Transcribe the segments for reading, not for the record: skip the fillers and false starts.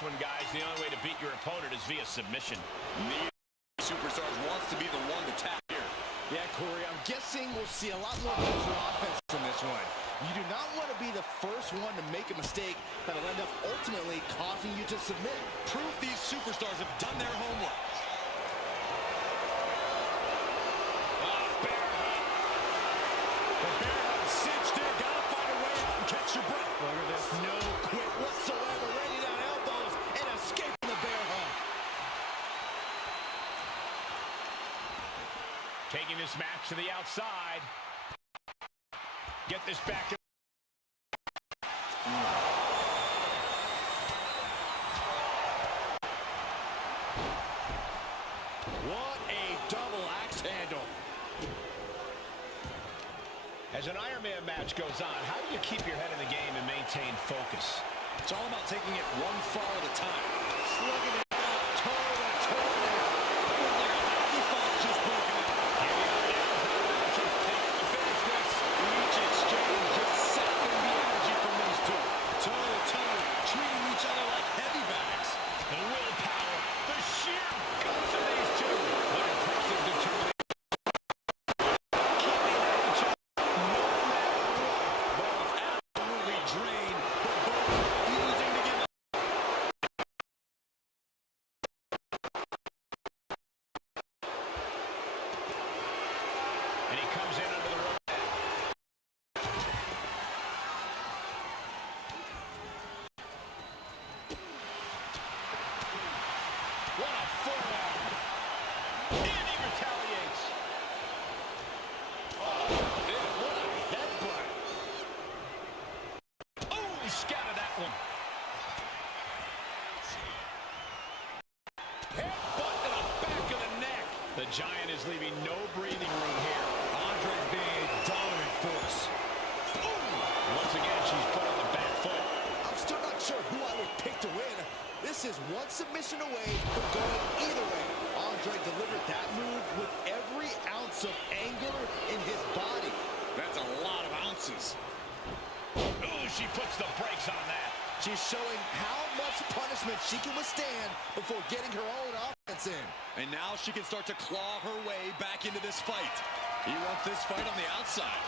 this one, guys. The only way to beat your opponent is via submission. The Superstars wants to be the one to tap here. Yeah, Corey, I'm guessing we'll see a lot more pressure offense in this one. You do not want to be the first one to make a mistake that'll end up ultimately causing you to submit. Proof these Superstars have done their homework. Cinched there, gotta find a way out and catch your breath. Look at this, no quit whatsoever, ready down elbows and escaping the bear hug. Taking this match to the outside. Get this back. What a double axe handle. As an Iron Man match goes on, how do you keep your head in the game and maintain focus? It's all about taking it one fall at a time. Slugging it out, toe to toe. It was like a hockey puck just broken out. Here we are now. To finish this. Each exchange just sapping the energy from these two. Toe to toe, treating each other like heavy bags. The willpower, the sheer guts of these two. What impressive determination. The Giant is leaving no breathing room here. Andre's being a dominant force. Once again, she's put on the back foot. I'm still not sure who I would pick to win. This is one submission away from going either way. Andre delivered that move with every ounce of anger in his body. That's a lot of ounces. Ooh, she puts the brakes on that. She's showing how much punishment she can withstand before getting her own offense in. And now she can start to claw her way back into this fight. You want this fight on the outside.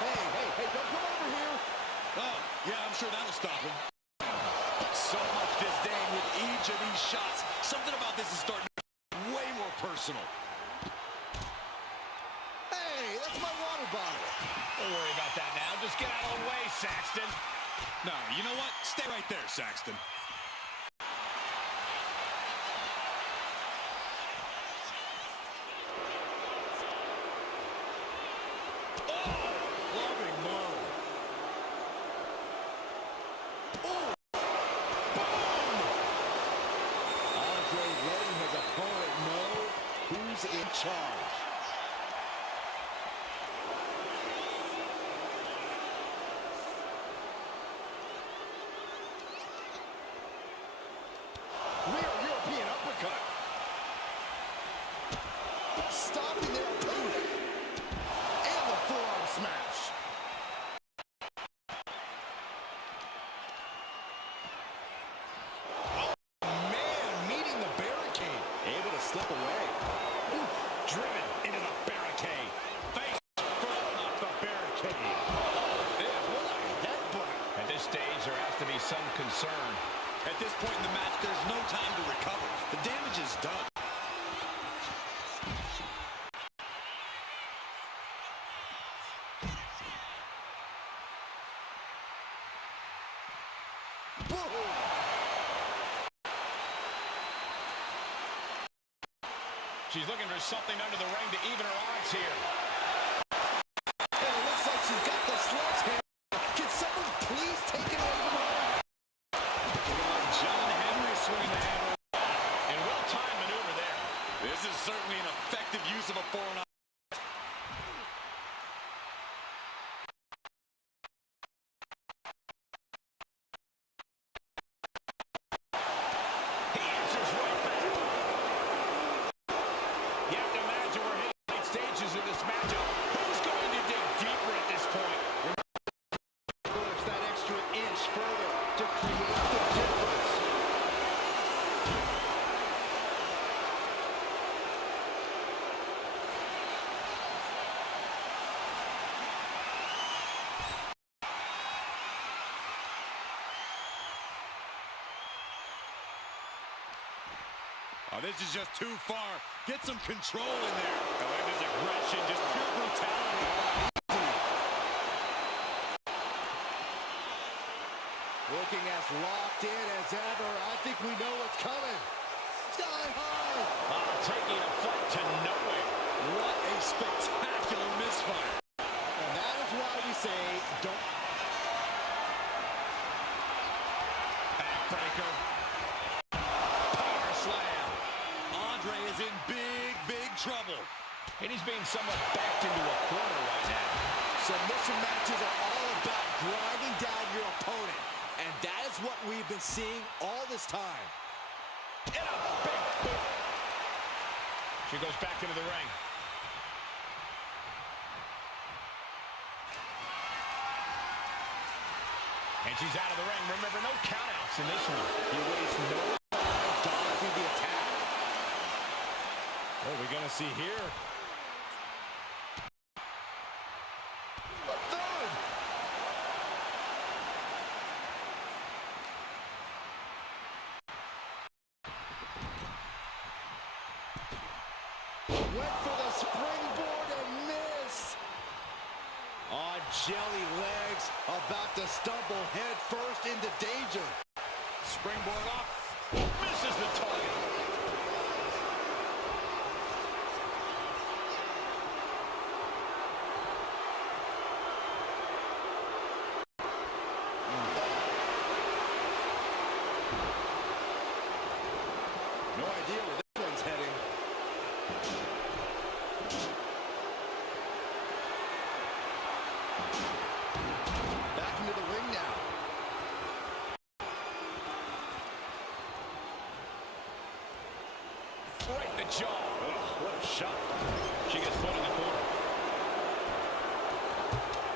Hey, don't come over here. Oh, yeah, I'm sure that'll stop him. So much disdain with each of these shots. Something about this is starting to be way more personal. Hey, that's my water bottle. Don't worry about that now. Just get out of the way, Saxton. No, you know what? Stay right there, Saxton. In charge. Rear European uppercut. Stopping their opponent. And the forearm smash. Oh, man, meeting the barricade. Able to slip away. Driven into the barricade. Face front off the barricade. What a headbutt. At this stage, there has to be some concern. At this point in the match, there's no time to recover. The damage is done. She's looking for something under the ring to even her odds here. And it looks like she's got the sledgehammer. Can someone please take it away from her? John Henry swinging the hammer. And well-timed maneuver there. This is certainly an effective use of a forearm. Oh, this is just too far. Get some control in there. Oh, and his aggression, just pure brutality. Looking as locked in as ever. I think we know what's coming. Sky high. Taking a fight to nowhere. What a spectacular misfire. And that is why we say don't. Backbreaker. Power slam. Andre is in big trouble. And he's being somewhat backed into a corner right now. Submission matches are all about grinding down your opponent. And that is what we've been seeing all this time. And a big boot. She goes back into the ring. And she's out of the ring. Remember, no countouts in this one. He wastes no time dodging the attack. What are we going to see here? A third. Went for the springboard and missed. On jelly legs, about to stumble head first into danger. Springboard up. Misses the target. No idea where this one's heading. Back into the ring now. Right in the jaw. Oh, what a shot. She gets put in the corner.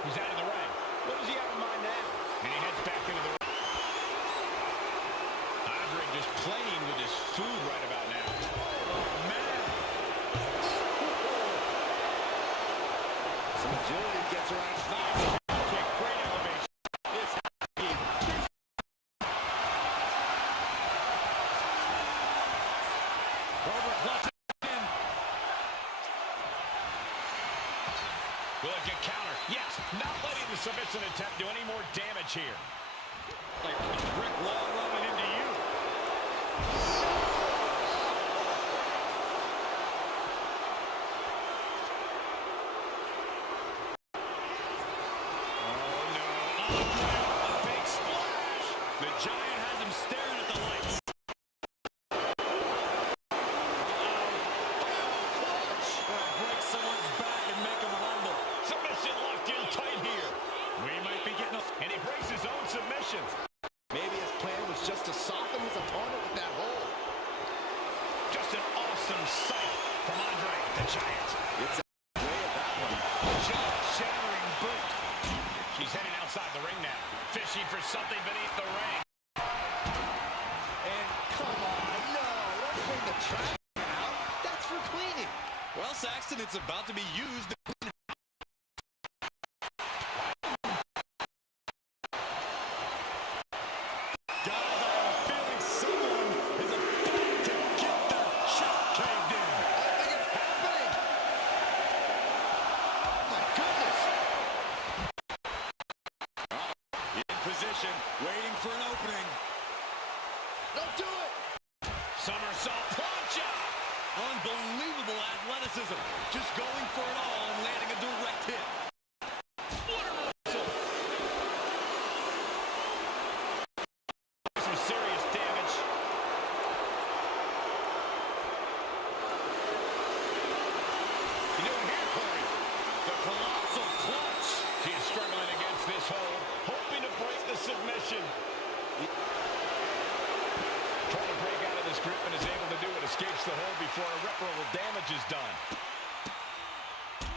He's out of the ring. What does he have in mind now? And he heads back into the ring. Andre just playing with his food right about now. Oh, man. Some agility gets around. Nice kick. Great elevation. This Over clutch in. Will it get counter? Yes. Not letting the submission attempt do any more damage here. Like a brick wall running into you. Oh, no. A big splash. The Giant has him staring at the lights. Break someone's back and make him humble. Submission locked in tight here. We might be getting a... And he breaks his own submission. Maybe his plan was just to soften his opponent with that hold. Just an awesome sight from Andre, the Giant. It's a way of that one. Jaw-shattering boot. She's heading outside the ring now. Fishing for something beneath the ring. And come on, no, let's bring the trash out. That's for cleaning. Well, Saxton, it's about to be used. Guys, I have a feeling someone is about to get their chest caved in. I think it's happening. Oh, my goodness. In position, waiting for an opening. Don't do it. Somersault plunge out. Unbelievable athleticism. Just going for it all and landing a direct hit. What a reversal. Some serious damage. You doing here, Cody? The colossal clutch. She is struggling against this hold, hoping to break the submission. Trying to break out of this grip and is able to do it. Escapes the hold before irreparable damage is done.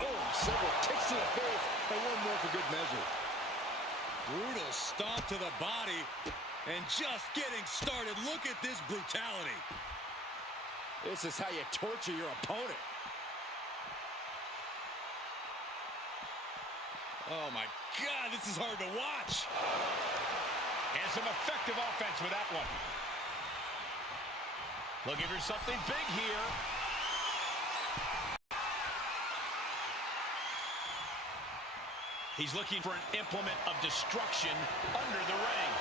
Oh, several kicks to the face, and one more for good measure. Brutal stomp to the body. And just getting started. Look at this brutality. This is how you torture your opponent. Oh, my God, this is hard to watch. And some effective offense with that one. Looking for something big here. He's looking for an implement of destruction under the ring.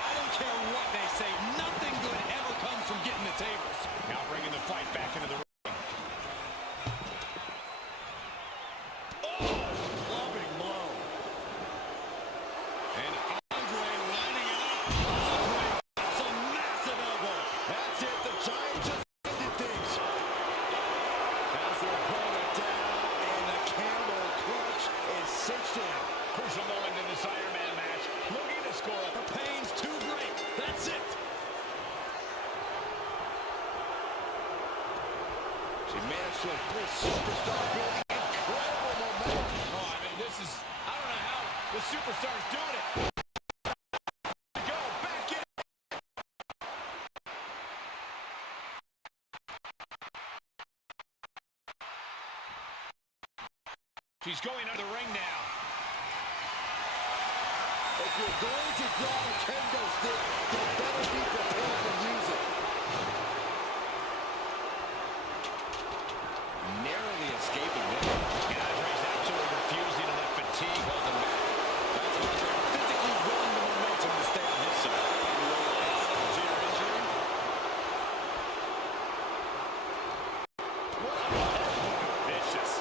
I don't care what they say. Nothing good ever comes from getting the tables. Now bringing the fight back into the ring. Oh, clubbing blow. And Andre lining it up. Andre, that's a massive elbow. That's it. The Giant just ended things. As they pull it down, and the camel clutch is cinched in. Crucial moment in this Iron Man match. Looking to score. The pain's too great. That's it. She managed to pull Superstar building incredible momentum. Oh, I mean, this is, I don't know how the Superstars doing it. Go, back in. She's going under the ring now. If you're going to draw a kendo stick, you better be prepared to use it. Narrowly escaping it. And Andre's absolutely refusing to let fatigue hold him back. That's Andre physically willing the momentum to stay on his side. Severe injury. Vicious.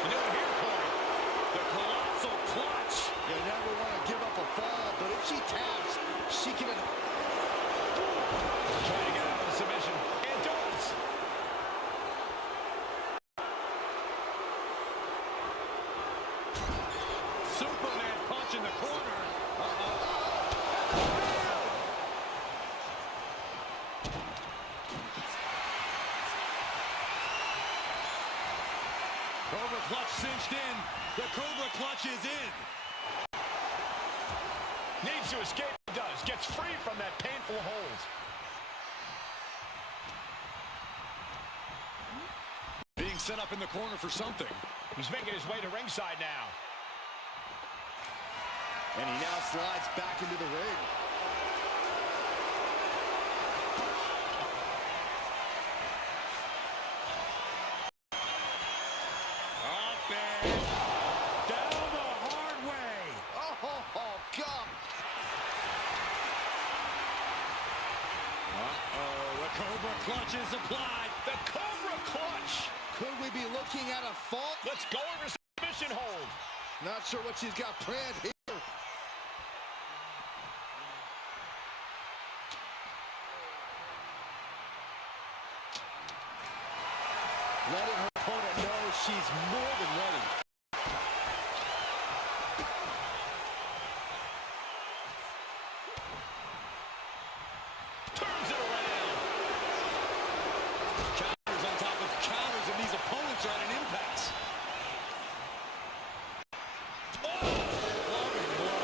You know what here, Corey? The colossal clutch. You never want to give up a fall, but if she taps, she can... Trying to get out of the submission. And does. Superman punch in the corner. Cobra clutch cinched in. The Cobra clutch is in. Needs to escape. Does. Gets free from that painful hold. Being set up in the corner for something. He's making his way to ringside now. And he now slides back into the ring. Up and down the hard way. Oh, God. Uh-oh, the Cobra clutch is applied. The Cobra clutch. Could we be looking at a fault? Let's go over submission hold. Not sure what she's got planned here. Letting her opponent know she's more than ready. Turns it around. Counters on top of counters, and these opponents are at an impasse. Oh! Clubbing blow.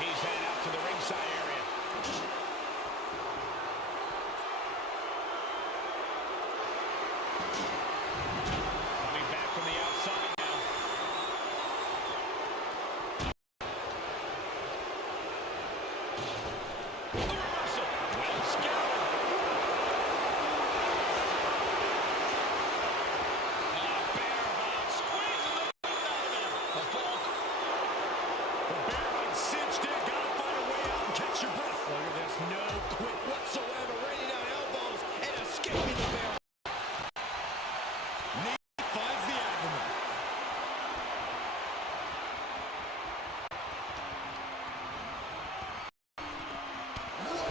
He's headed out to the ringside area. Coming back from the outside now. The reversal. Well scouted. Bear hug. Squeezing the breath out of him. A fall. The bear hug cinched in. Gotta find a way out and catch your breath. Look at this, no quit whatsoever. Raining down elbows and escaping the bear. Knee finds the abdomen. Whoa,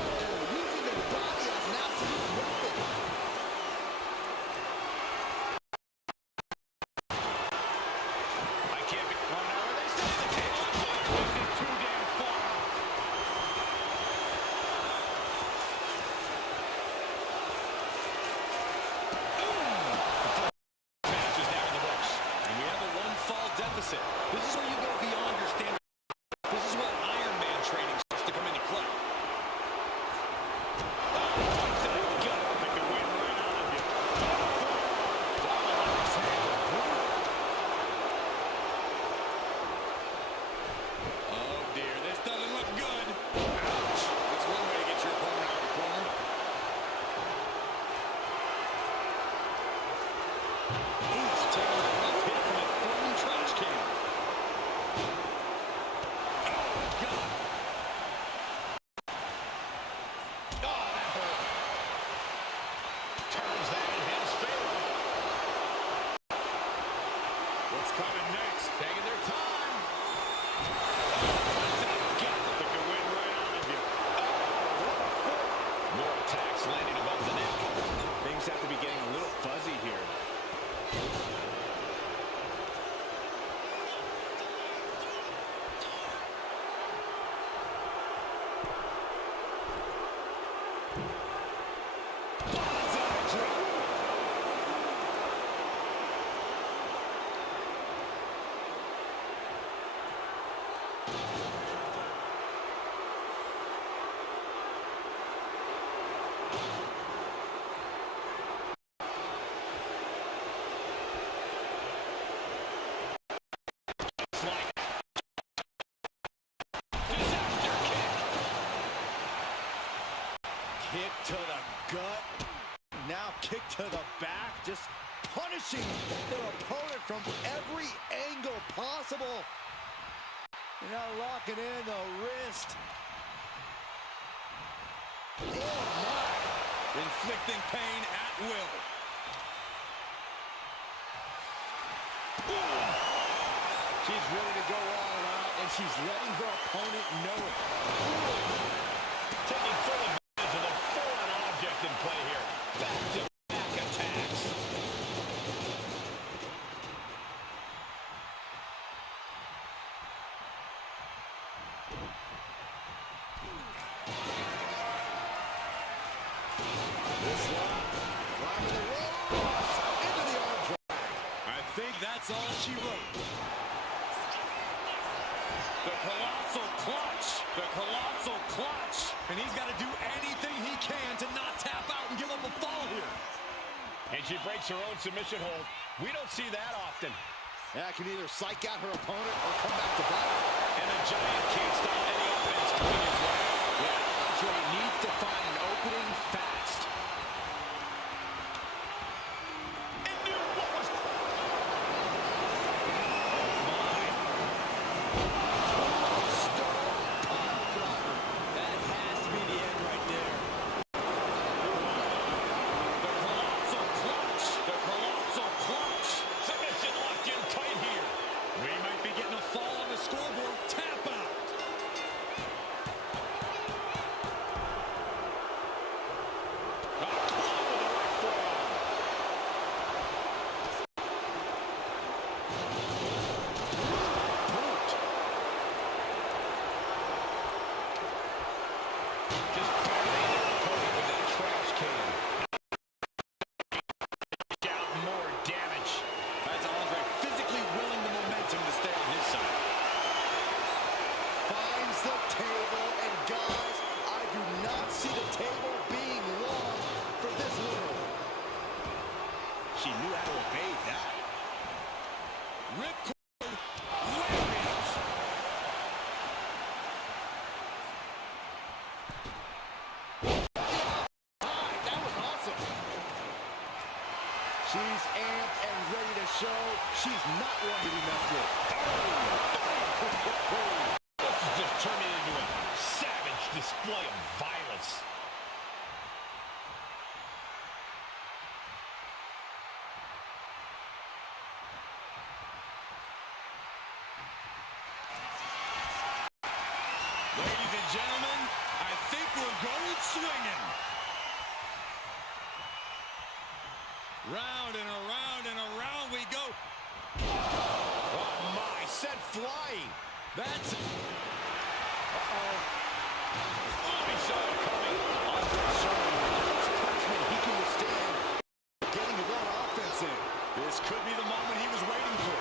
using their body as an absolute weapon. I can't be. Oh, now are they setting the table on fire? This is too damn far. Match is now in the books. And we have a one-fall deficit. This is where you go beyond your standard. This is where Iron Man training starts to come into play. That gut up that can win right out of you. what's coming next. Taking their time. More attacks landing above the neck. Things have to be getting a little fuzzy here. Kick to the gut. Now kick to the back. Just punishing their opponent from every angle possible. Now locking in the wrist. Oh my. Inflicting pain at will. Ooh. She's ready to go all out, and she's letting her opponent know it. Ooh. Taking full advantage of the foreign object in play here. Back-to-back attacks. This one, climbing the ropes, into the arm drag. I think that's all she wrote. The colossal clutch. The colossal clutch. And he's got to do anything he can to not tap out and give up a fall here. And she breaks her own submission hold. We don't see that often. That can either psych out her opponent or come back to bite. And the Giant can't stop any offense coming his way. Yeah, Andre needs to find an opening fast. And knew what was... That has to be the end right there. The colossal clutch. The colossal clutch. Submission locked in tight here. We might be getting a fall on the scoreboard. Tap out. A club with the right forearm. Boot. Just barely there, Cody, with that trash can. Out more damage. That's Andre physically willing the momentum to stay on his side. Finds the table, and guys, I do not see the table being long for this woman. She knew how to evade that. Ripcord. Lariat. That was awesome. She's amped and ready to show she's not one to be messed with. This is just turning into a savage display of violence. Ladies and gentlemen, I think we're going swinging. Round and around we go. Oh my, sent flying. That's... Oh, he saw it coming. Andre showing how much punishment he can withstand, getting his own offense in. This could be the moment he was waiting for.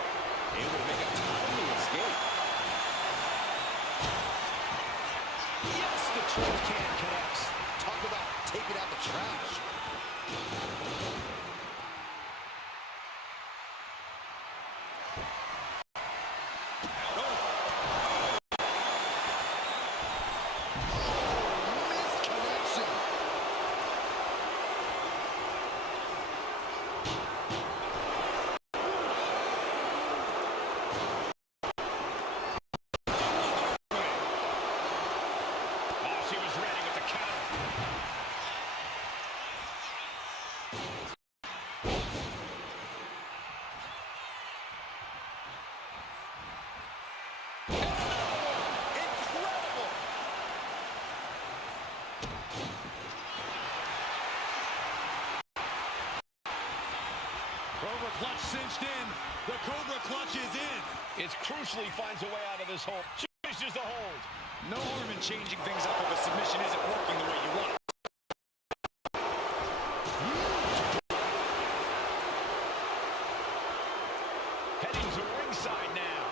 Able to make a timely escape. Yes, the trash can connects. Talk about taking out the trash. Missed connection. Oh, she was ready with the counter. cinched in. The Cobra clutch is in. It's crucial he finds a way out of this hold. Finishes the hold. No harm in changing things up if a submission isn't working the way you want. Heading to ringside now.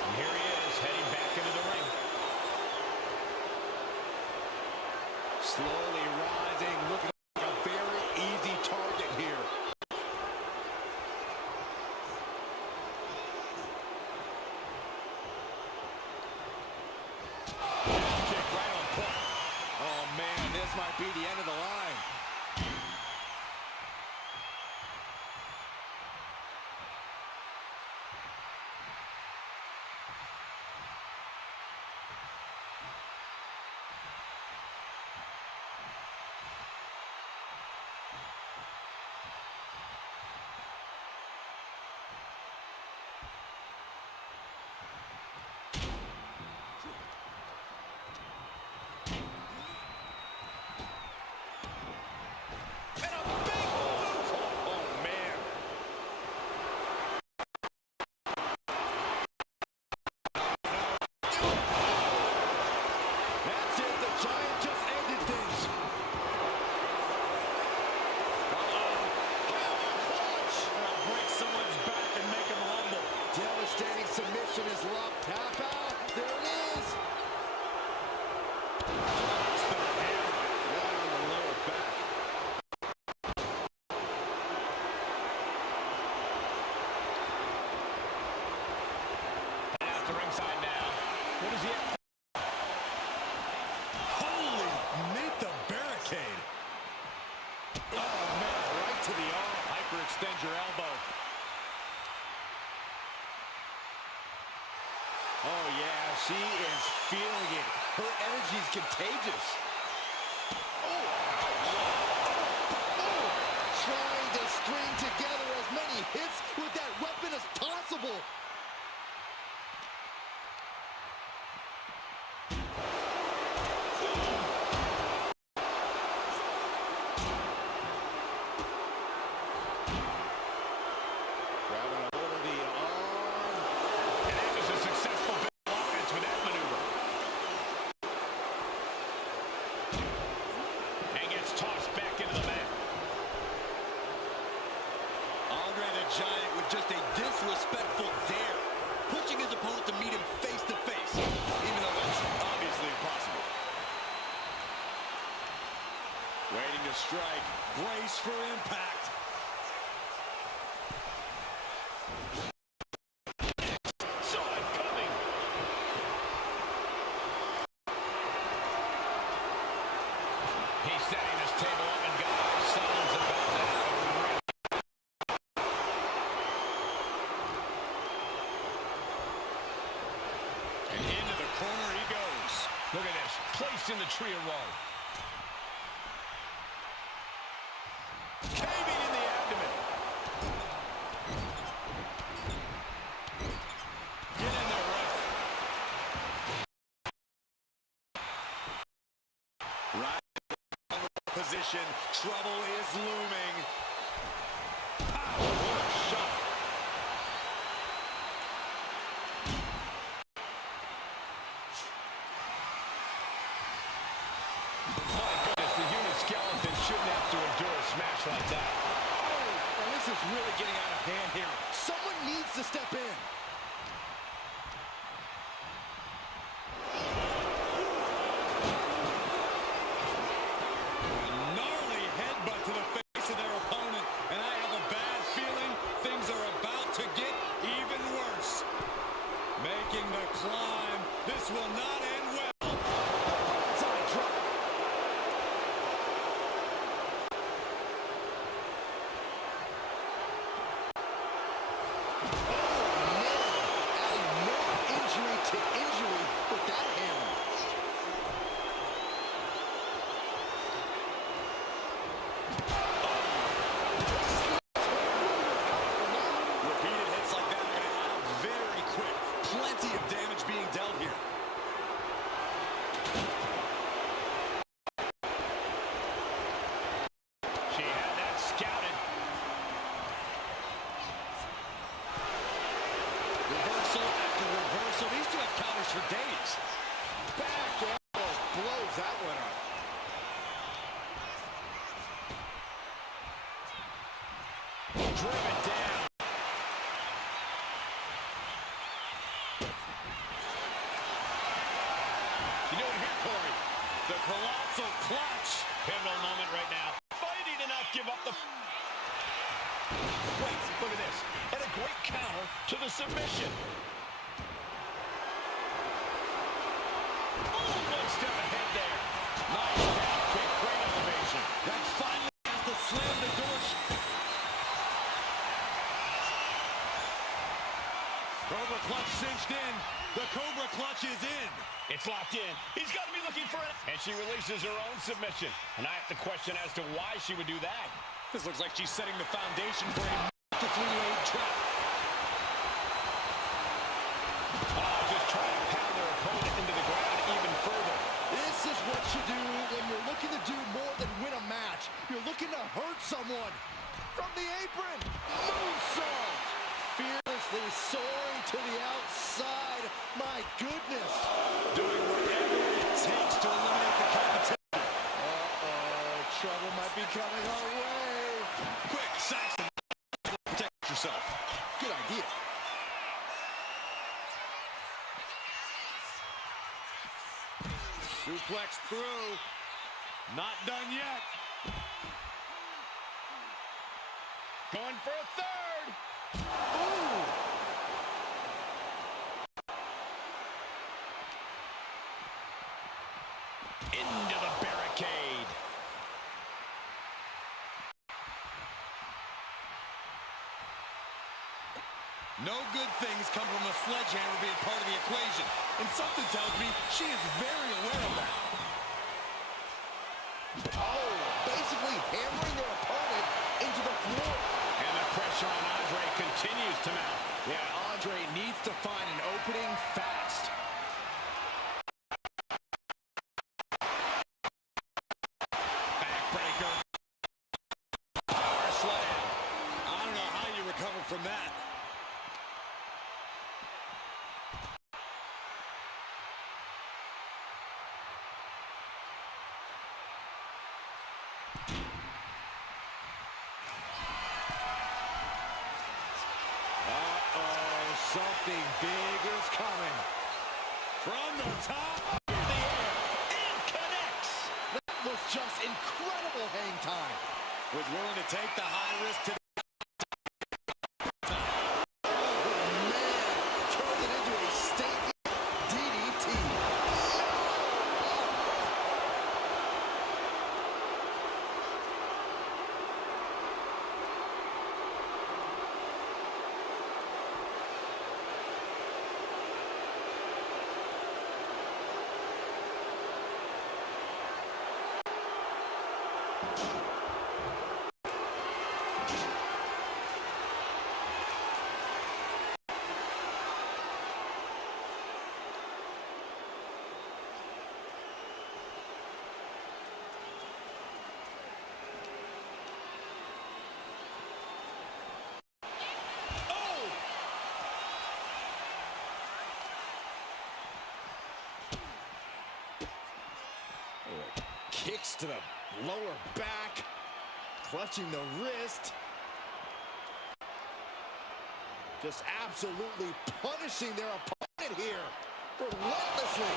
And here he is, heading back into the ring. Slowly rising, looking like a very easy target here. Kick right on point. Oh, man, this might be the end of the line. Submission is locked. Tap out. There it is. Right on the lower back. Out to ringside now. What is he at? Holy, meet the barricade. Oh, man, right to the arm. Hyperextend your elbow. Oh, yeah, she is feeling it. Her energy is contagious. Trying to string together as many hits with that weapon as possible. Grabbing a hold of the arm. And that was a successful bit of offense with that maneuver. And gets tossed back into the mat. Andre the Giant with just a disrespectful dare, pushing his opponent to meet him face to face, even though that's obviously impossible. Waiting to strike, brace for impact. Saw it coming. He's setting this table up, and guys, someone's about to have a real. And into the corner he goes. Look at this, placed in the tree of woe. Caving in the abdomen. Get in there, ref. Right position. Trouble is looming. Pow, what a shot. My goodness, the human skeleton shouldn't have to endure a smash like that. Oh, and this is really getting out of hand here. Someone needs to step in. Gnarly headbutt to the face of their opponent, and I have a bad feeling things are about to get even worse. Making the climb. This will not end well. Side drop. Adding more injury to injury with that hammer. Repeated hits like that are going to add up very quick. Plenty of damage being dealt here. driven down. You know what here, Corey? The colossal clutch. Pivotal moment right now. Fighting to not give up the... Wait, look at this. And a great counter to the submission. Oh, one step ahead there. Nice down kick, great elevation. That finally has to slam the door. Cobra clutch cinched in. The Cobra clutch is in. It's locked in. He's got to be looking for it. And she releases her own submission. And I have to question as to why she would do that. This looks like she's setting the foundation for a masterfully laid trap. Just trying to pound their opponent into the ground even further. This is what you do when you're looking to do more than win a match. You're looking to hurt someone. From the apron, moonsault. Fearlessly soaring to the outside. My goodness. Doing whatever it takes to eliminate the competition. Trouble might be coming our way. Quick, Saxton. Protect yourself. Good idea. Suplex through. Not done yet. Going for a third. Ooh. Into the barricade. No good things come from a sledgehammer being part of the equation. And something tells me she is very aware of that. Oh, basically hammering their opponent into the floor. And the pressure on Andre continues to mount. Yeah, Andre needs to find an opening fast. Backbreaker. Power slam. I don't know how you recover from that. Something big is coming. From the top of the air. And connects. That was just incredible hang time. Was willing to take the high risk to Turned it into a statement DDT. Kicks to the lower back, clutching the wrist. Just absolutely punishing their opponent here, relentlessly.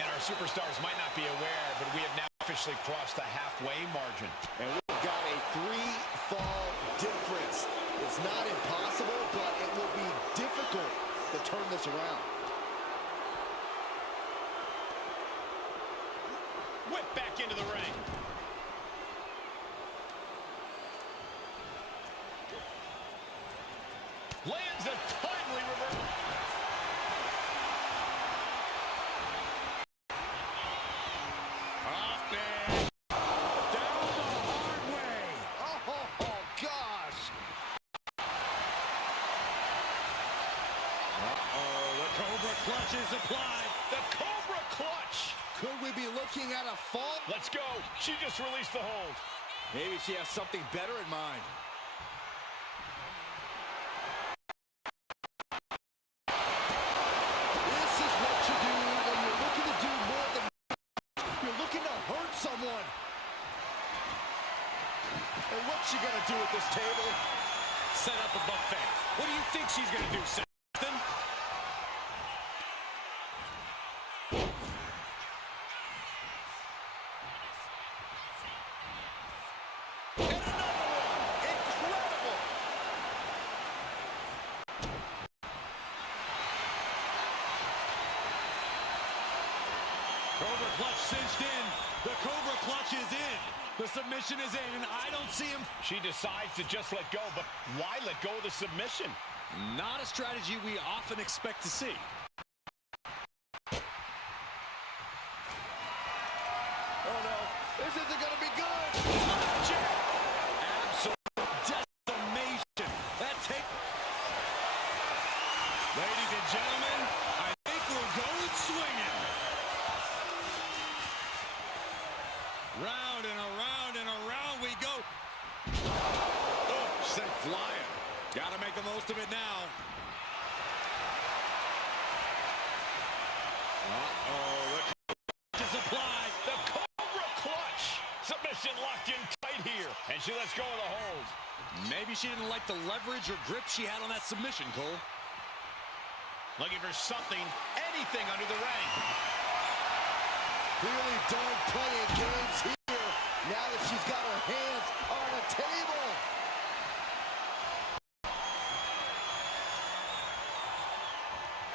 And our superstars might not be aware, but we have now officially crossed the halfway margin. And we've got a 3-fall difference. It's not impossible, but it will be difficult to turn this around. Whip back into the ring. Lands a timely reversal. up and down the hard way. Oh, gosh. The Cobra clutch is applied. The Cobra clutch. Could we be looking at a fall? Let's go. She just released the hold. Maybe she has something better in mind. This is what you do when you're looking to do more than you're looking to hurt someone. And what's she gonna do at this table? set up a buffet. What do you think she's going to do, Seth? Cobra clutch cinched in. The Cobra clutch is in. The submission is in, and I don't see him. She decides to just let go, but why let go of the submission? Not a strategy we often expect to see. Oh, no. This isn't going to be good. Absolute decimation. That take. Ladies and gentlemen, I think we're going swinging. Round and around and around we go. Oh, sent flying. Got to make the most of it now. Uh-oh, the clutch is applied. The Cobra clutch. Submission locked in tight here, and she lets go of the hold. Maybe she didn't like the leverage or grip she had on that submission, Cole. Looking for something, anything under the ring. Really done playing games here now that she's got her hands on a table.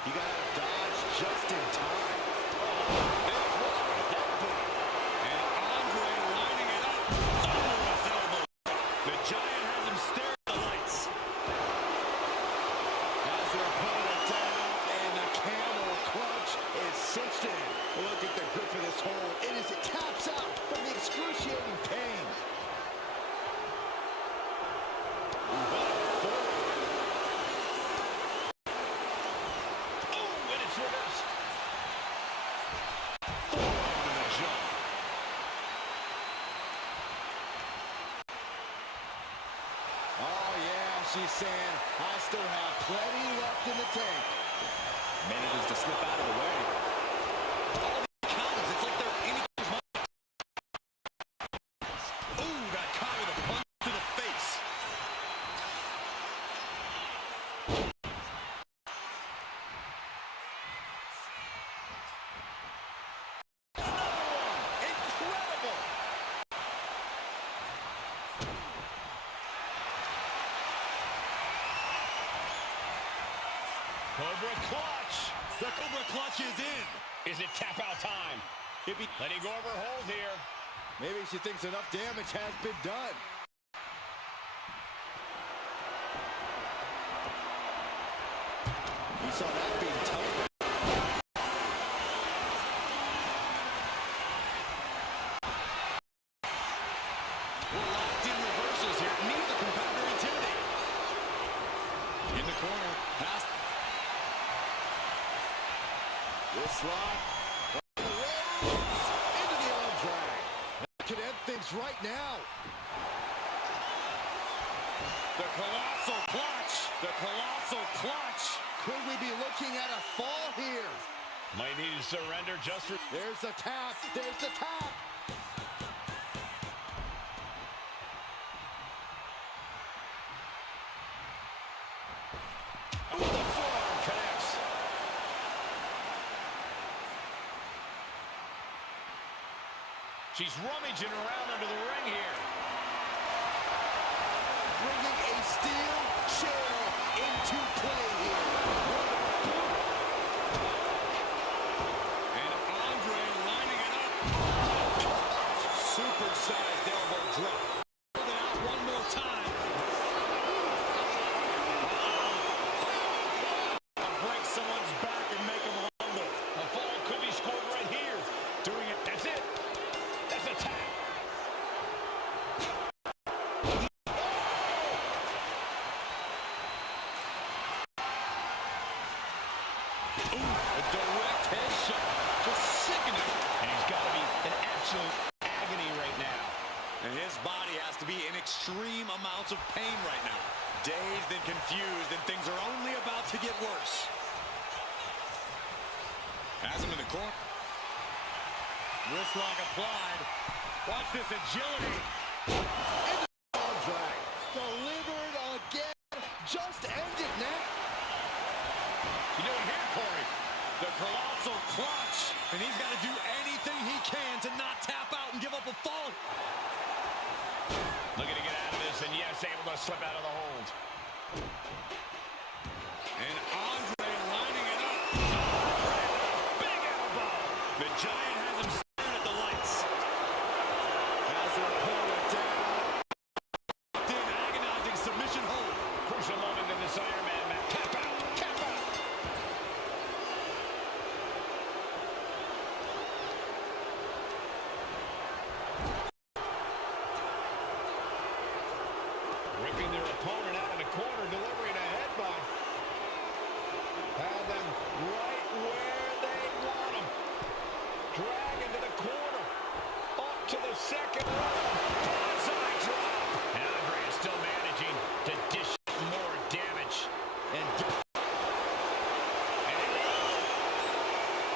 You got to dodge just in time. And Andre lining it up. Thunderous elbow. The Giant has him staring at the lights. Has their opponent down, and the camel clutch is cinched in. Look at the grip of this hold. It taps out from the excruciating pain. Oh, yeah, she's saying, I still have plenty left in the tank. Manages to slip out of the way. All these counters, it's like they're in each other's mind. Ooh, got caught with a punch to the face. Incredible! Cobra clutch. The Cobra clutch is in. Is it tap out time? Letting go of her hold here. Maybe she thinks enough damage has been done. You saw that being tough. We're locked in reversals here. Neither competitor intimidated. In the corner. Pass. This lock. Rhodes into the arm drag. That could end things right now. The colossal clutch. The colossal clutch. Could we be looking at a fall here? Might need to surrender just for... There's the tap. There's the tap. Oh, the forearm connects. She's rummaging around under the ring here. Bringing a steel chair into play here. And Andre lining it up. Super-sized elbow drop. Hold it out one more time. Break someone's back and make them humble. A fall could be scored right here. Doing it. That's it. That's a tap. Ooh, a direct headshot. Just sickening. And he's got to be in absolute agony right now. And his body has to be in extreme amounts of pain right now. Dazed and confused, and things are only about to get worse. Has him in the corner. Wrist lock applied. Watch this agility. Arm drag. Delivered again. Looking to get out of this, and yes, able to slip out of the hold. And Andre lining it up. Big elbow. The Giant has him staring at the lights. Has their opponent down. In agonizing submission hold. Crucial moment in this Iron Man match. Tap out. Tap out. Ripping their opponent out of the corner, delivering a headbutt. Had them right where they want them. Drag into the corner. Up to the second row. Bonsai drop. And Andre is still managing to dish more damage. And here we go.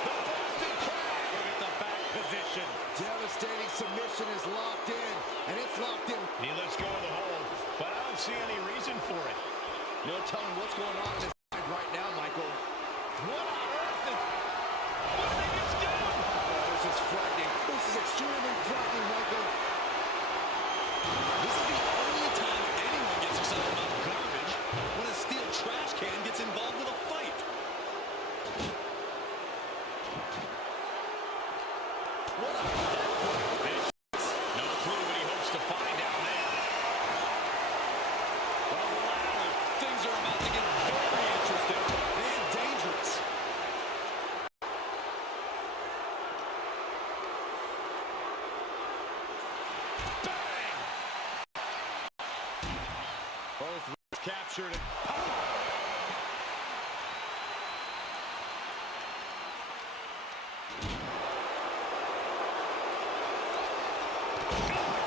The Boston Crab. Look at the back position. Devastating submission is locked in, and it's locked in. He lets go of the hold, but I don't see any reason for it. No telling what's going on in his mind right now, Michael. What on earth is... What did they just do? Oh, this is frightening. This is extremely frightening, Michael. This is the only time anyone gets excited about garbage when a steel trash can gets involved with a fight. What a... No clue what he hopes to find down there. Well, ladder, things are about to get very interesting and dangerous. Bang! Both captured it.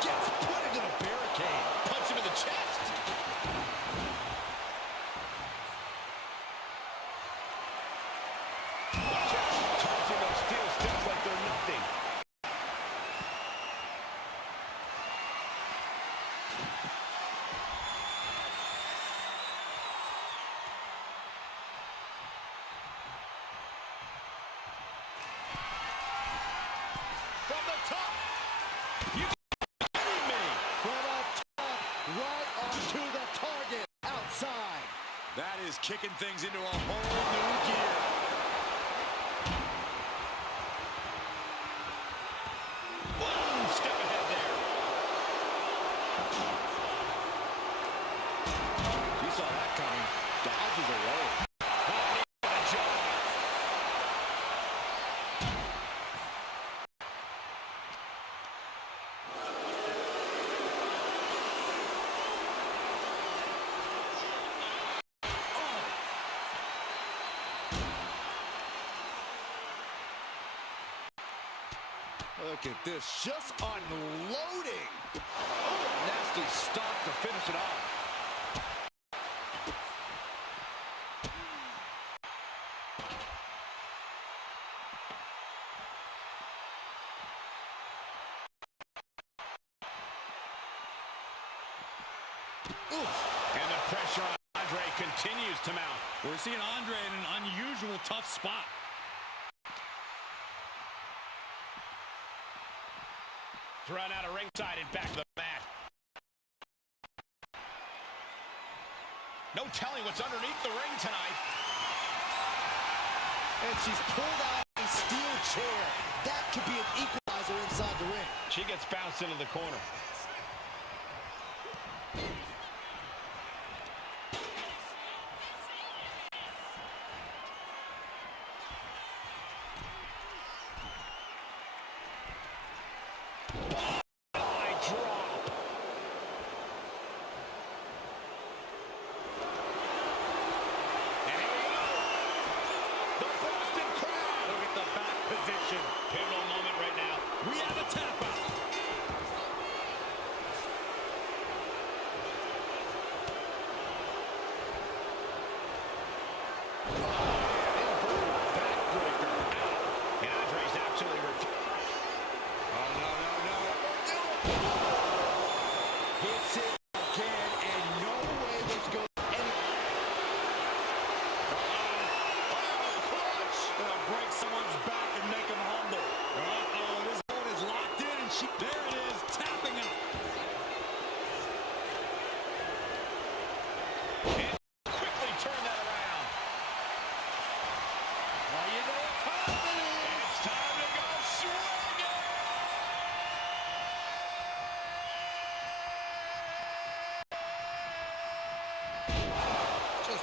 Gets put into the barricade. Punch him in the chest. Watch out. Tossing those steel steps like they're nothing. From the top. You kidding me? From up top, right onto the target. Outside. That is kicking things into a whole new gear. One step ahead there. You saw that coming. Dodges away. The jaw. Look at this, just unloading. Oh, nasty stop to finish it off. Oof. And the pressure on Andre continues to mount. We're seeing Andre in an unusual tough spot. Thrown out of ringside and back to the mat. No telling what's underneath the ring tonight. And she's pulled out a steel chair. That could be an equalizer inside the ring. She gets bounced into the corner. Pivotal moment right now. We have a tap out.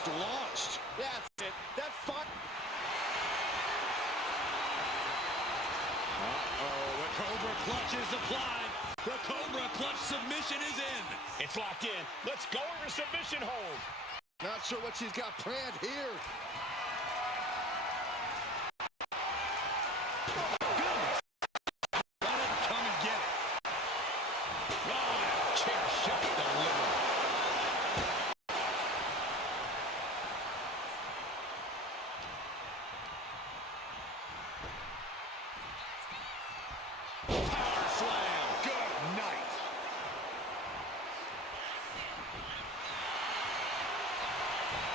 just launched. Yeah, that's it. That fun. The Cobra clutch is applied. The Cobra clutch submission is in. It's locked in. Let's go over submission hold. Not sure what she's got planned here.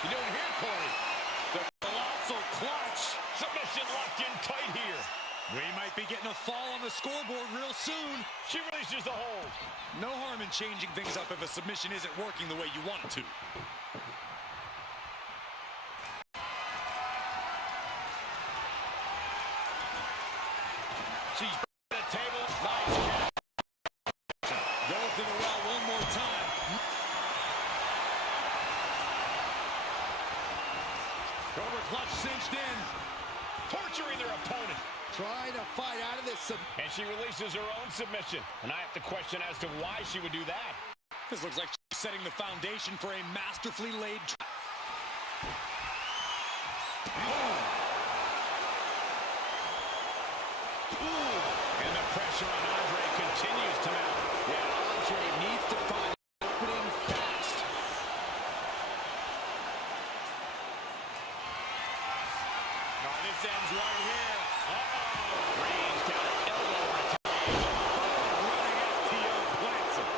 You doing here, Cody? The colossal clutch. Submission locked in tight here. We might be getting a fall on the scoreboard real soon. She releases the hold. No harm in changing things up if a submission isn't working the way you want it to. She's at the table. Nice catch. Goes to the well one more time. Cobra clutch cinched in. Torturing their opponent. Trying to fight out of this. And she releases her own submission. And I have to question as to why she would do that. This looks like she's setting the foundation for a masterfully laid trap. And the pressure on Andre continues to mount. Yeah, Andre needs to find an opening fast. Oh, this ends right here. Reigns down elbow retaliation. Running FTO plants him.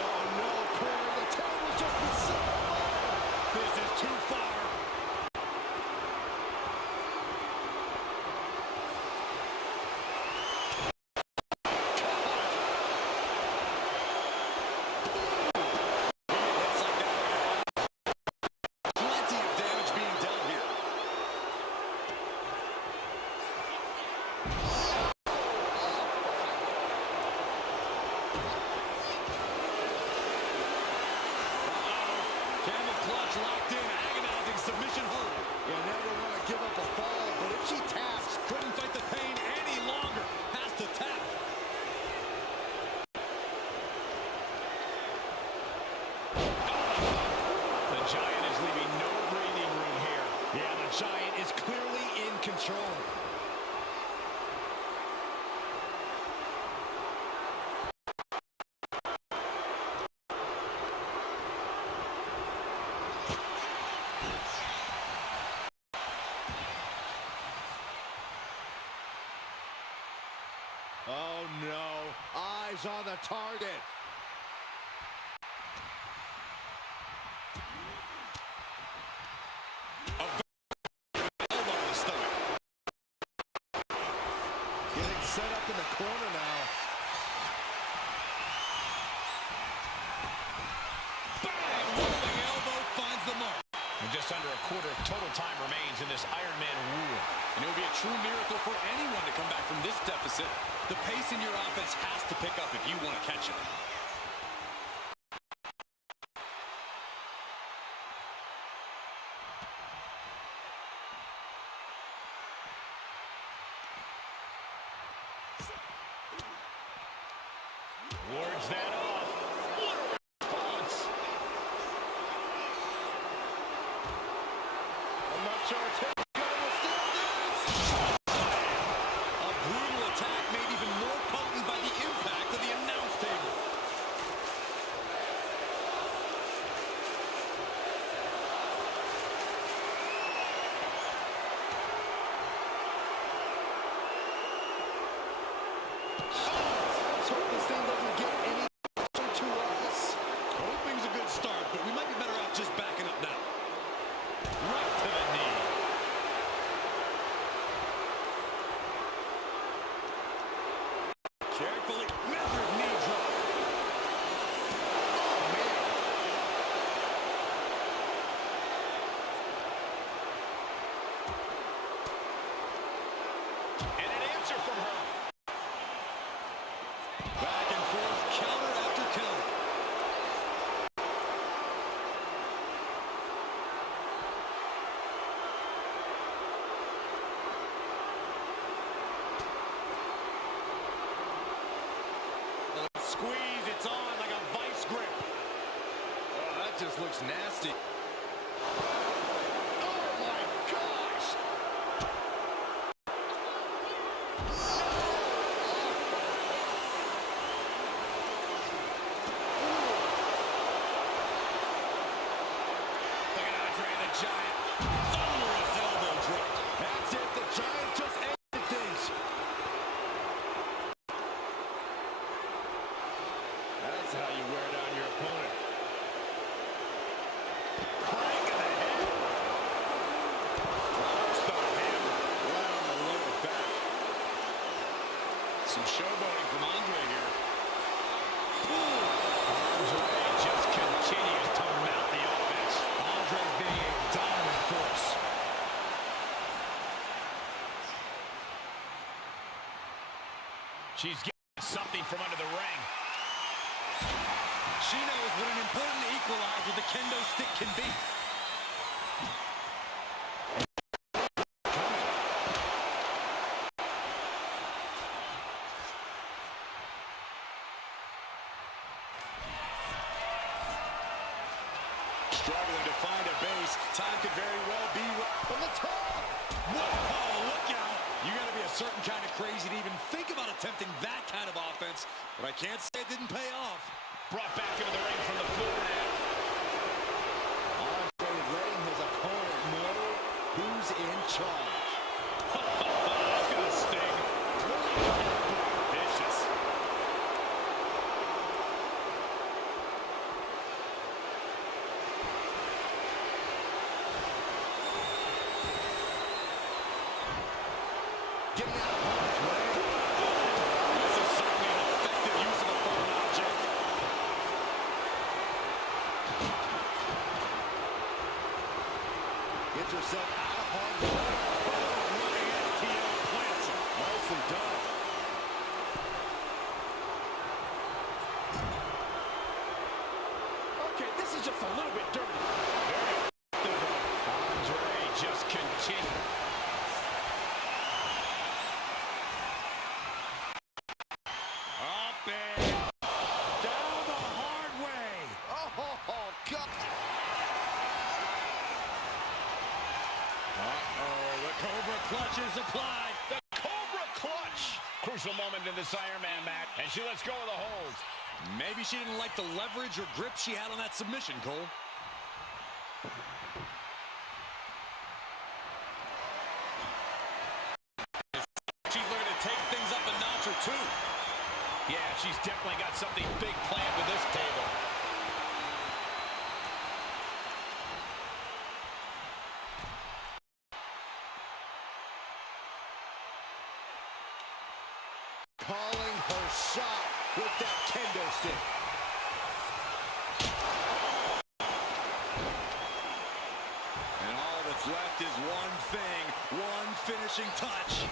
Oh no, Corey, the table just been set. This is too far. Plenty of damage being dealt here. Camel clutch locked in, agonizing submission hold. You never want to give up a fall, but if she taps, Couldn't fight the pain any longer. Has to tap. The Giant is leaving no breathing room here. yeah, the Giant is clearly in control. Oh no, eyes on the target. Elbow to the stomach. Getting set up in the corner now. Bang! Rolling elbow finds the mark. And just under a quarter of total time remains in this Iron Man rule. And it would be a true miracle for anyone to come back from this deficit. The pace in your offense has to pick up if you want to catch it. Wards that off. Response. I'm not sure it's gonna withstand this. A brutal attack made even more potent by the impact of the announce table. Let's hope this thing doesn't get any closer to us. Hoping's a good start, but we might be better off just backing up now. Right to the knee. just looks nasty. Oh my gosh! Look at Andre the Giant. Thunderous elbow drop. That's it, the Giant just ended things. That's how you wear down your opponent. Crank in the head. Drops the hammer right on the lower back. Some showboating from Andre here. Andre just continues to mount the offense. Andre being a dominant force. She's getting something from under the ring. She knows what an important equalizer the kendo stick can be. Struggling to find a base. Time could very well be From the top. whoa, look out. You got to be a certain kind of crazy to even think about attempting that kind of offense. But I can't say it didn't pay off. Brought back into the ring from the floor now. Andre letting his opponent know who's in charge. That's gonna sting. Vicious. Getting out of harm's way. This is certainly an effective use of a foreign object. Gets herself out of harm's way. Running FTO plants him. Nicely done. Okay, this is just a little bit dirty. Andre just continues. Up and down the hard way. Oh, God. The Cobra clutch is applied. The Cobra clutch. Crucial moment in this Iron Man match, and she lets go of the hold. Maybe she didn't like the leverage or grip she had on that submission, Cole. She's looking to take things up a notch or two. Yeah, she's definitely got something big planned with this table. Calling her shot with that kendo stick. And all that's left is one thing, one finishing touch.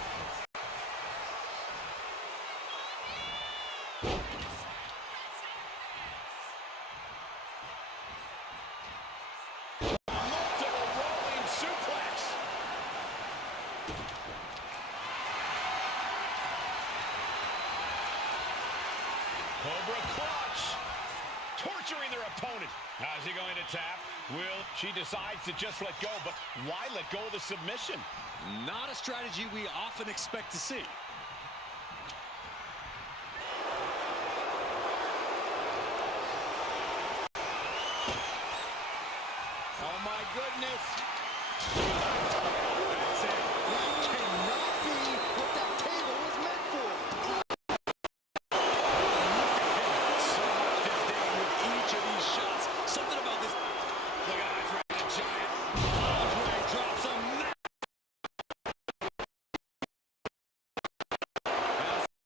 Multiple rolling suplex. Cobra clutch. Torturing their opponent. How's he going to tap? Will she decides to just let go, but why let go of the submission? Not a strategy we often expect to see. Oh, my goodness. That's it. That cannot be what that table was meant for. So much disdain with each of these shots. Something about this. Look at Andre the Giant. Andre drops a mat.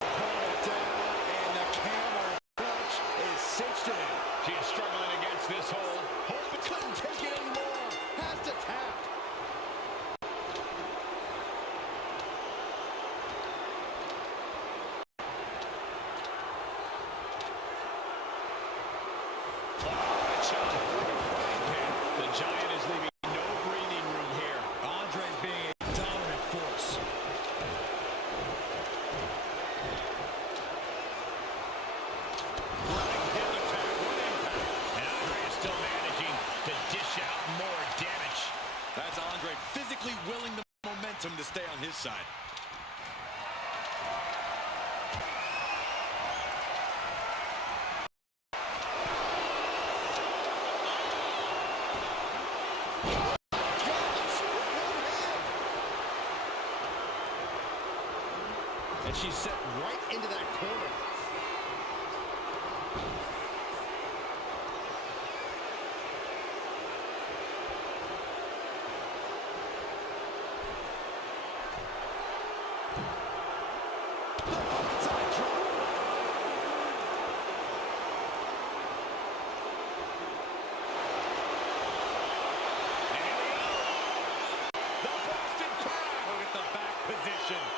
Pull it down, and the camera clutch is cinched in. She is struggling against this hold. Hope couldn't take it anymore. Has to tap. The Giant is leaving no breathing room here. Andre's being a dominant force. Running hip attack with impact. And Andre is still managing his side. And she's set right into that corner.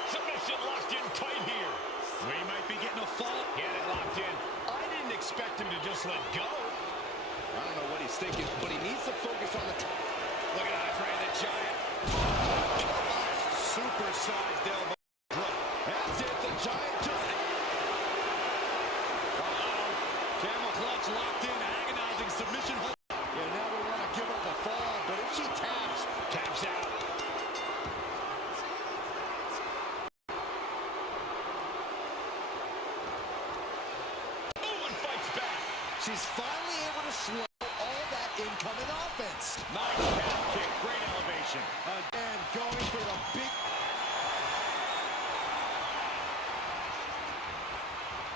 Submission locked in tight here. We might be getting a fall. Get it locked in. I didn't expect him to just let go. I don't know what he's thinking, but he needs to focus on the top. Look at Andre the Giant. Supersized elbow drop. That's it, the Giant just... Camel clutch locked in, agonizing submission hold. You never want to give up a fall, but if she taps out. She's finally able to slow all that incoming offense. Nice calf kick, great elevation. Again, going for the big...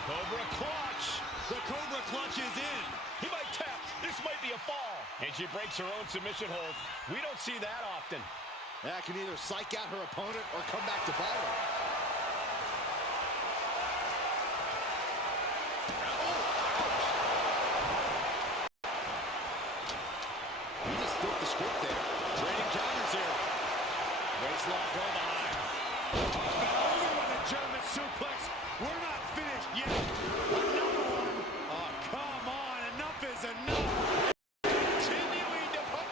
Cobra clutch. The Cobra clutch is in. He might tap. This might be a fall. And she breaks her own submission hold. We don't see that often. That can either psych out her opponent or come back to bite her. Waistlock go behind. Over with a German suplex. We're not finished yet. Another one. Oh, come on. Enough is enough. Continuing to put.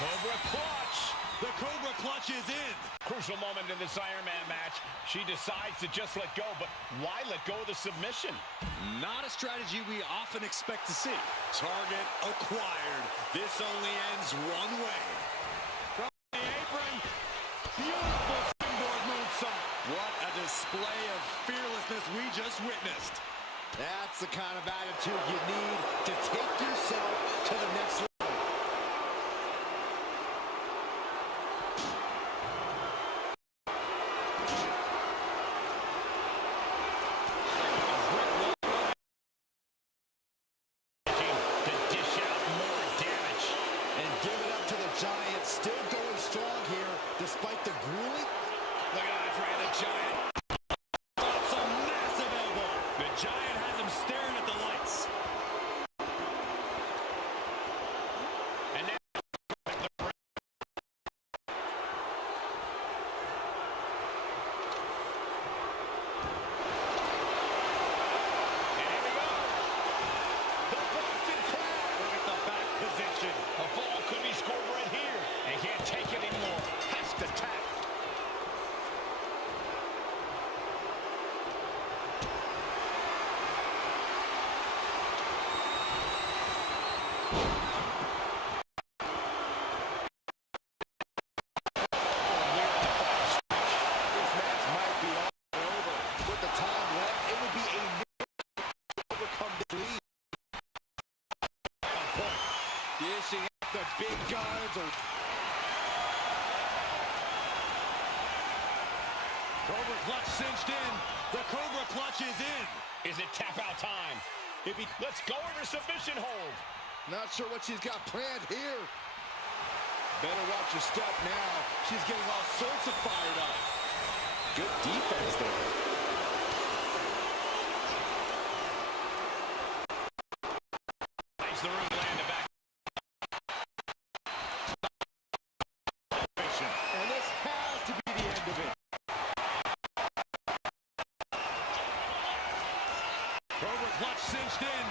Cobra clutch. The Cobra clutch is in. Crucial moment in this Iron Man match. She decides to just let go, but why let go of the submission? Not a strategy we often expect to see. Target acquired. This only ends one way. From the apron. Beautiful springboard moonsault. What a display of fearlessness we just witnessed. That's the kind of attitude you need to take yourself to the next level. Giant still going strong here, despite the grueling. Look at Andre the Giant. That's a massive elbow. The Giant has him staring at the lights. And now and here we go. The Boston Crab. Look at the back position. A fall could be scored right here. And can't take it anymore. Has to tap. This match might be all over. With the time left, it would be a miracle to overcome the lead. Dishing out the big guns. Cobra clutch cinched in. The Cobra clutch is in. Is it tap out time? Let's go over submission hold. Not sure what she's got planned here. Better watch your step now. She's getting all sorts of fired up. Good defense there. Finds the room to land it back. And this has to be the end of it. Cobra clutch cinched in.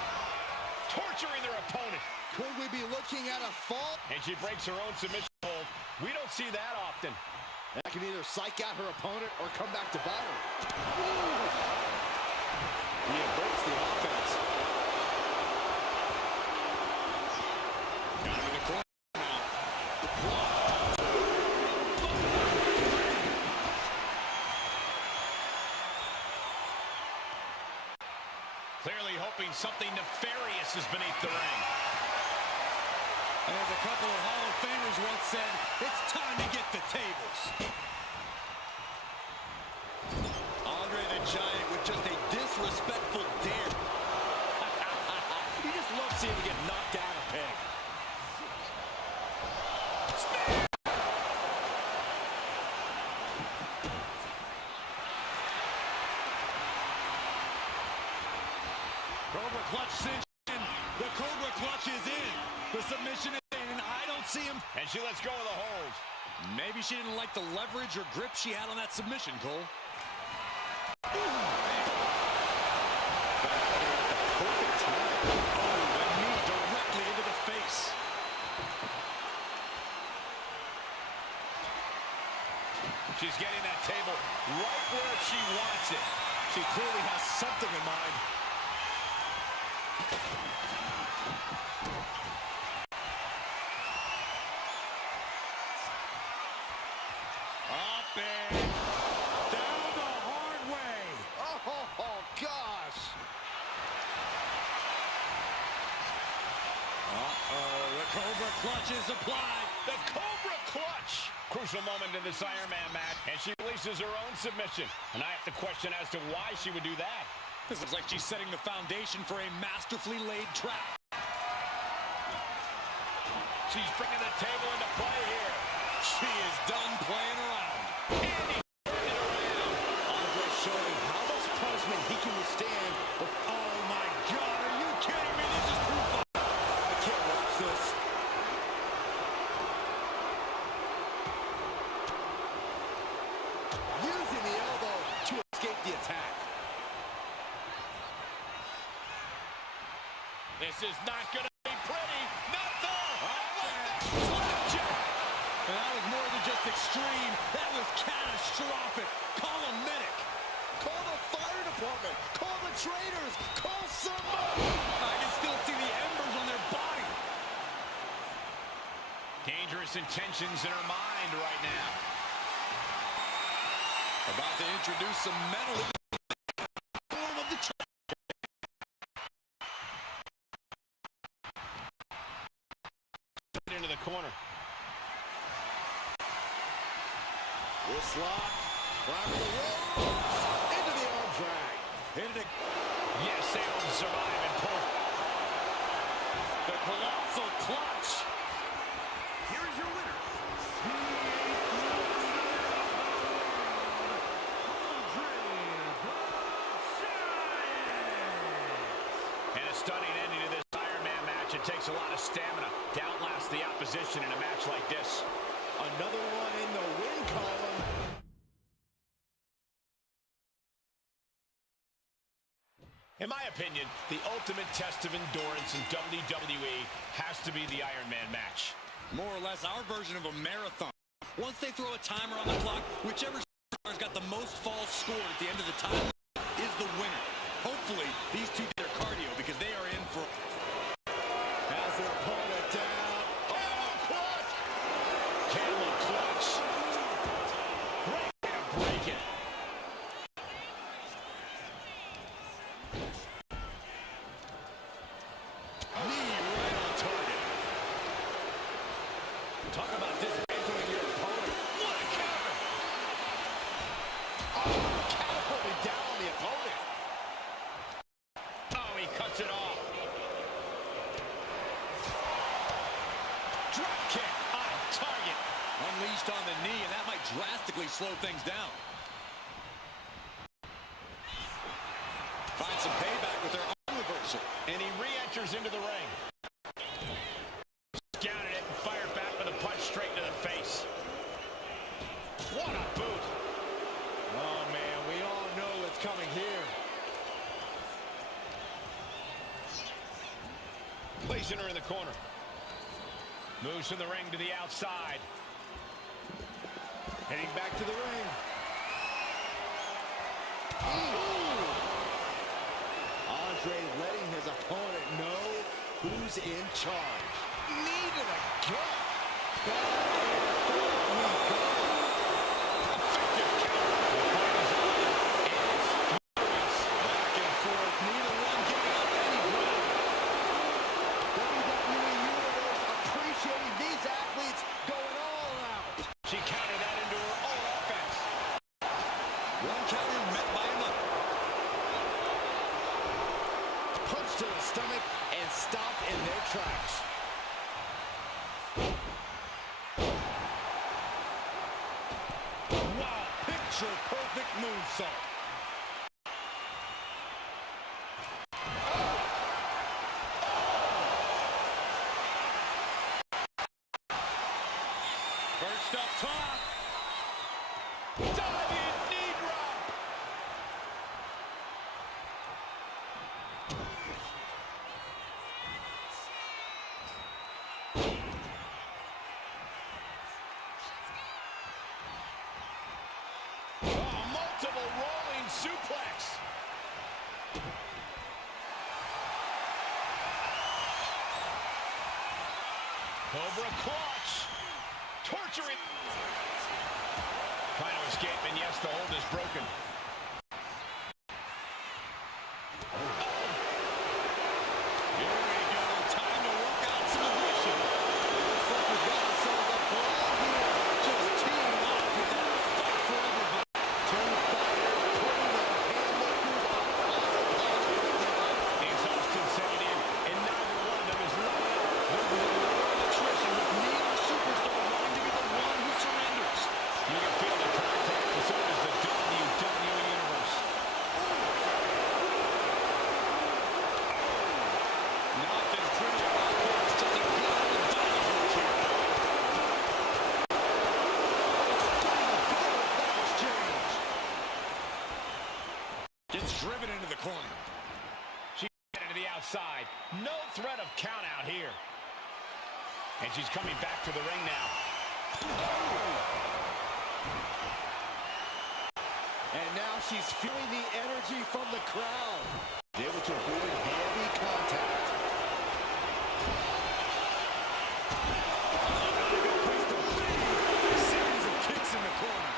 Torturing their opponent. Could we be looking at a fall? And she breaks her own submission hold. We don't see that often. That can either psych out her opponent or come back to bite her. He averts the offense. Got him in the corner now. Clearly hoping something nefarious is beneath the ring. And as a couple of Hall of Famers once said, it's time to get the tables. Andre the Giant with just a disrespectful dare. You just love seeing him get knocked down a peg. Cobra clutch cinch in. The Cobra clutch is in. The submission is in, and I don't see him. And she lets go of the hold. Maybe she didn't like the leverage or grip she had on that submission, Cole. Ooh, perfect time. Oh, the knee directly into the face. She's getting that table right where she wants it. She clearly has something in mind. Up and down the hard way. Oh, gosh. The Cobra clutch is applied. The Cobra clutch. Crucial moment in this Iron Man match, and she releases her own submission. And I have to question as to why she would do that. This looks like she's setting the foundation for a masterfully laid trap. She's bringing the table into play here. She is done playing around. And he turned it around. Andre showing how much punishment he can withstand. Oh, my God. Are you kidding me? This is too far. I can't watch this. Using the elbow to escape the attack. This is not going to be pretty. Not there. Slapjack. And that was more than just extreme. That was catastrophic. Call a medic. Call the fire department. Call the traitors. Call somebody. I can still see the embers on their body. Dangerous intentions in her mind right now. About to introduce some metal in the form of the into the corner. This lock. Climbing the ropes. Into the arm drag. Into the... Yes, they will survive and pull. The colossal clutch. Here is your winner, And a stunning ending to this Iron Man match. It takes a lot of stamina to outlast the opposition in a match like this. Another one in the win column. In my opinion, the ultimate test of endurance in WWE has to be the Iron Man match. More or less our version of a marathon. Once they throw a timer on the clock, whichever star's got the most falls scored at the end of the time is the winner. Hopefully, these two do their cardio because they are in for... Has their opponent down. Oh, clutch! Camel clutch. Great way to break it. Knee right on target. Talk about dismantling your opponent. What a counter! Oh, catapulting down on the opponent. Oh, he cuts it off. Drop kick on target. Unleashed on the knee, and that might drastically slow things down. Find some payback with their arm reversal. And he re-enters into the ring. Scouted it and fired back with a punch straight to the face. What a boot. Oh, man, we all know what's coming here. Placing her in the corner. Moves from the ring to the outside. Heading back to the ring. Andre letting his opponent know who's in charge. Knee to the gut. Back and forth we go. Effective counter. The fight is on. It's furious. Back and forth, neither one getting to the stomach and stopped in their tracks. Wow, picture-perfect moonsault. First up top. Diving knee drop. Oh, multiple rolling suplex. Cobra clutch. Torturing. Trying to escape, and yes, the hold is broken. Here we go. Time to work out some aggression. Looks like we've got ourselves a brawl here. Just teeing off with that fight for everybody. Two fighters putting their haymakers on autopilot right now. Exhaustion setting in, and neither one of them is letting up. This is a lot of attrition with neither superstar wanting to be the one who surrenders. You can feel the contact, and so does the WWE Universe. Nothing pretty about this. Just a good old dynamite here. That exchange. Gets driven into the corner. She's headed to the outside. No threat of count out here. And she's coming back to the ring now. And now she's feeling the energy from the crowd. Able to avoid heavy contact. Series of kicks in the corner.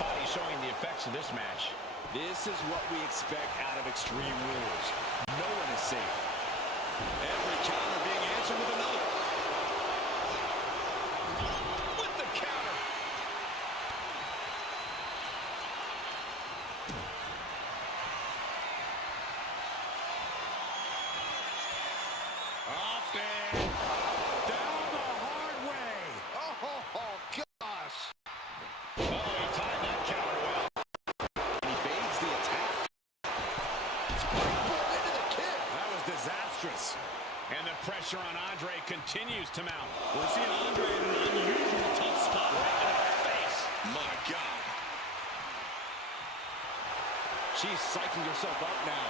Body showing the effects of this match. This is what we expect out of Extreme Rules. No one is safe. Every counter being answered with another. With the counter. Up and down the hard way. Oh, gosh. Oh, he timed that counter well. And he evades the attack. Springboard into the kick. That was disastrous. And the pressure on Andre continues to mount. We're seeing Andre in an unusual tough spot right in the face. My God. She's psyching herself up now.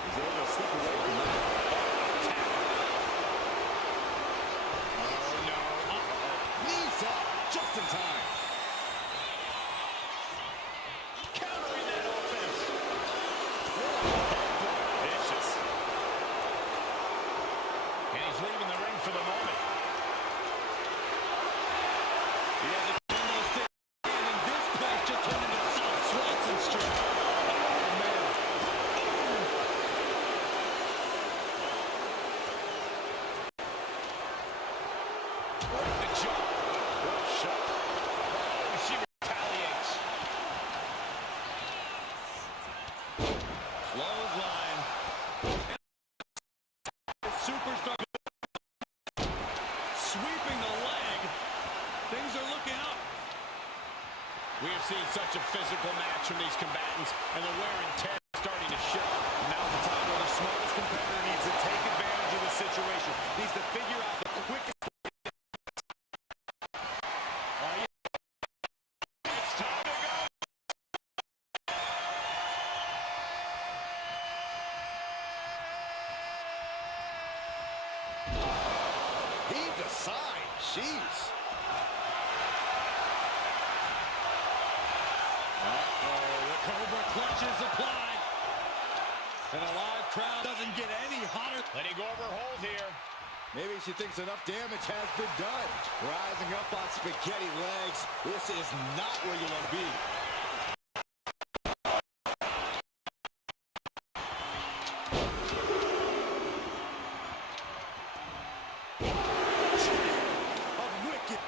He's able to slip away from that. Oh, no. Knees up just in time. Countering that offense. Vicious. And he's leaving the ring for the moment. He has a kendo stick, and this place just turned into South Swanson Street. Oh, man. The jump. What a shot. Oh, she retaliates. Clothesline. Superstar sweeping the leg. Things are looking up. We have seen such a physical match from these combatants, and the wear and tear is starting to show. Now's the time where the smartest competitor needs to take advantage of the situation. Needs to figure out the quickest. It's time to go. Heave aside. Jeez. The Cobra clutch is applied. And a live crowd doesn't get any hotter. Letting go of her hold here. Maybe she thinks enough damage has been done. Rising up on spaghetti legs. This is not where you want to be. Of wicked.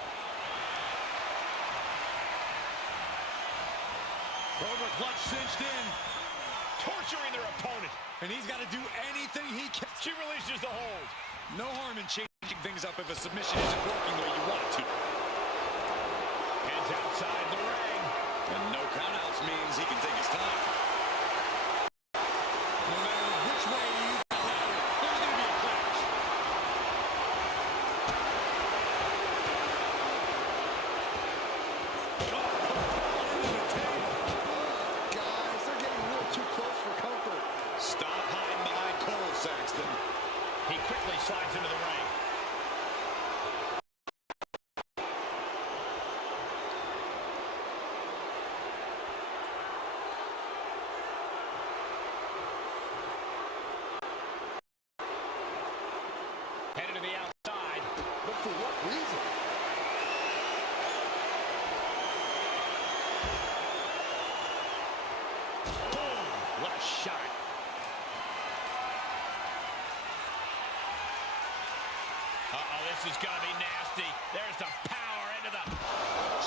Cobra clutch cinched in. Torturing their opponent. And he's got to do anything he can. She releases the hold. No harm in changing things up if a submission isn't working the way you want it to. Heads outside the ring. And no countouts means he can take his time. No matter which way you use the ladder, there's going to be a crash. Guys, they're getting a little too close for comfort. Stop hiding behind Cole, Saxton. He quickly slides into the ring. Headed to the outside. But for what reason? Boom! What a shot. This is going to be nasty. There's the power into the...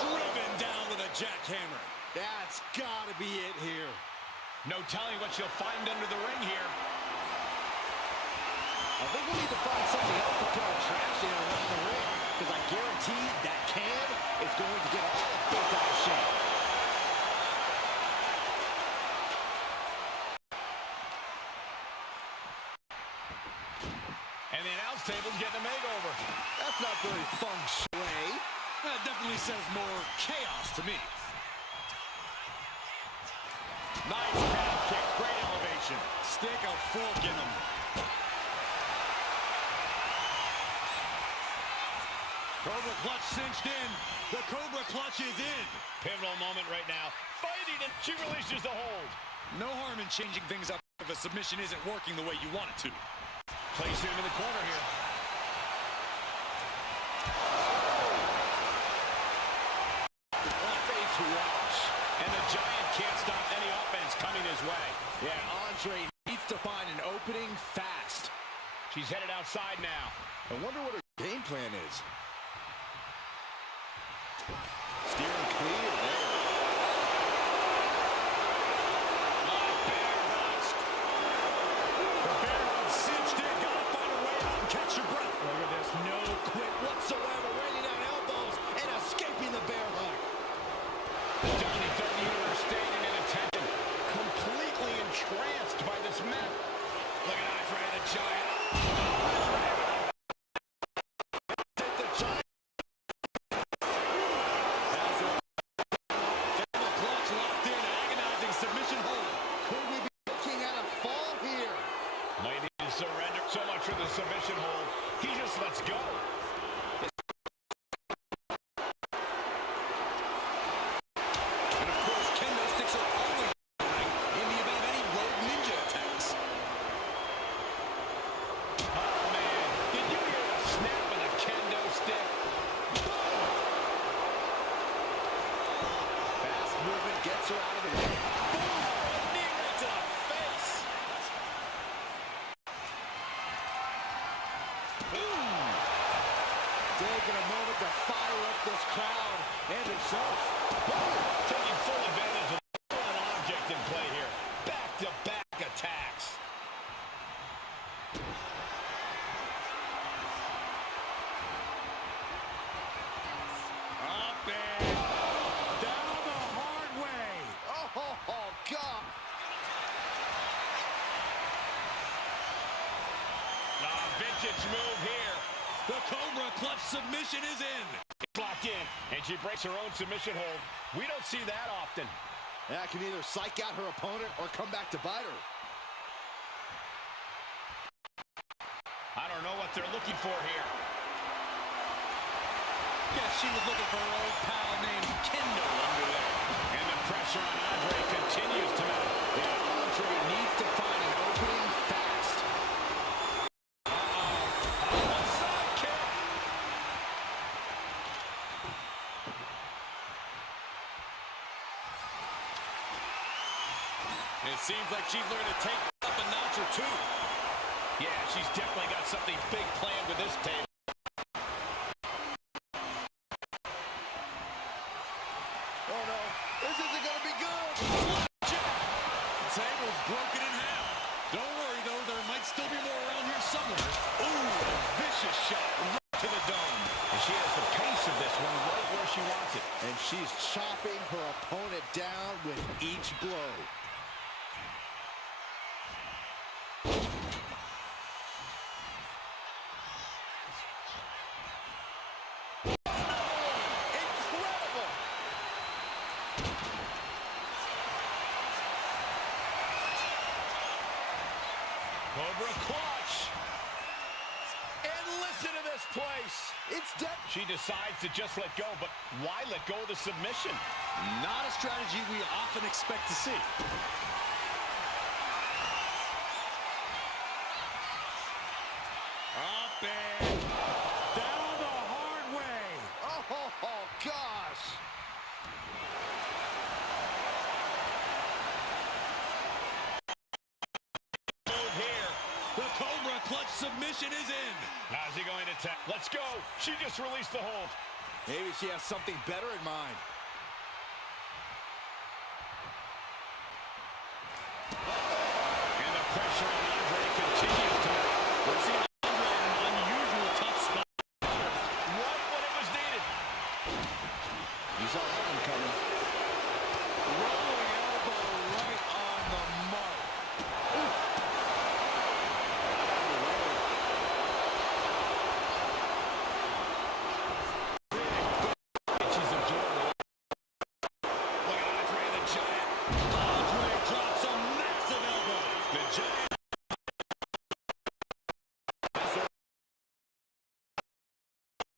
Driven down with a jackhammer. That's got to be it here. No telling what you'll find under the ring here. I think we need to find something else to put our trash in around the ring, because I guarantee that can is going to get all bent out of shape. And the announce table's getting a makeover. That's not very feng shui. That definitely says more chaos to me. Nice crab kick, great elevation. Stick a fork in them. Cobra clutch cinched in. The Cobra clutch is in. Pivotal moment right now. Fighting, and she releases the hold. No harm in changing things up if a submission isn't working the way you want it to. Placing him in the corner here. Face wash. And the Giant can't stop any offense coming his way. Yeah, Andre needs to find an opening fast. She's headed outside now. I wonder what her game plan is. Steering clear there. The bear hug cinched in. Gotta find a way out and catch your breath. Look at this, no quit whatsoever. Raining down elbows and escaping the bear hug. The WWE Universe staying in attention. Completely entranced by this man. Look at Andre the Giant. The Giant. Double clutch locked in. Agonizing submission hold. Could we be looking at a fall here? Might need to surrender. So much for the submission hold. He just lets go. And of course, kendo sticks are always in the event of any rogue ninja attacks. Oh, man. Did you hear the snap of the kendo stick? Fast movement gets her out of the way. Knee right to the face. Taking a moment to fire up this crowd and herself. Taking full advantage of an object in play here. Back-to-back attacks. Up and down the hard way. Oh, God. Vintage move here. The Cobra clutch submission is in. Locked in, and she breaks her own submission hold. We don't see that often. That can either psych out her opponent or come back to bite her. I don't know what they're looking for here. Guess she was looking for her old pal named Kendo under there. And the pressure on Andre continues to mount. Yeah, Andre needs to find an opening fast. Side kick. It seems like she's learned to take up a notch or two. Yeah, she's definitely got something big planned with this table. Oh, no. This isn't going to be good. table's broken in half. Don't worry, though. There might still be more around here somewhere. Ooh, a vicious shot right to the dome. And she has the pace of this one right where she wants it. And she's chopping her opponent down with each blow. Cobra clutch. And listen to this place. It's dead. She decides to just let go, but why let go of the submission? Not a strategy we often expect to see. Up and down the hard way. Oh, gosh. The Cobra clutch submission is in. How's he going to tap? Let's go. She just released the hold. Maybe she has something better in mind. And the pressure on Andre continues to mount. We're seeing Andre in an unusual tough spot. Right when it was needed. You saw that one coming. Rolling elbow right on the mark. She's absorbed. Look at Andre the Giant. Andre drops a massive elbow. The Giant.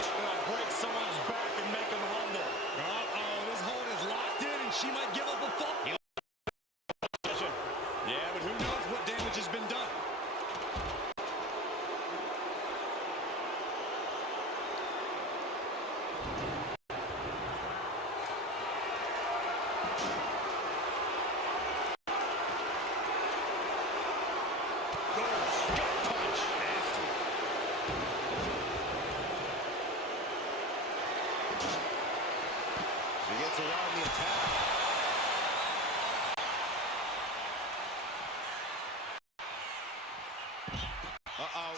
Gonna break someone's back and make him humble. Uh-oh, this hold is locked in and she might give up a fall. Yeah, but who knows what damage has been done. She gets around the attack. Uh-oh.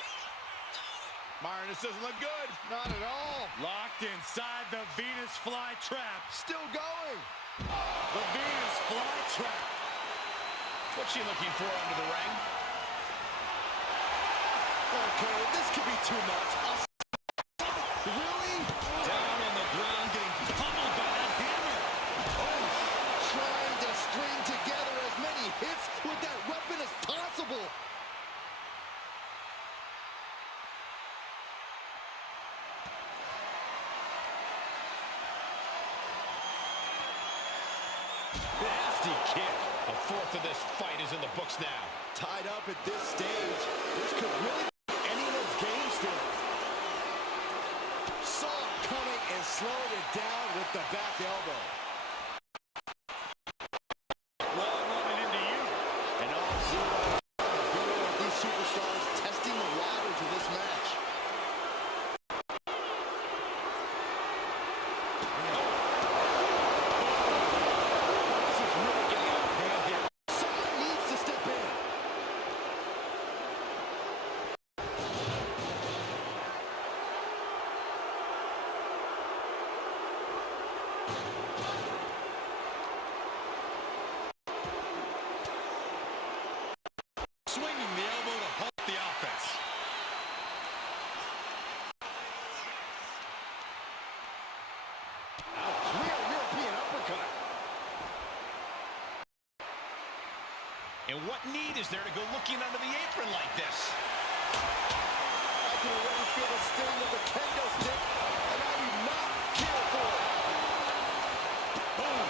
Myron, this doesn't look good. Not at all. Locked inside the Venus flytrap. Still going. The Venus flytrap. What's she looking for under the ring? Okay, this could be too much. Really? Down on the ground, getting pummeled by that hammer. Oh, trying to string together as many hits with that weapon as possible. Nasty kick. A fourth of this fight is in the books now. Tied up at this stage, this could really be anyone's game still. Saw it coming and slowed it down with the back elbow. Well, running into you. And all zero. These superstars testing the waters of this match. This is really getting out of hand here. Someone needs to step in. Swinging the elbow to halt the offense. Ouch. Real European uppercut. And what need is there to go looking under the apron like this? I can already feel the sting of the kendo stick, and I do not care for it. Boom.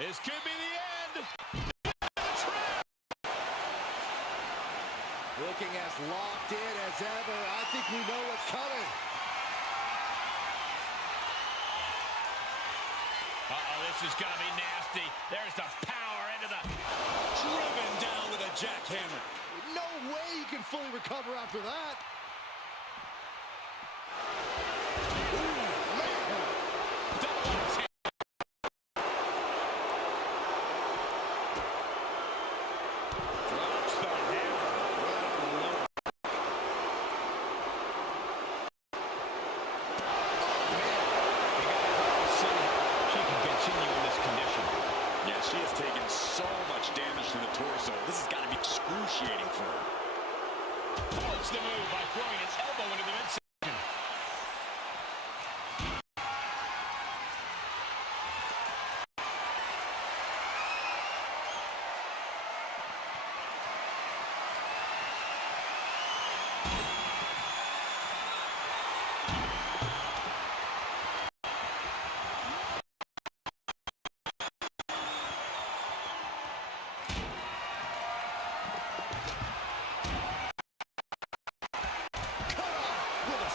This could be the end. Looking as locked in as ever. I think we know what's coming. Uh-oh, this is going to be nasty. There's the power into the... Driven down with a jackhammer. No way you can fully recover after that. Ooh, man. Double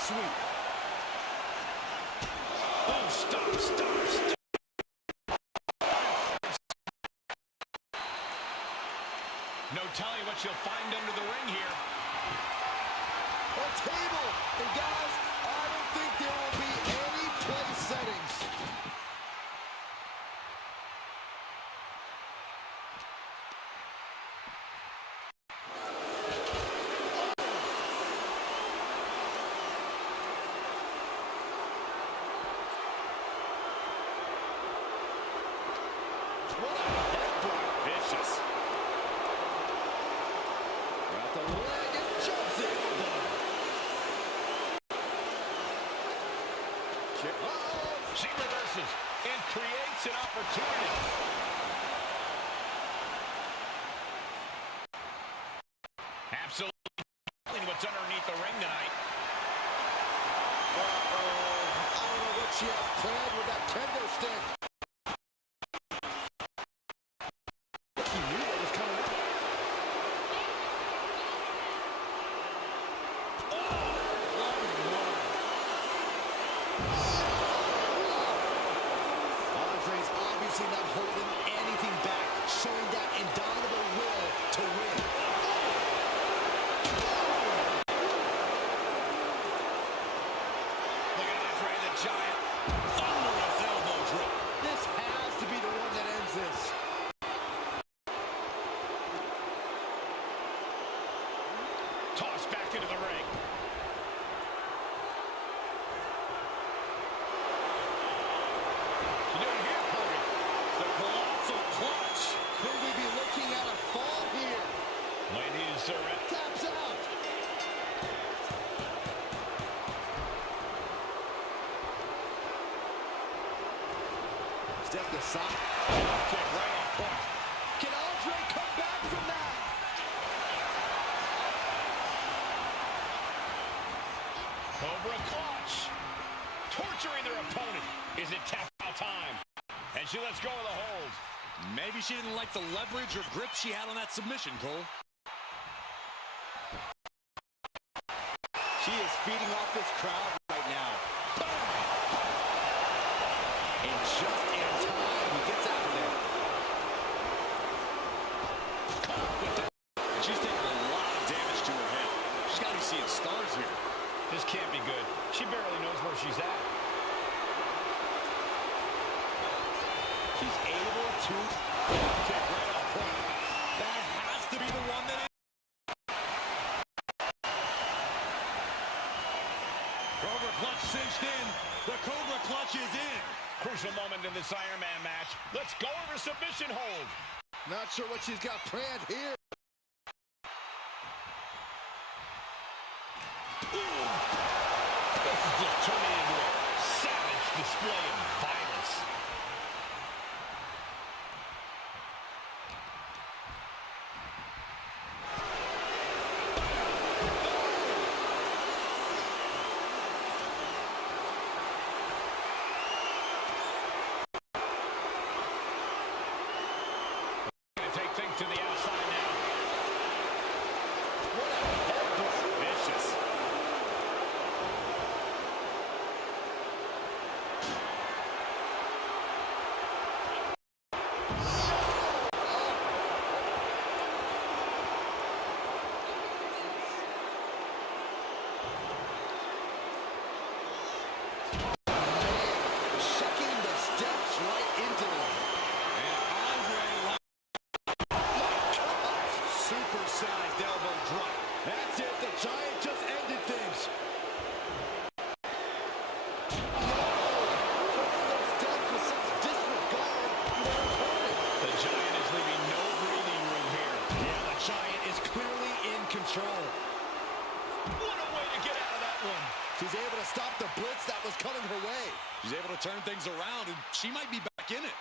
sweep. Oh, stop. No telling what you'll find under the ring here. A table. And guys, I don't think there will be any place settings. What a headbutt. Vicious. Got the leg and jumps it. She reverses and creates an opportunity. Absolutely what's underneath the ring tonight. I don't know what she has planned with that kendo stick. He knew what was coming up. Andre's obviously not holding anything back, showing that indomitable will to win. Look at Andre the Giant. Thunderous elbow drop. This has to be the one that ends this. Tossed back into the ring. You doing here, Cody? The colossal clutch. Could we be looking at a fall here? Might need to surrender. Taps out. Step aside. Kick right on point. Can Andre come back from that? Cobra clutch. Torturing their opponent. Is it tap out time? And she lets go of the hold. Maybe she didn't like the leverage or grip she had on that submission, Cole. She is feeding off this crowd right now. And just in time, he gets out of there. Caught with that. And she's taking a lot of damage to her head. She's got to be seeing stars here. This can't be good. She barely knows where she's at. She's able to Kick right off point. That has to be the one that... Cobra clutch cinched in. The Cobra clutch is in. Crucial moment in this Iron Man match. Let's go over submission hold. Not sure what she's got planned here. This is just turning into a savage display of violence. Gonna take things to the outside now. What a headbutt. Vicious. Checking the steps right into them. And Andre... Supersized elbow drop. That's it. The Giant just ended things. Those steps with such disregard for their opponent. The Giant is leaving no breathing room here. Yeah, the Giant is clearly in control. What a way to get out of that one. She's able to stop the blitz that was coming her way. She's able to turn things around, and she might be back in it.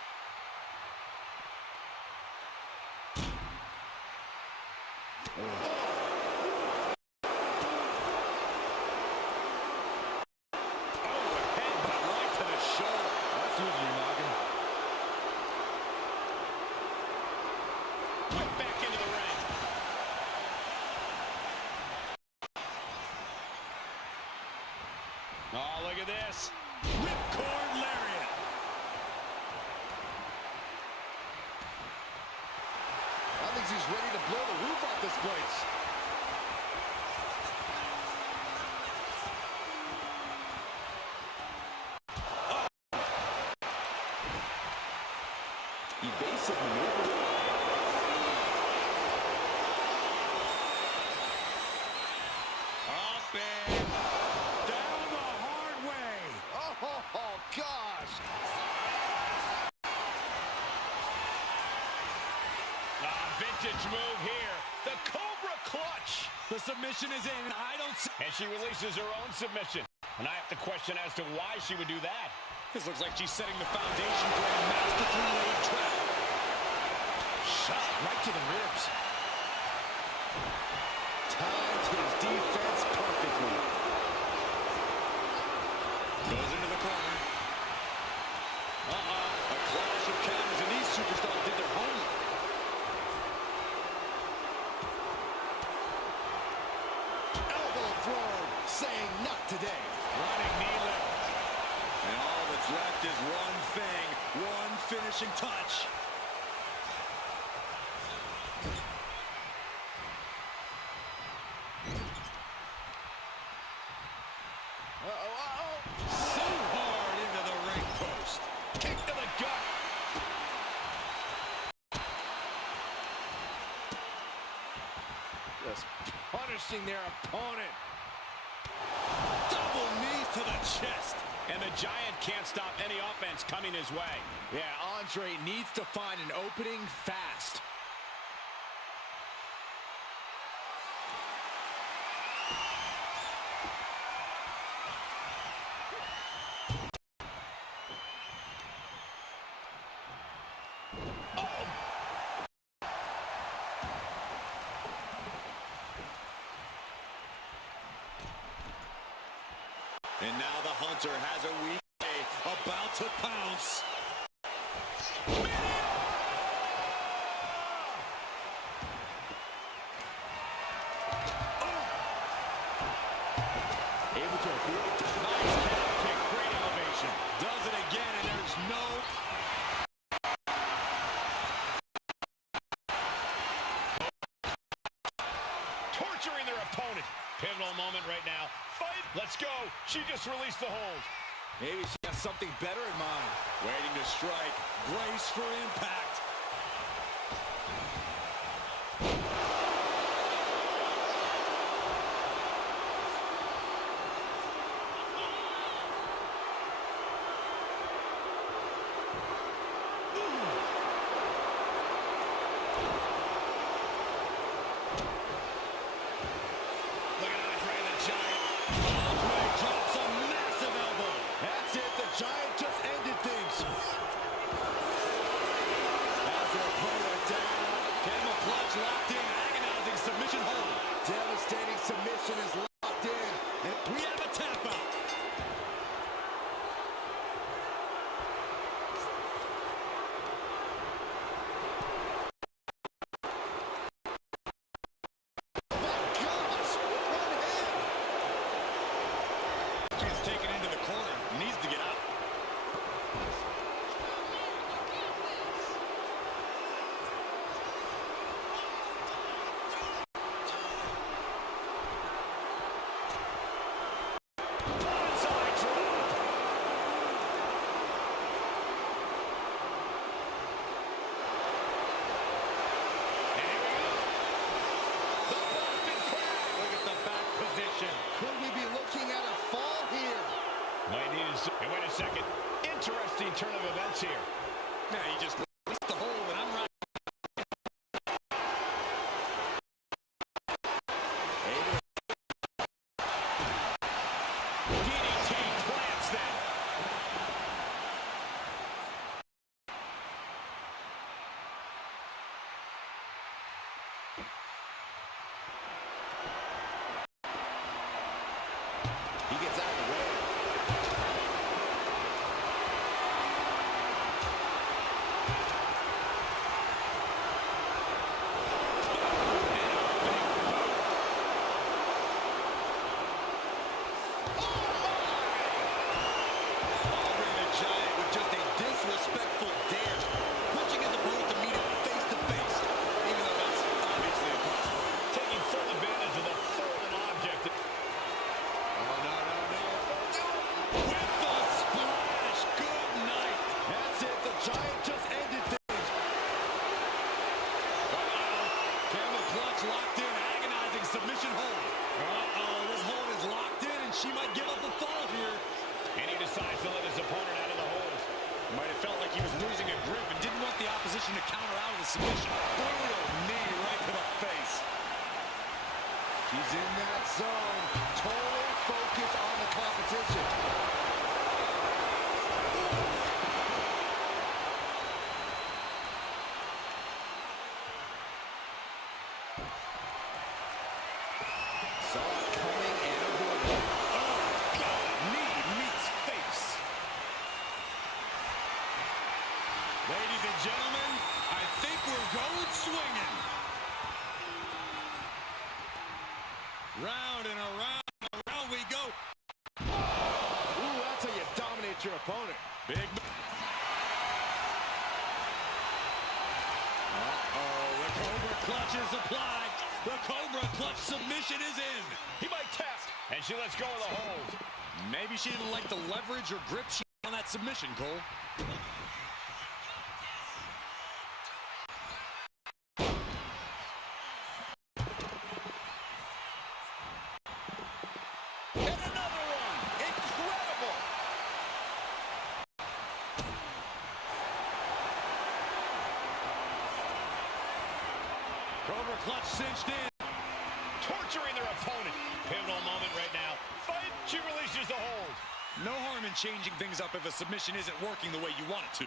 Headbutt right to the shoulder. That's usually noggin. Right back into the ring. Oh, look at this. Ripcord lariat. I think he's ready to blow the roof off this place. Evasive maneuver. Up and down the hard way. Oh, gosh. Vintage move here. The Cobra Clutch. The submission is in. I don't see. And she releases her own submission. And I have to question as to why she would do that. This looks like she's setting the foundation for a masterfully laid trap. Shot right to the ribs. Timed his defense perfectly. Goes into the corner. A clash of counters, and these superstars did their homework. Elbow throw, saying not today. Running knee lift. And all that's left is one thing, one finishing touch. So hard into the ring post. Kick to the gut. Just punishing their opponent. Double knees to the chest. And the Giant can't stop any offense coming his way. Yeah, Andre needs to find an opening fast. And now the Hunter has a weak day, about to pounce. Able to avoid. Nice calf kick, great elevation. Does it again, and there's no... Torturing their opponent. Pivotal moment right now. Fight. Let's go. She just released the hold. Maybe she has something better in mind. Waiting to strike. Brace for impact. Look at Andre the Giant. Andre drops a massive elbow. That's it. The Giant just ended things. Has their opponent down. Camel clutch locked in. Agonizing submission hold. Devastating submission is locked in. And we have a tap out. Oh my gosh! One hit. He's taken into the corner. Needs to get out. Bonsai drop. And here we go. The Boston Crab. Look at the back position. Could we be looking at a fall here? Might need his... And wait a second. Interesting turn of events here. Yeah, he just released the hold, and I'm right. DDT plants them. He gets out of the way. the fall here. And he decides to let his opponent out of the hold. Might have felt like he was losing a grip and didn't want the opposition to counter out of the submission. Brutal knee right to the face. He's in that zone. Total focus on the competition. Saw it coming and avoided. Oh, God. Knee meets face. Ladies and gentlemen, I think we're going swinging. Round and around we go. Ooh, that's how you dominate your opponent. Big. Uh-oh, the Cobra clutch is applied. The Cobra clutch submission is in. He might test, and she lets go of the hold. Maybe she didn't like the leverage or grip she had on that submission, Cole. And another one. Incredible. Cobra clutch cinched in. Torturing their opponent. Pivotal moment right now. Fight, she releases the hold. No harm in changing things up if a submission isn't working the way you want it to.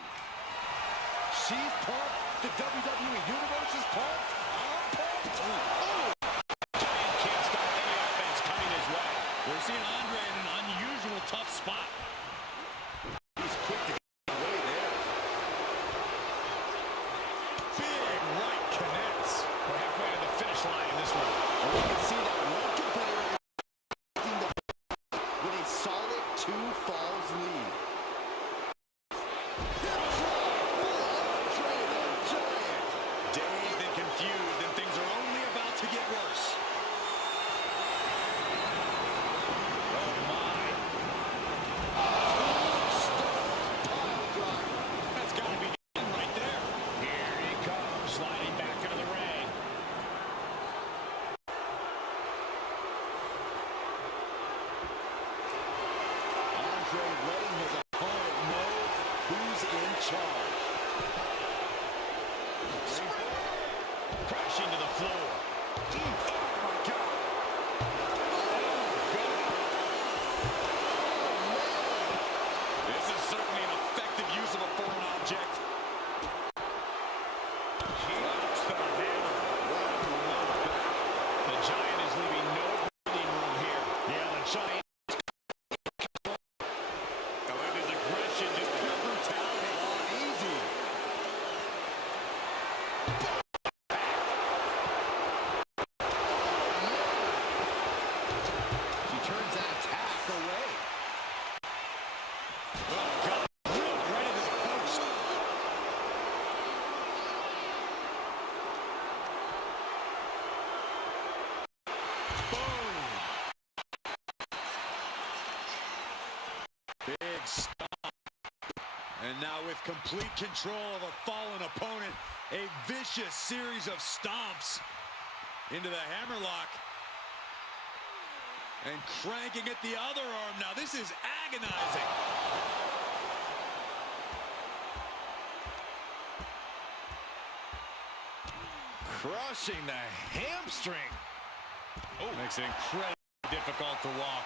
She's pumped. The WWE Universe is pumped. I'm pumped. Ooh. Giant can't stop any offense coming his way. We're seeing Andre in an unusual tough spot. He's quick to get away there. Big right connects. We're halfway to the finish line in this one. And we can see that one competitor with a solid 2 falls lead. Dazed and confused, and things are only about to get worse. Oh, my. That's got to be the end right there. Here he comes, sliding back into the ring. Andre letting his opponent know who's in charge. Crashing to the floor. Oh, my God. This is certainly an effective use of a foreign object. She locks the hammer. The Giant is leaving no breathing room here. Yeah, the Giant. Oh, and his aggression, just pure brutality. Oh, easy. She turns that attack away. Oh, God. Drilled right into the post. Boom. Big stomp. And now with complete control of a fallen opponent, a vicious series of stomps into the hammerlock. And cranking at the other arm. Now this is agonizing. Crushing the hamstring. Oh, makes it incredibly difficult to walk.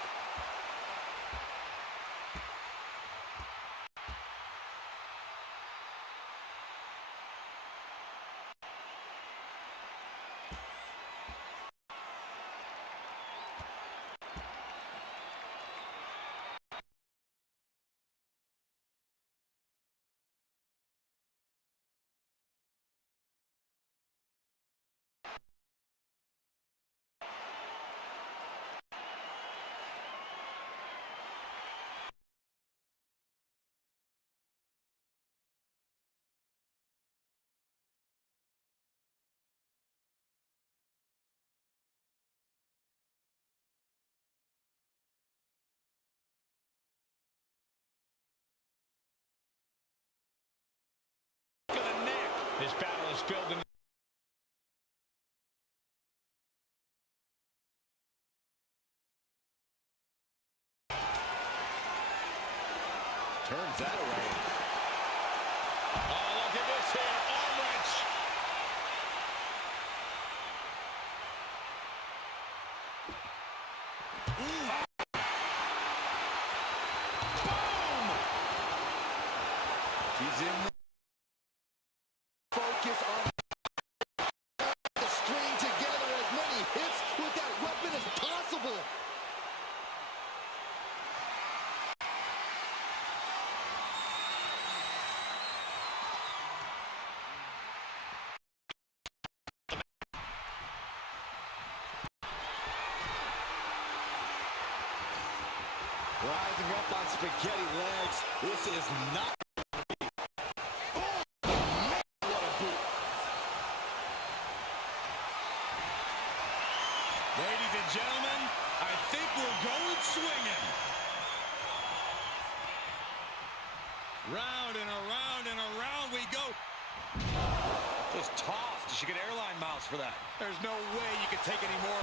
This battle is spilled in. turns that away. Oh, look at this here. Arm wrench. Boom! She's in there. Focus on the string together as many hits with that weapon as possible. Rising up on spaghetti legs. This is not. Oh, man, what a boot. Ladies and gentlemen, I think we're going swinging. Round and around we go. Just tossed. She get airline miles for that. There's no way you can take any more.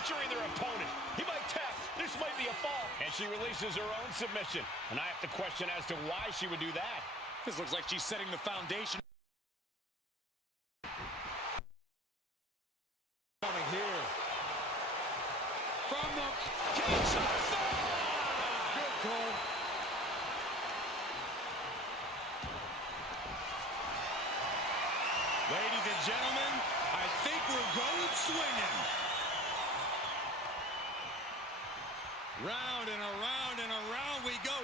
Pressuring their opponent. He might tap. This might be a fall. And she releases her own submission. And I have to question as to why she would do that. This looks like she's setting the foundation. Coming here. From the Kinshasa! Good call. Ladies and gentlemen, I think we're going swinging. Round and around we go.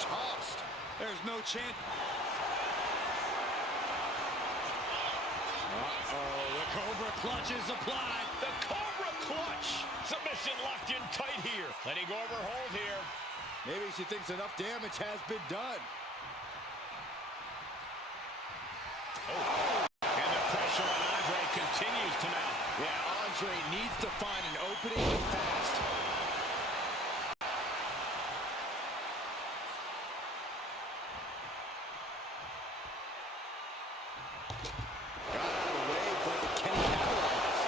Tossed. There's no chance. The Cobra clutch is applied. The Cobra clutch. Submission locked in tight here. Letting go of her hold here. Maybe she thinks enough damage has been done. Oh. And the pressure on Andre continues to mount. Yeah, Andre needs to find an opening fast. Got out of the way, but can he capitalize?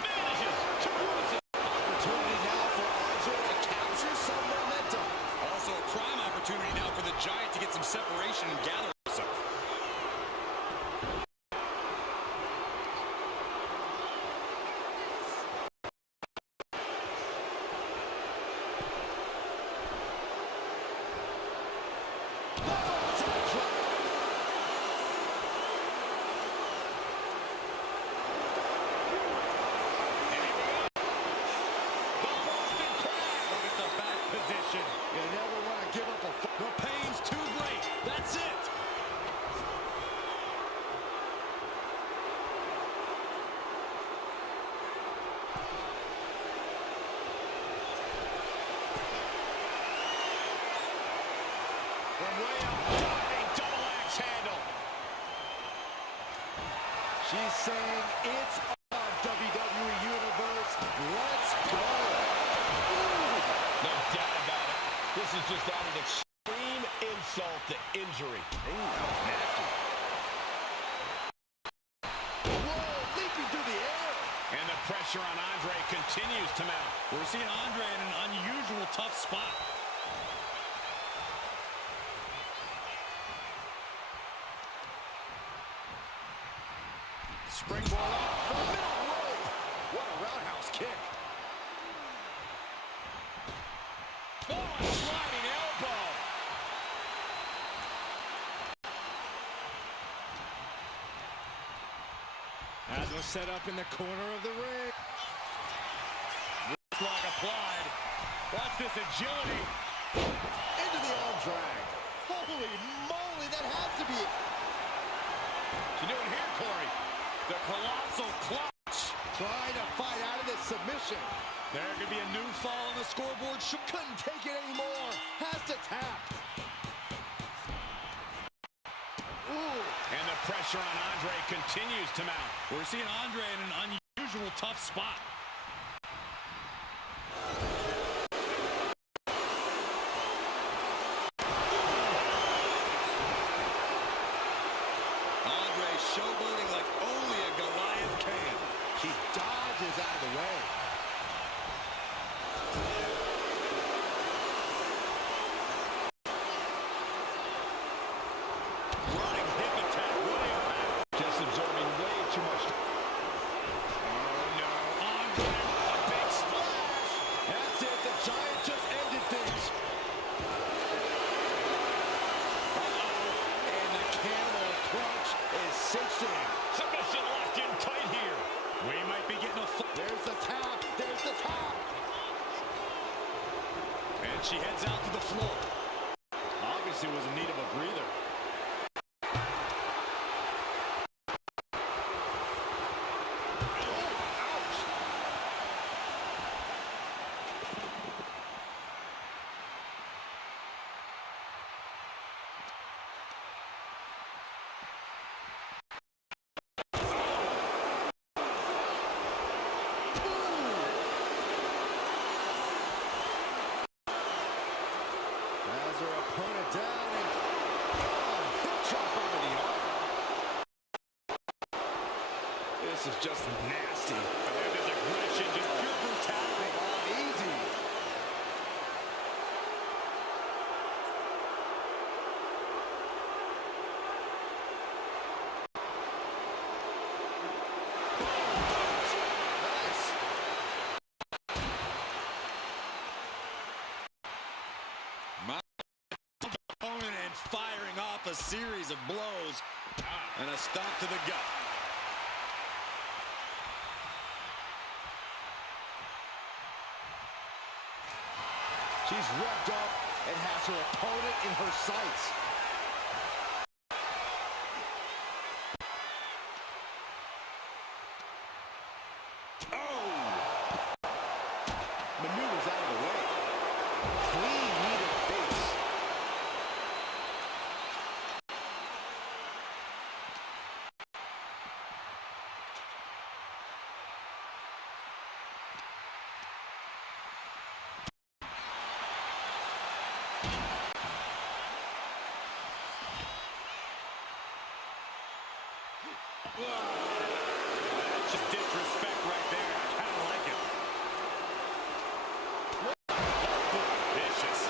Manages to lose it. Opportunity now for Andre to capture some momentum. Also a prime opportunity now for the Giant to get some separation and gather himself. You never want to give up a fight. The pain's too great. That's it. From way up, diving double axe handle. She's saying it's on, WWE Universe. Let's go. No doubt about it. This is just added extreme insult to injury. Ooh, that was nasty. Whoa, leaping through the air. And the pressure on Andre continues to mount. We're seeing Andre in an unusual tough spot. Springboard up from the middle rope. What a roundhouse kick. Oh, a sliding elbow. As was set up in the corner of the ring. Wristlock applied. Watch this agility. Into the arm drag. Holy moly, that has to be it. What's she doing here, Corey? The colossal clutch. Trying to fight out of this submission. There could be a new fall on the scoreboard. Couldn't take it anymore. Has to tap. pressure on Andre continues to mount. We're seeing Andre in an unusual tough spot. Andre showboating like only a Goliath can. He dodges out of the way. Running hip attack. What impact. Just absorbing way too much. Oh, no. Andre, a big splash. That's it. The Giant just ended things. And the camel crunch is cinched in. Submission locked in tight here. We might be getting a There's the tap. There's the tap. and she heads out to the floor. Obviously was in need of a breather. Has her opponent down and hip chop over the arm. This is just nasty. There's aggression, just pure brutality. Easy. Nice. My opponent and firing off a series of blows and a stop to the gut. She's revved up and has her opponent in her sights. Oh! Maneuvers out of the way. Clean knee to the face. That's just disrespect right there. I kind of like it. Vicious.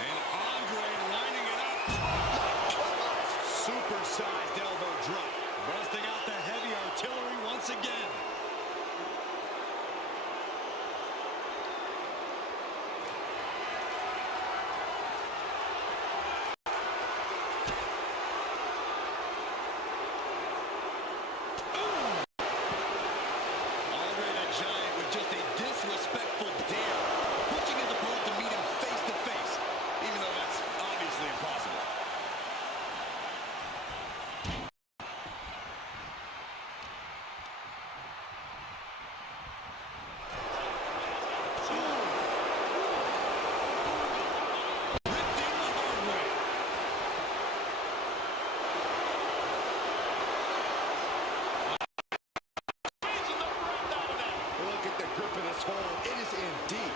And Andre lining it up. Super-sized elbow drop. Busting out the heavy artillery once again. Andre the Giant with just a disrespectful dare, pushing his opponent to meet him face to face, even though that's obviously impossible. Ripped in the hard way. Look at the grip of this hold. It is in deep.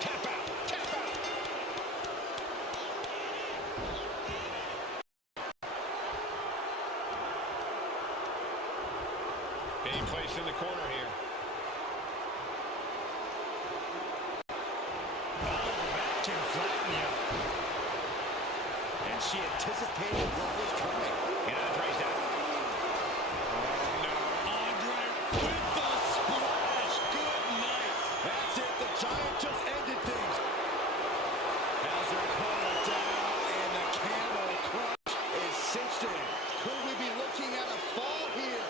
Tap out. Tap out. Being placed in the corner here. That can flatten you. And she anticipated what was coming. And Andre's down. Andre with the splash. Good night. That's it. The Giant just ended things. Has her opponent down, and the camel crunch is cinched in. Could we be looking at a fall here?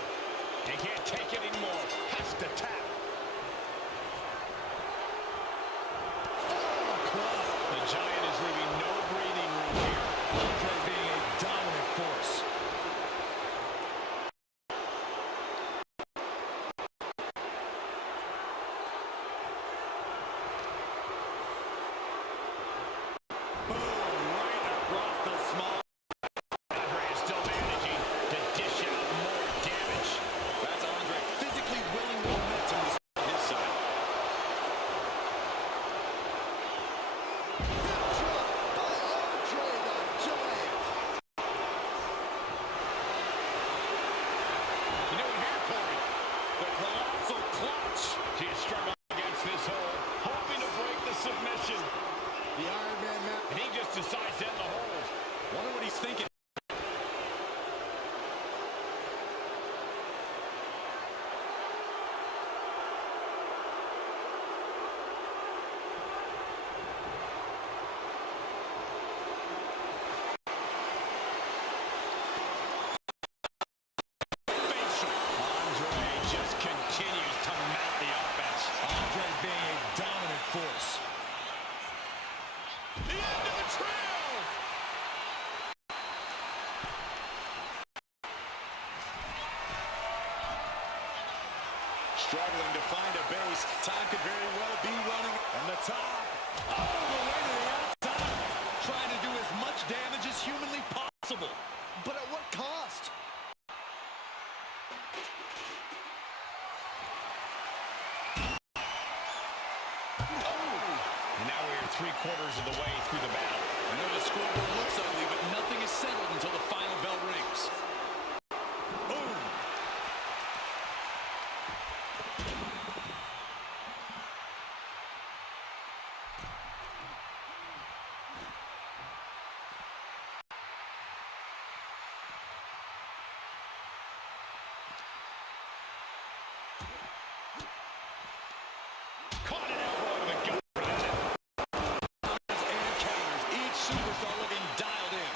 He can't take it anymore. Has to tap. Oh, club. The Giant is leaving no breathing room here. Andre being a dominant force. thinking. Struggling to find a base. Time could very well be running. And the top. Oh, the way to the outside. Trying to do as much damage as humanly possible. But at what cost? And now we're 3/4 of the way through the battle. I know the scoreboard looks ugly, but nothing is settled until the final bell rings. Boom. Caught an elbow to the gut. And counters. Each superstar looking dialed in.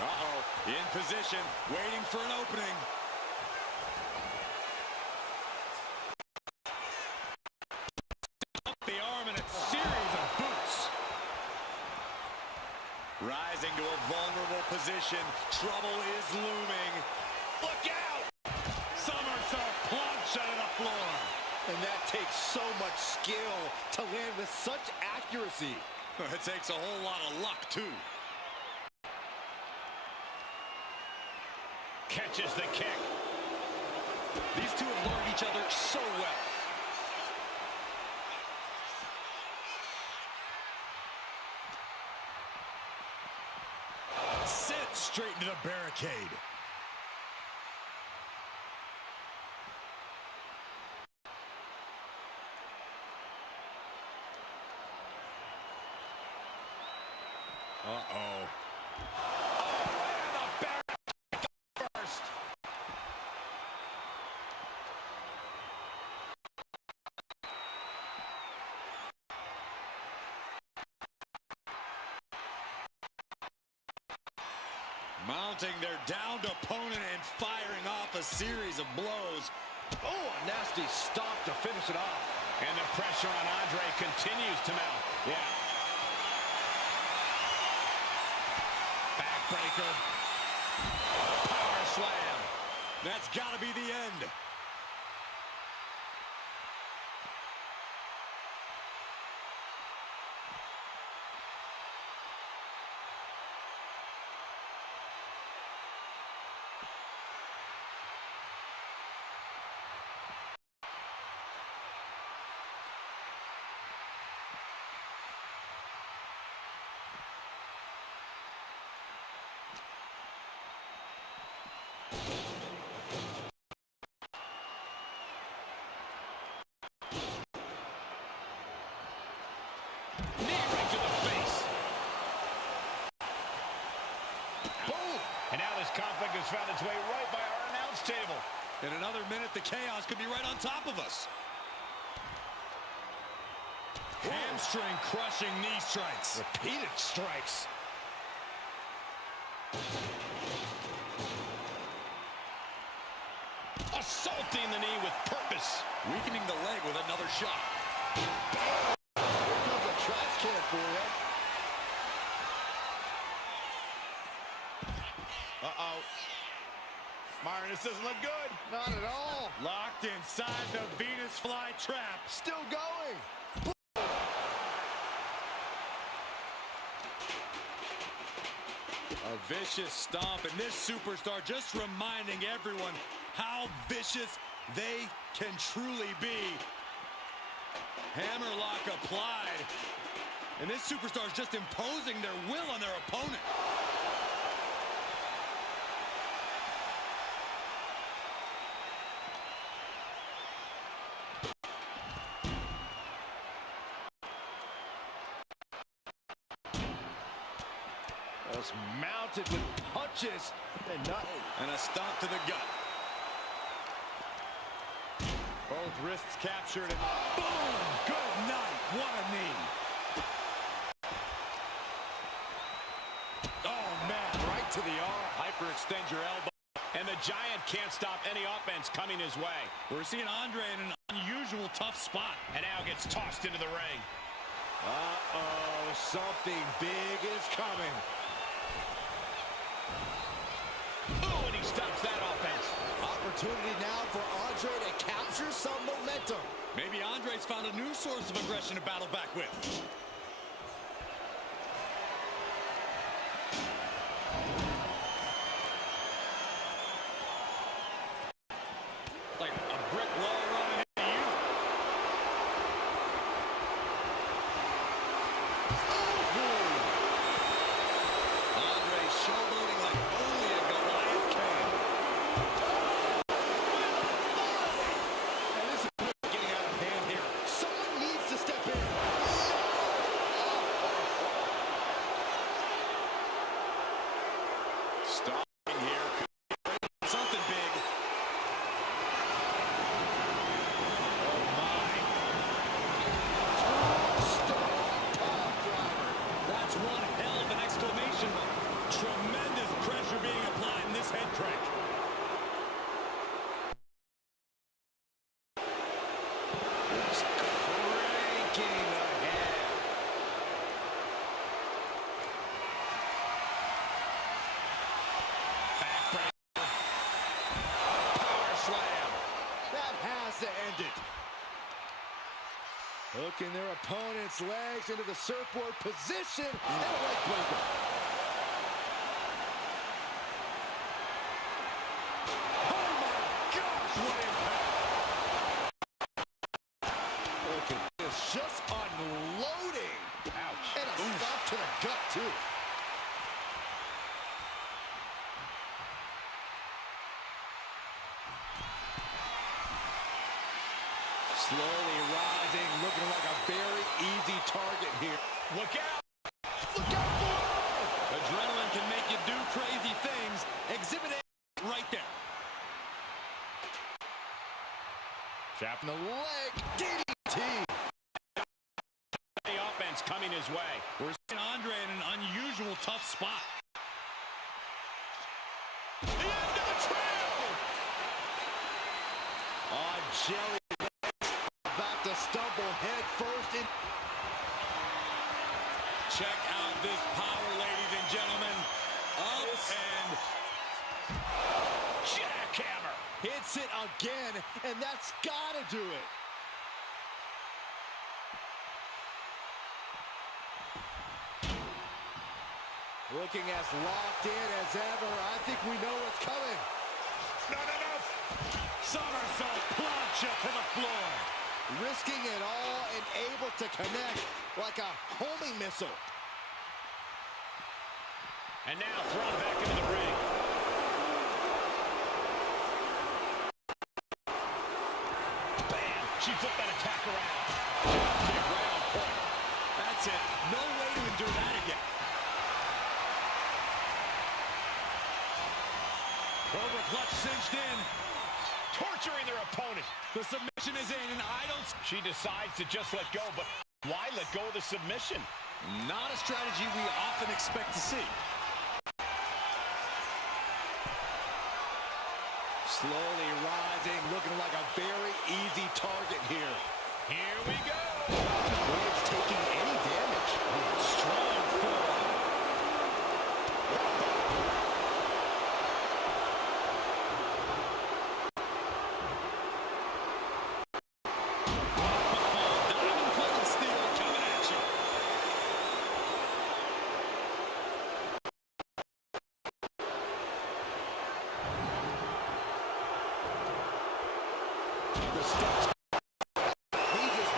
Uh-oh. In position, waiting for an opening. The arm and a series of boots. Rising to a vulnerable position. Trouble is looming. Look out! Somersault plunge out of the floor. And that takes so much skill to land with such accuracy. It takes a whole lot of luck, too. Catches the kick. These two have learned each other so well. Sent straight into the barricade. Uh-oh. Mounting their downed opponent and firing off a series of blows. Oh, a nasty stop to finish it off. And the pressure on Andre continues to mount. Yeah. Backbreaker. Power slam. That's got to be the end. Conflict has found its way right by our announce table. In another minute, the chaos could be right on top of us. Hamstring crushing knee strikes. Repeated strikes. Assaulting the knee with purpose. Weakening the leg with another shot. Here comes a trash can for you. Uh-oh. Myron, this doesn't look good. Not at all. Locked inside the Venus flytrap. Still going. A vicious stomp, and this superstar just reminding everyone how vicious they can truly be. Hammerlock applied. And this superstar is just imposing their will on their opponent. Just mounted with punches and a stomp to the gut. Both wrists captured and Boom! Good night. What a knee. oh man, right to the arm. Hyperextend your elbow. And the Giant can't stop any offense coming his way. We're seeing Andre in an unusual tough spot. And now gets tossed into the ring. Uh-oh, something big is coming. Oh, and he stops that offense. Opportunity now for Andre to capture some momentum. Maybe Andre's found a new source of aggression to battle back with. Like a brick wall running into you. Andre showboating like only a Goliath can. And this is getting out of hand here. Someone needs to step in. Stopping here. Something big. Oh my. That's one hell of an exclamation mark. Tremendous pressure being applied in this head crank. Just cranking ahead. Backbreaker. Power slam. That has to end it. Hooking their opponent's legs into the surfboard position and a leg breaker. Oh my gosh, what impact! Look at this, just unloading. Ouch. And a stop to the gut, too. Slowly rising, looking like a very easy target here. Look out. Look out for it! Adrenaline can make you do crazy things. Exhibit A right there. Trapping the leg. DDT. The offense coming his way. We're seeing Andre in an unusual tough spot. The end of the trail. On Jelly. About to stumble head first in. Check out this power, ladies and gentlemen. Up and Jackhammer. Hits it again, and that's gotta do it. Looking as locked in as ever. I think we know what's coming. Not enough. somersault plancha to the floor. Risking it all and able to connect like a homing missile. And now thrown back into the ring. Bam! She flipped that attack around. Big round point. That's it. No way to endure that again. Cobra clutch cinched in. Torturing their opponent. The submission is in, and I don't... She decides to just let go, but why let go of the submission? Not a strategy we often expect to see. Slowly rising, looking like a very easy target here. Here we go. Rhodes taking any damage. Strong forearm. Diamond-plated steel coming at you. The steps. He just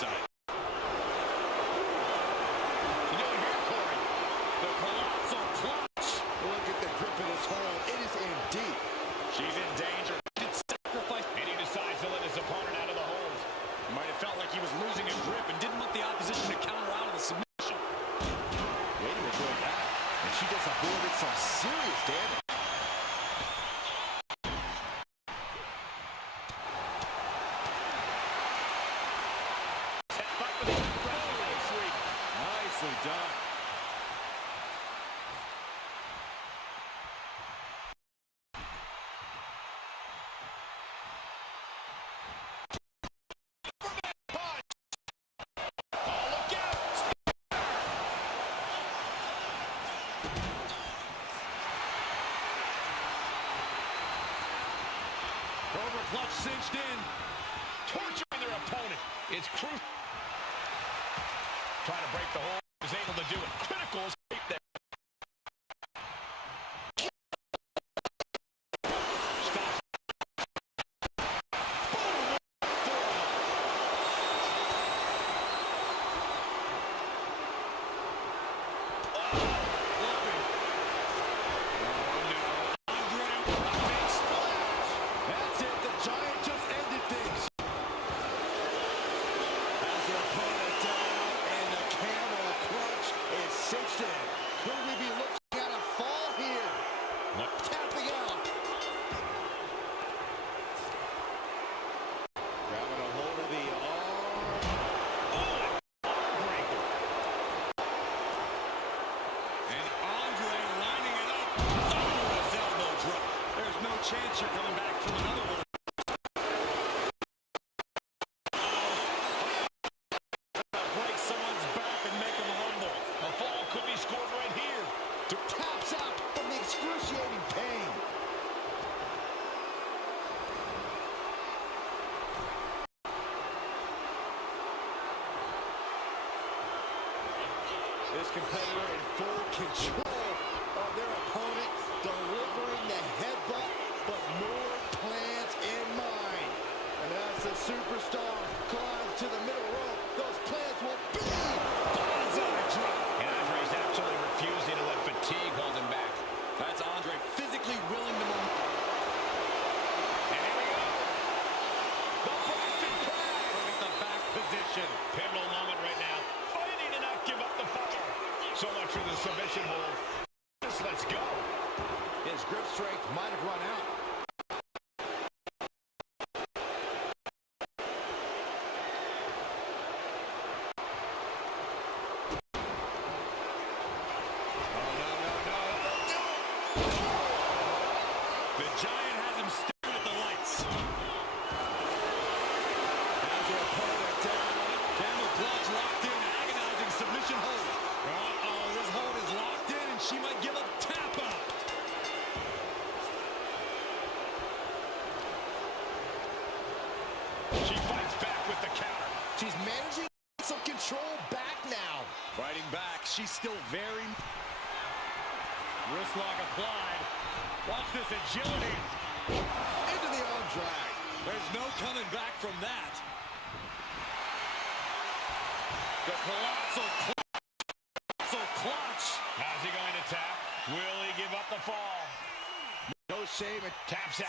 side. You know what here, Corey? The colossal clutch. Look at the grip of this hold. It is in deep. She's in danger. Sacrifice. And he decides to let his opponent out of the hold. Might have felt like he was losing his grip and didn't want the opposition to counter out of the submission. Waiting to go back. And she just avoided some serious damage. Nicely done. Cobra clutch cinched in. Torturing their opponent. It's crucial. Trying to break the hold. Was able to do it. Critical escape there. Stops. Boom. That's it. The Giant just ended things. Has their opponent down, and the camel clutch is cinched in. Could we be looking at a fall here? Tapping out. Grabbing a hold of the arm. Breaker. And Andre lining it up. Thunderous elbow drop. There's no chance you're coming back from another one. Break someone's back and make them humble. A fall could be scored right here. Taps out from the excruciating pain. This competitor in full control of their opponent, delivering the headbutt, but more plans in mind. And as the superstar climbs to the middle rope, those plans will be bullseye drop. And Andre's absolutely refusing to let fatigue hold him back. That's Andre physically willing to move. And here we go. The Boston Crab. At the back position. Pivotal moment right now. Fighting to not give up the fall. So much for the submission hold. Let's go. His grip strength might have run out. The Giant has him staring at the lights. Has their opponent down. Camel clutch locked in, agonizing submission hold. Uh-oh, this hold is locked in, and she might give a tap out. She fights back with the counter. She's managing some control back now. Fighting back, she's still very... Wrist lock applied. Watch this agility. Into the arm drag. There's no coming back from that. The colossal clutch. How's he going to tap? Will he give up the fall? No shame and Taps out.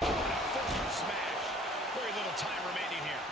Forward smash. Very little time remaining here.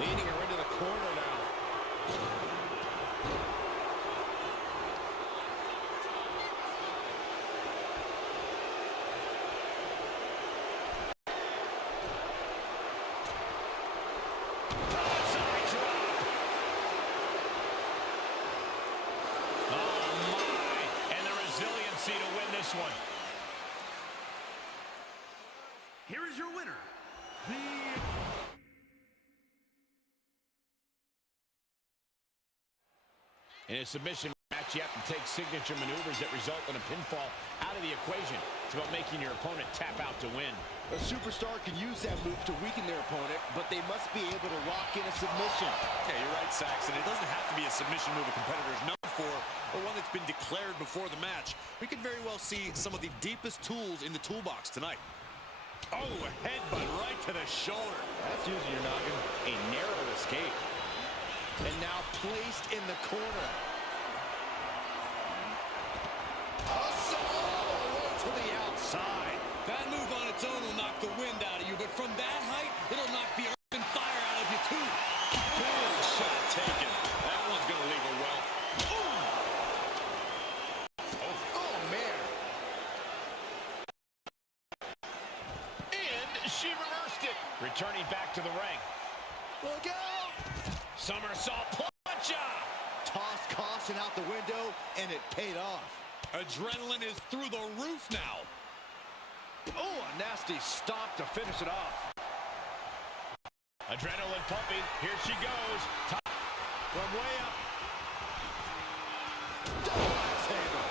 Leading her into the corner now. To win this one. Here is your winner, In a submission match, you have to take signature maneuvers that result in a pinfall out of the equation. It's about making your opponent tap out to win. A superstar can use that move to weaken their opponent, but they must be able to lock in a submission. Yeah, you're right, Saxon. It doesn't have to be a submission move a competitor is known for, or one that's been declared before the match. We could very well see some of the deepest tools in the toolbox tonight. Oh, a headbutt right to the shoulder. That's using your noggin. A narrow escape. And now placed in the corner. To the outside. That move on its own will knock the wind out of you, but from that height, it'll knock the earth and fire out of you, too. Good shot taken. That one's going to leave a well. Oh, man. And she reversed it. Returning back to the ring. Look out. Somersault plunge. Tossed caution out the window, and it paid off. Adrenaline is through the roof now. Oh, a nasty stop to finish it off. Adrenaline pumping. Here she goes. Top from way up. Double axe handle.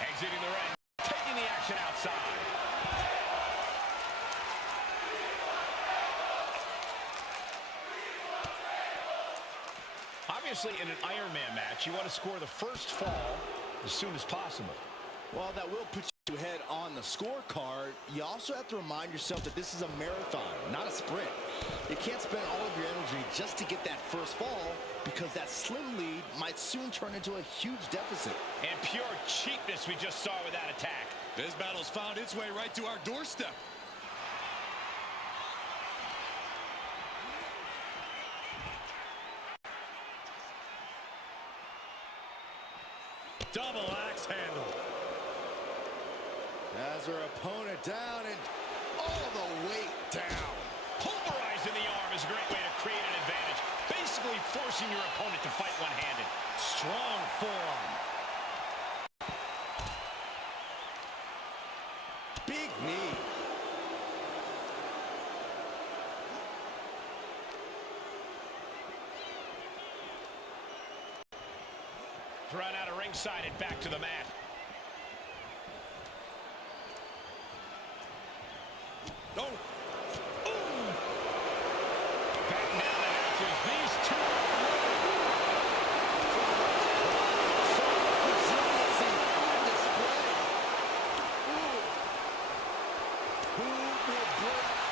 Exiting the ring. Taking the action outside. Obviously, in an Iron Man match, you want to score the first fall as soon as possible. While that will put you ahead on the scorecard, you also have to remind yourself that this is a marathon, not a sprint. You can't spend all of your energy just to get that first fall, because that slim lead might soon turn into a huge deficit. And pure cheapness we just saw with that attack. This battle's found its way right to our doorstep. Double axe handle. Has her opponent down and all the weight down. Pulverized in the arm is a great way to create an advantage. Basically forcing your opponent to fight one-handed. Strong forearm. Big knee. Thrown out of ringside and back to the mat. Oh. Ooh. Back down the hatches. These two. Resiliency on display. Ooh. Who will break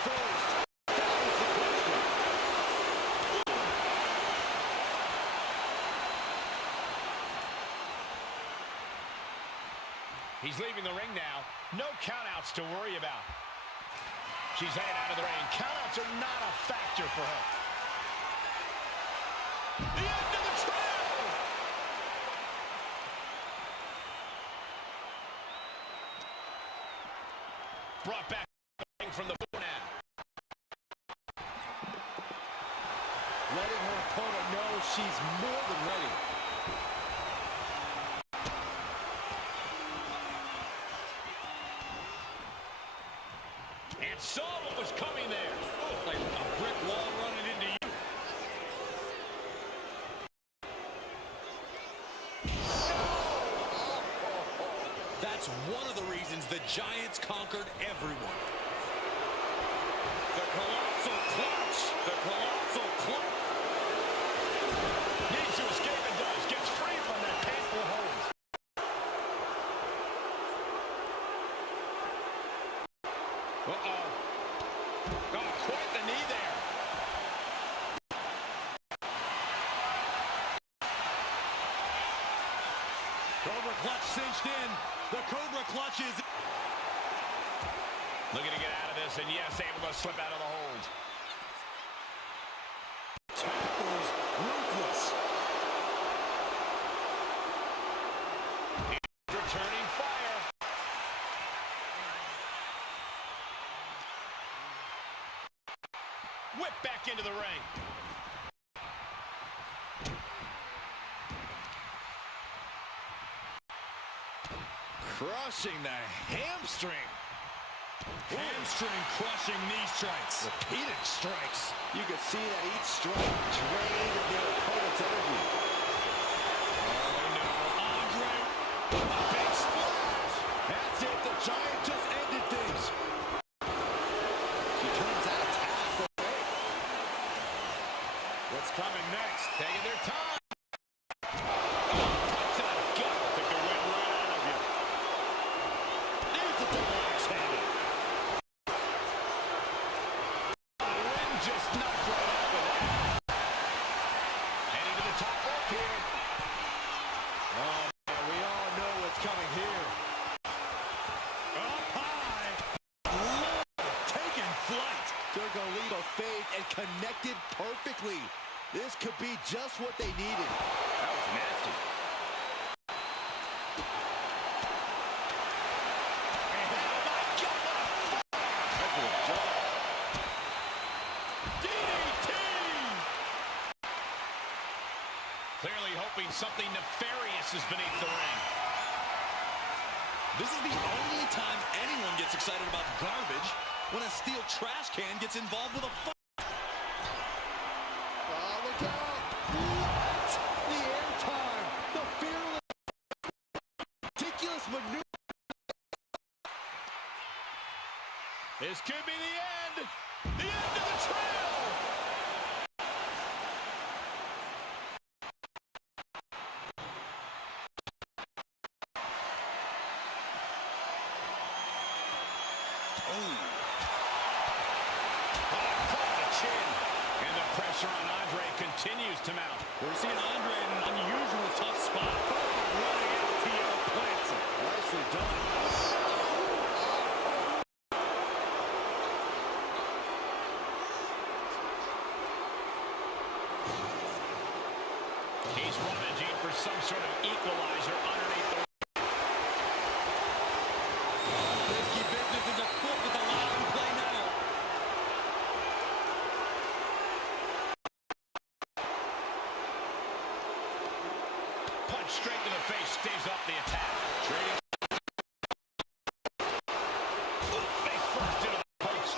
first? That is the question. He's leaving the ring now. No countouts to worry about. She's headed out of the ring. Countouts are not a factor for her. The end of the trail! Brought back from the floor now. Letting her opponent know she's more than ready. And saw what was coming there. Oh, like a brick wall running into you. That's one of the reasons the Giants conquered everyone. The colossal clutch. The colossal clutch. Needs to escape and does. Gets free from that painful hold. Uh-oh. Oh, quite the knee there. Cobra clutch cinched in. The Cobra clutch is... Looking to get out of this, and yes, able to slip out of the hold. whipped back into the ring. Crushing the hamstring. Hamstring crushing knee strikes. Repeated strikes. You can see that each strike drained their opponent's energy. Oh no, Andre, a big splash. That's it, the Giant just ended things. She turns that attack away. What's coming next? Taking their time. Just knocked right out with that. Heading to the top rope here. Oh, man, we all know what's coming here. Up high. Lord, taking flight. Took a leap of faith and connected perfectly. This could be just what they needed. That was nasty. Clearly hoping something nefarious is beneath the ring. This is the only time anyone gets excited about garbage when a steel trash can gets involved with a fight. Oh, look out! What? The airtime! The fearless, ridiculous maneuver! This could be the end. The end of the trail. Pressure on Andre continues to mount. We're seeing Andre in an unusual tough spot. Running LTO plants him. Nicely done. He's rummaging for some sort of equalizer underneath the... Risky business is afoot with the line in play now. Punch straight to the face, staves off the attack. Trading. Face first into the post.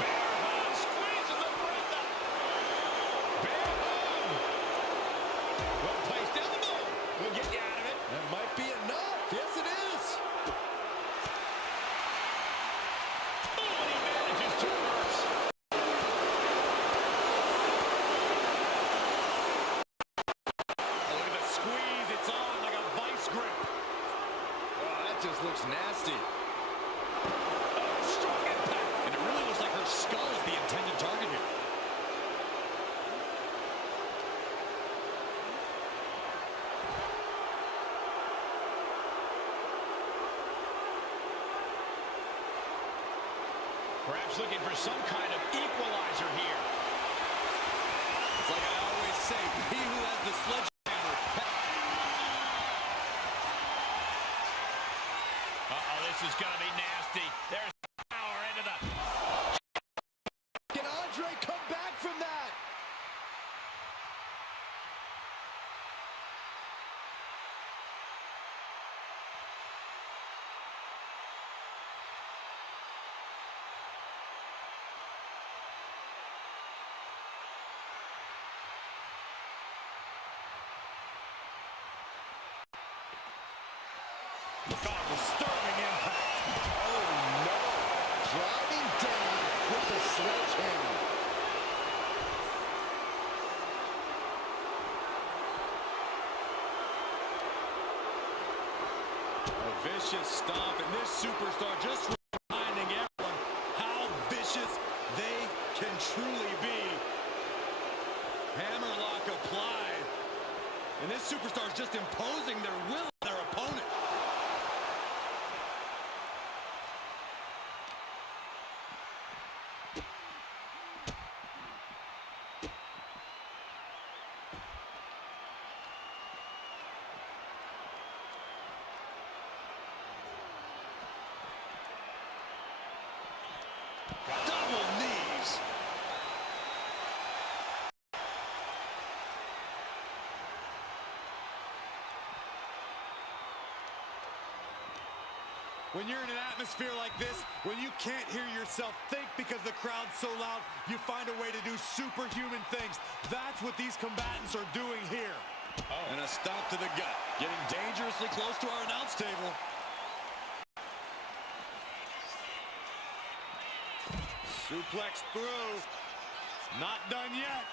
Bear hug, squeezing the breath out. Bear hug. Well placed elbow. We'll get you out of it. That might be enough. Yes, it is. Just looks nasty. Strong impact. And it really looks like her skull is the intended target here. Perhaps looking for some kind of equalizer here. It's like I always say, he who has the sledgehammer. This is going to be nasty. There's power into the... Can Andre come back from that? God, disturbing impact. Oh, no. Driving down with the sledgehammer. A vicious stomp, and this superstar just reminding everyone how vicious they can truly be. Hammerlock applied. And this superstar is just imposing their will on their opponent. Double knees. When you're in an atmosphere like this, when you can't hear yourself think because the crowd's so loud, you find a way to do superhuman things. That's what these combatants are doing here. Oh. And a stomp to the gut, getting dangerously close to our announce table. Suplex through. Not done yet.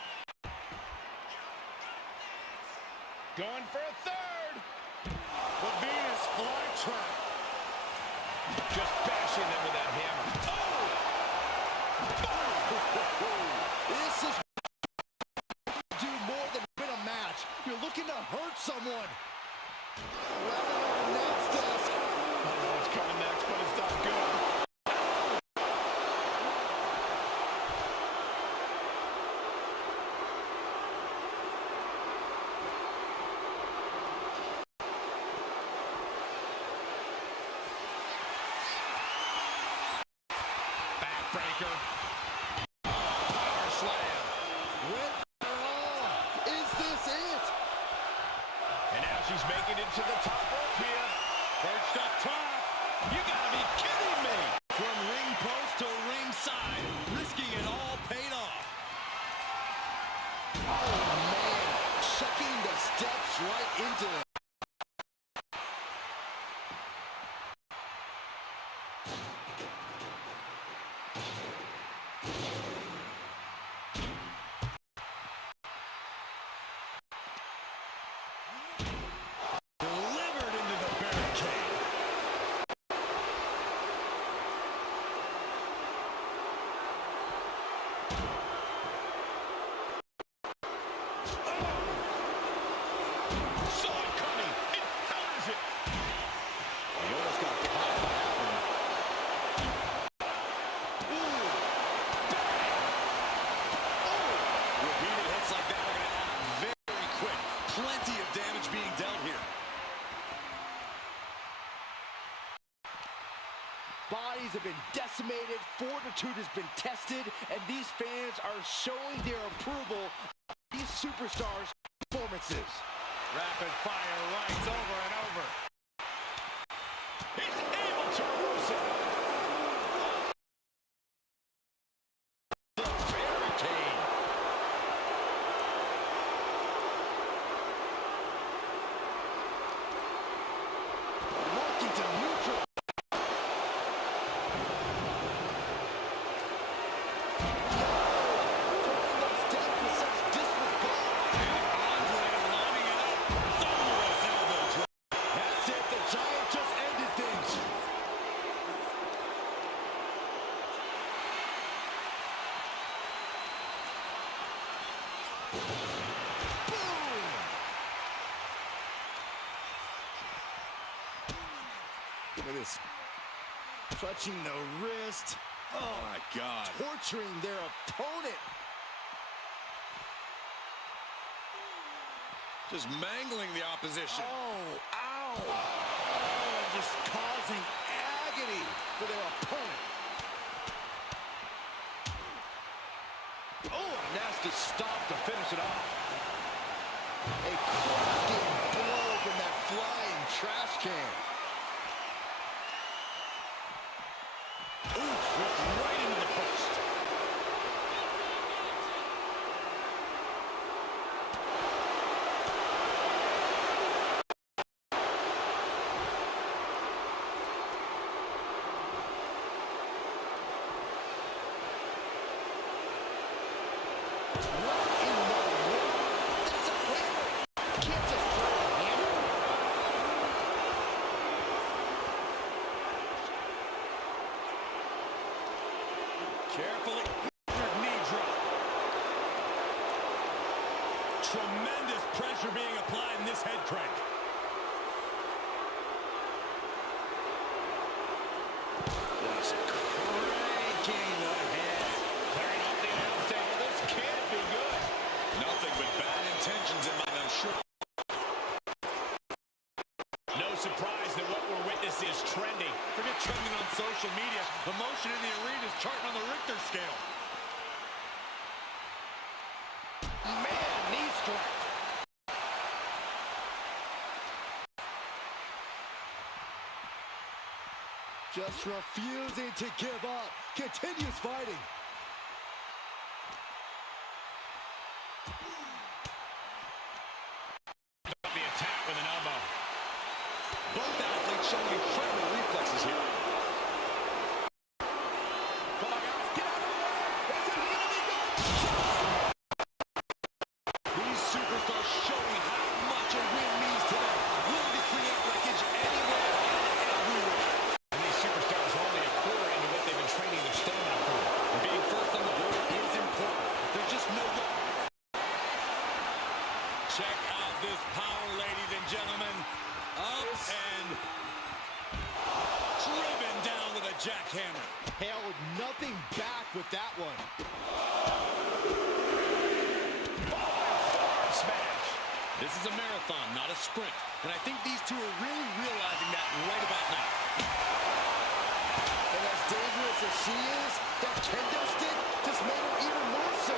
Going for a third. The Venus flytrap. Just bashing them with that hammer. This is do more than win a match. You're looking to hurt someone. Rather than announce desk. I don't know what's coming next, but it's not good. Backbreaker. Power slam. With her all. Is this it? And now she's making it to the top rope here. Perched up top. You gotta be kidding me. From ring post to ringside, risking it all paid off. Oh, man. Checking the steps right into them. Delivered into the barricade. Saw it coming. It counters it. He almost got caught by that one. Repeated hits like that are going to add up very quick. Plenty of damage being dealt here. Bodies have been decimated, fortitude has been tested, and these fans are showing their approval of these superstars' performances. Rapid fire rights over and over. He's able to reverse it. The barricade. Working to neutral. Throwing those steps with such disregard. Andre lining it up. Thunderous elbow drop. That's it, the Giant just ended things. Boom! Look at this. Clutching the wrist. Oh, my God. Torturing their opponent. Just mangling the opposition. Oh, ow. Oh, just causing agony for their opponent. Oh, a nasty stop to finish it off. A cracking blow from that flying trash can. Oof, went right into the post. What in the world? That's a hammer. You can't just throw a hammer. Carefully. Knee drop. Tremendous pressure being applied in this head crank. Just cranking the head. Clearing off the announce table. This can't be good. Nothing but bad intentions in mind, I'm sure. No surprise that what we're witnessing is trending. Forget trending on social media. The motion in the arena is charting on the Richter scale. Man, knee strike. Just refusing to give up. Continues fighting. The attack with an elbow. Both athletes showing incredible reflexes here. Come on, guys, get out of the way. Is it really good? These superstars showing how much a win means to them. Willing to create wreckage anywhere and everywhere. And these superstars are only a quarter into what they've been training their stamina for. And being first on the board is important. There's just no way. Check out this power, ladies and gentlemen. Up and driven down with a jackhammer. Held nothing back with that one. Smash. This is a marathon, not a sprint. And I think these two are really realizing that right about now. And as dangerous as she is, that kendo stick just made her even more so.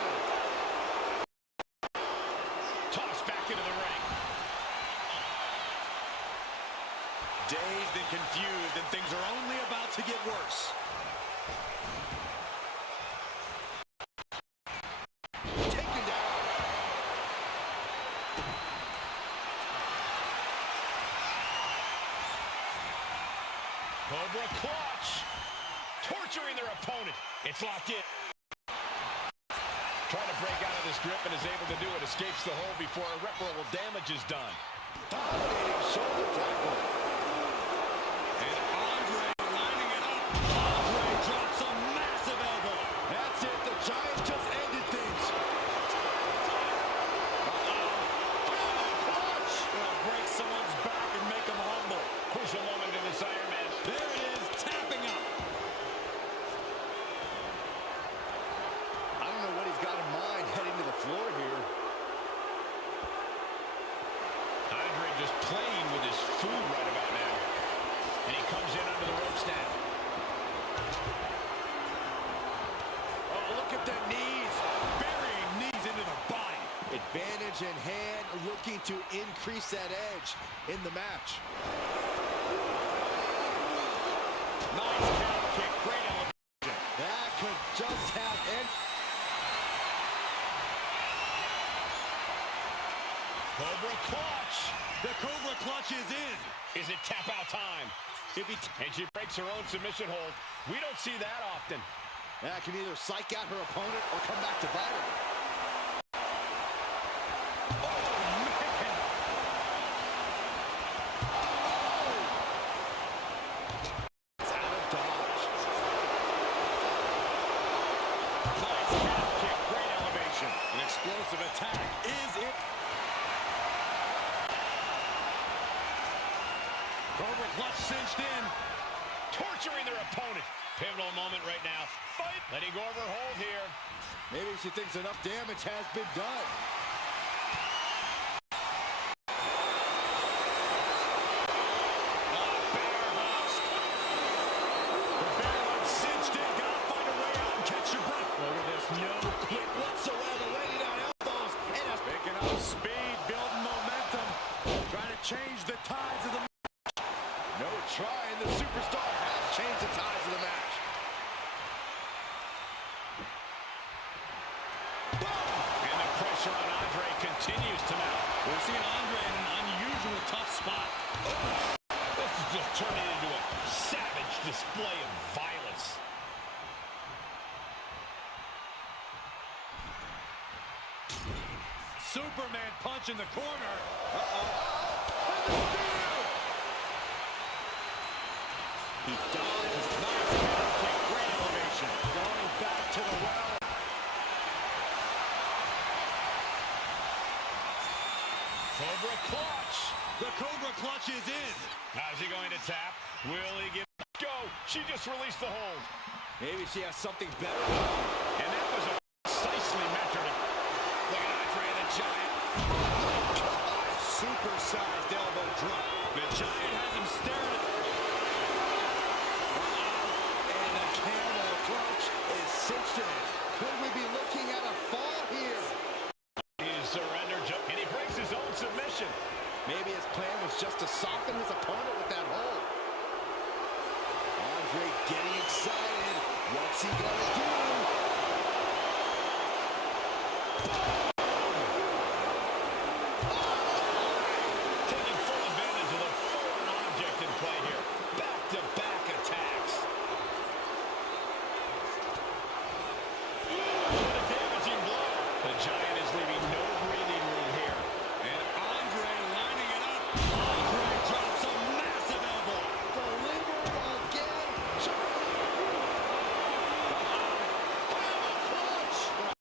Tossed back into the ring. Dazed and confused, and things are only about to get worse. Taken down. Cobra clutch. Torturing their opponent. It's locked in. Trying to break out of this grip and is able to do it. Escapes the hold before irreparable damage is done. Dominating shoulder tackle. And Andre lining it up. Andre drops a massive elbow. That's it. The Giant just ended things. Clutch. It'll break someone's back and make them humble. Crucial moment in this Iron Man. There it is, tapping out. I don't know what he's got in mind heading to the floor here. Andre just playing with his food right about now. And he comes in under the ropes now. Oh, look at the knees. Burying knees into the body. Advantage in hand, looking to increase that edge in the match. Nice calf kick, great elevation. That could just have ended. Cobra clutch. The Cobra clutch is in. Is it tap out time? And she breaks her own submission hold. We don't see that often. That can either psych out her opponent or come back to bite her. It's out of dodge. Nice calf kick, great elevation. An explosive attack is it. Cobra clutch cinched in. Torturing their opponent. Pivotal moment right now. Fight. Letting go of her hold here. Maybe she thinks enough damage has been done. Change the tides of the match. No trying. The superstar has changed the tides of the match. Boom! And the pressure on Andre continues to mount. We're seeing Andre in an unusual tough spot. This is just turning into a savage display of violence. Superman punch in the corner. He dodges. Nice calf kick. Great elevation. Going back to the well. Cobra clutch. The Cobra clutch is in. How's he going to tap? Will he give it a go? She just released the hold. Maybe she has something better. And that was a precisely measured. Look at Andre the Giant. Super-sized elbow drop. The Giant has him staring. And the camel clutch is cinched in it. Could we be looking at a fall here? He surrendered, and he breaks his own submission. Maybe his plan was just to soften his opponent with that hold. Andre getting excited. What's he gonna do? Taking full advantage of the foreign object in play here. Back-to-back attacks. What a damaging blow. The Giant is leaving no breathing room here. And Andre lining it up. Andre drops a massive elbow. Delivered again. Clutch.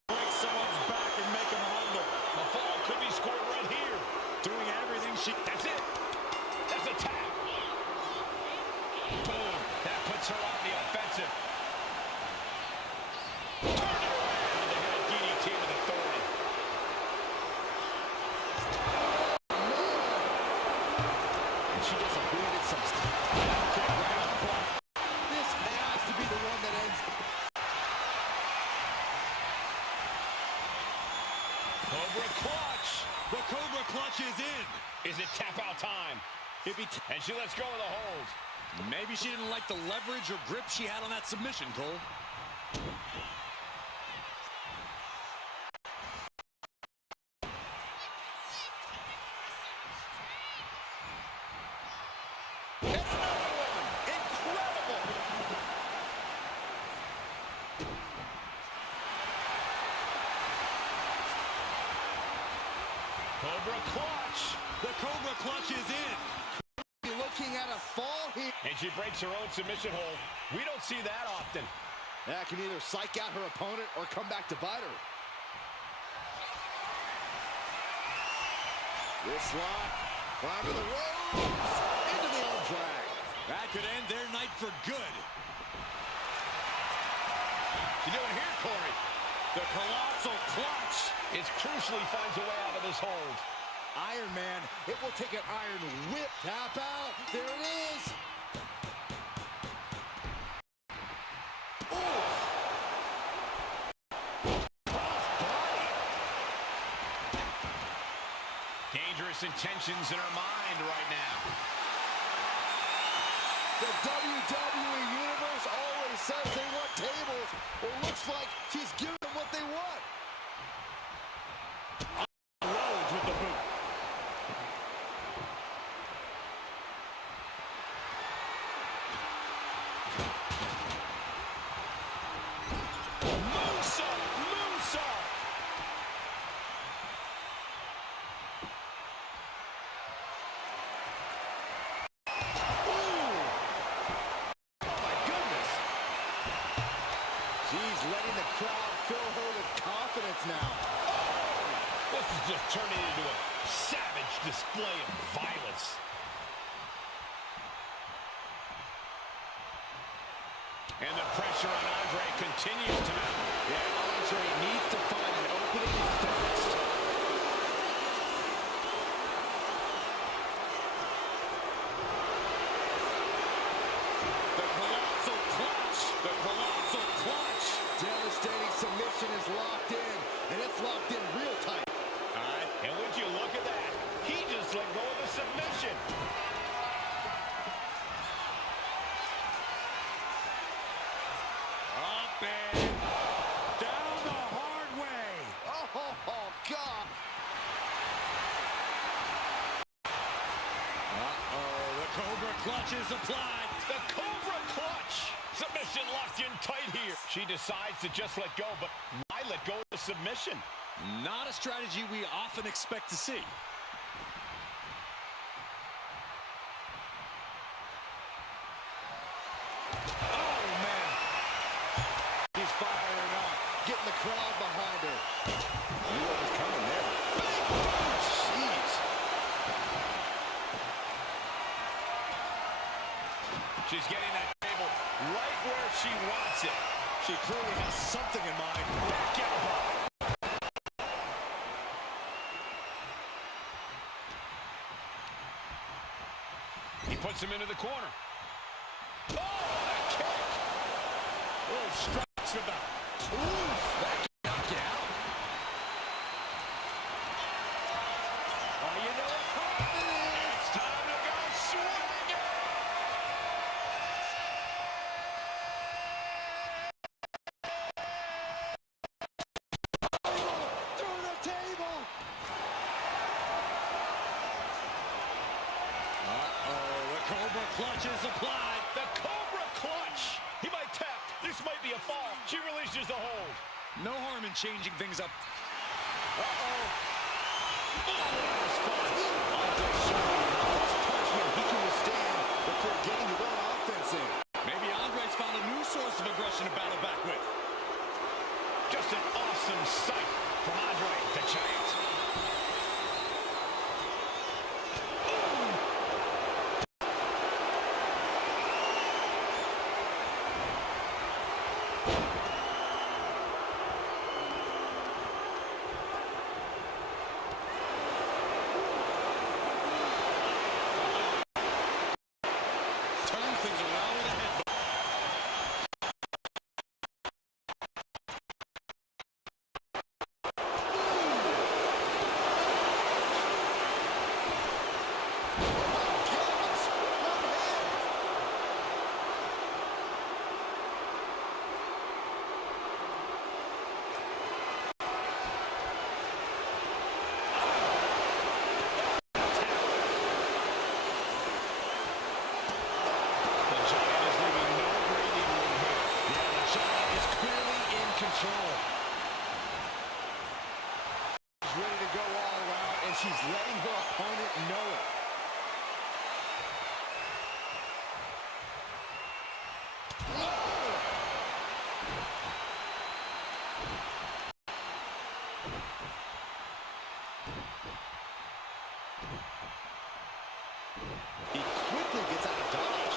Break someone's back and make him humble. A fall could be scored right here. Doing everything she... That's it. That's a tap. Boom. That puts her on the offensive. Turn it around. They got a DDT with authority. And she just avoided some stuff. This has to be the one that ends. Cobra clutch. The Cobra clutch is in. Is it tap out time? And she lets go of the hold. Maybe she didn't like the leverage or grip she had on that submission, Cole. It's another one. Incredible. Cobra clutch. The Cobra clutch is in. Looking at a fall here. And she breaks her own submission hold. We don't see that often. That can either psych out her opponent or come back to bite her. This lock, climb to the ropes, into the arm drag. That could end their night for good. You doing here, Corey? The colossal clutch. It crucially finds a way out of this hold. Iron Man, it will take an iron whip. Tap out. There it is. Dangerous intentions in her mind right now. The WWE Universe always says they want tables. Well, looks like she's giving them what they want. Rhodes with the boot. Moonsault! She's letting the crowd fill her with confidence now. This is just turning into a savage display of violence. And the pressure on Andre continues to mount. Yeah, Andre needs to find an opening fast. The colossal clutch. The colossal clutch. Devastating submission is locked in, and it's locked in real tight. And would you look at that? He just let go of the submission. Up and down the hard way. Oh, God. The Cobra clutch is applied. The Cobra clutch. Submission locked in tight here. She decides to just let go, but why let go of the submission? Not a strategy we often expect to see. Oh, man. He's firing up, getting the crowd behind her. Knew what was coming there. Jeez. She's getting that table right where she wants it. She clearly has something in mind. Back elbow. He puts him into the corner. Oh, what a kick! Little strikes with the Ooh, that can knock you out. Oh, you know what time it is. It's time to go swinging. Through the table. The Cobra clutch is applied. The Cobra clutch. He might tap. This might be a fall. She releases the hold. No harm in changing things up. Response. Andre showing how much punishment he can withstand before getting his own offense in. Maybe Andre's found a new source of aggression to battle back with. Just an awesome sight from Andre the Giant. Turns things around with a headbutt. The Giant is leaving no breathing room here. Yeah, the Giant is clearly in control. She's ready to go all out, and she's letting her opponent know it. He quickly gets out of dodge.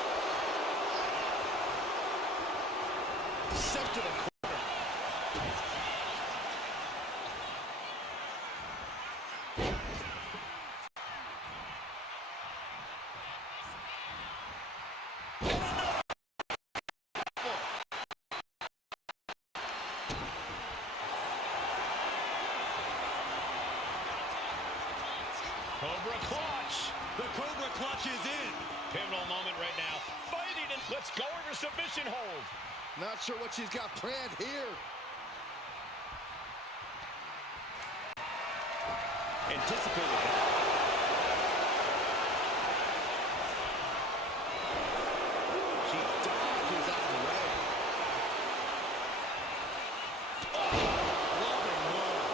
Sent to the corner. Cobra clutch. The Cobra clutch is in. Pivotal moment right now. Fighting and let's go over submission hold. Not sure what she's got planned here. Anticipated that. She dodges out of the way. Loving move.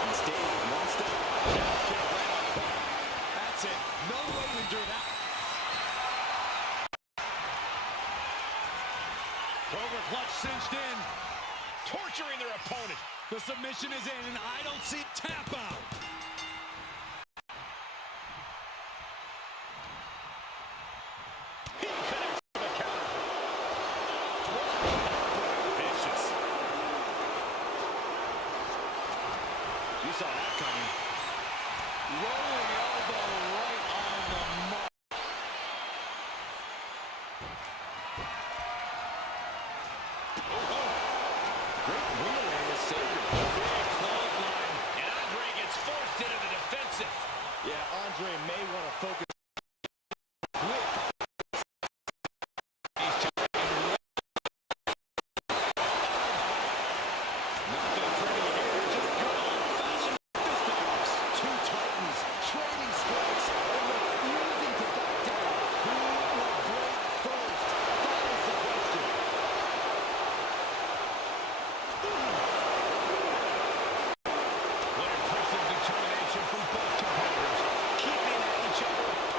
And stays one step. Kick right off back. That's it. No way to endure that. Cobra clutch cinched in. Torturing their opponent. The submission is in, and I don't see tap out. He connects with a counter. Vicious. You saw that coming. Rolling elbow right on the mark. Great wheel and a savior. Big clothesline. And Andre gets forced into the defensive. Yeah, Andre may want to focus. Nothing pretty here, just good old-fashioned fisticuffs. Two titans trading strikes and refusing to back down. Who will break first? That is the question. What impressive determination from both competitors. Keeping at each other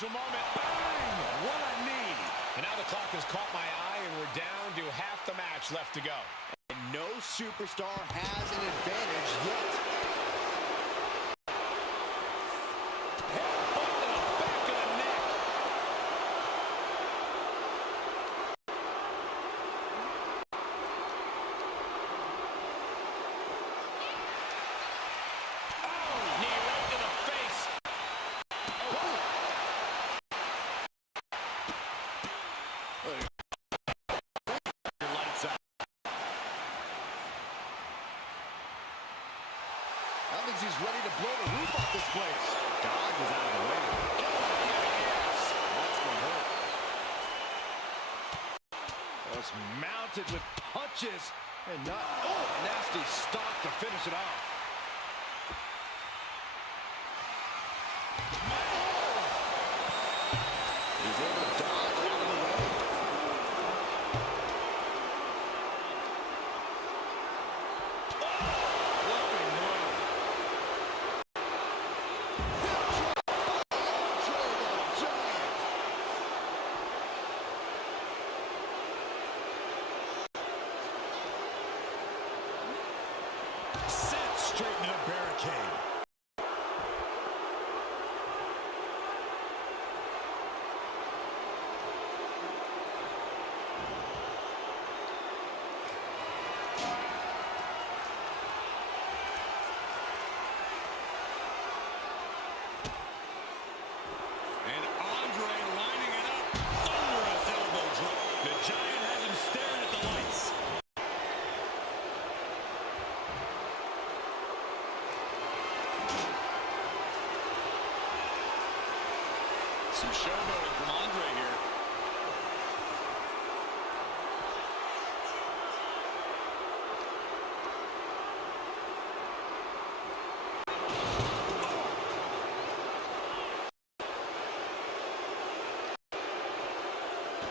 crucial moment. Bang! What a knee. And now the clock has caught my eye, and we're down to half the match left to go. And no superstar has an advantage yet. Headbutt to the back of the neck. Oh, knee right to the face. Lights out. That means he's ready to blow the roof off this place. Dodge is out of the way. That's gonna hurt. Just mounted with punches and not. Oh, nasty stop to finish it off. He's able to dodge out of the way. Sent straight into the barricade. And Andre lining it up. Thunderous elbow drop. The Giant has him staring at the lights. Some showboating from Andre here.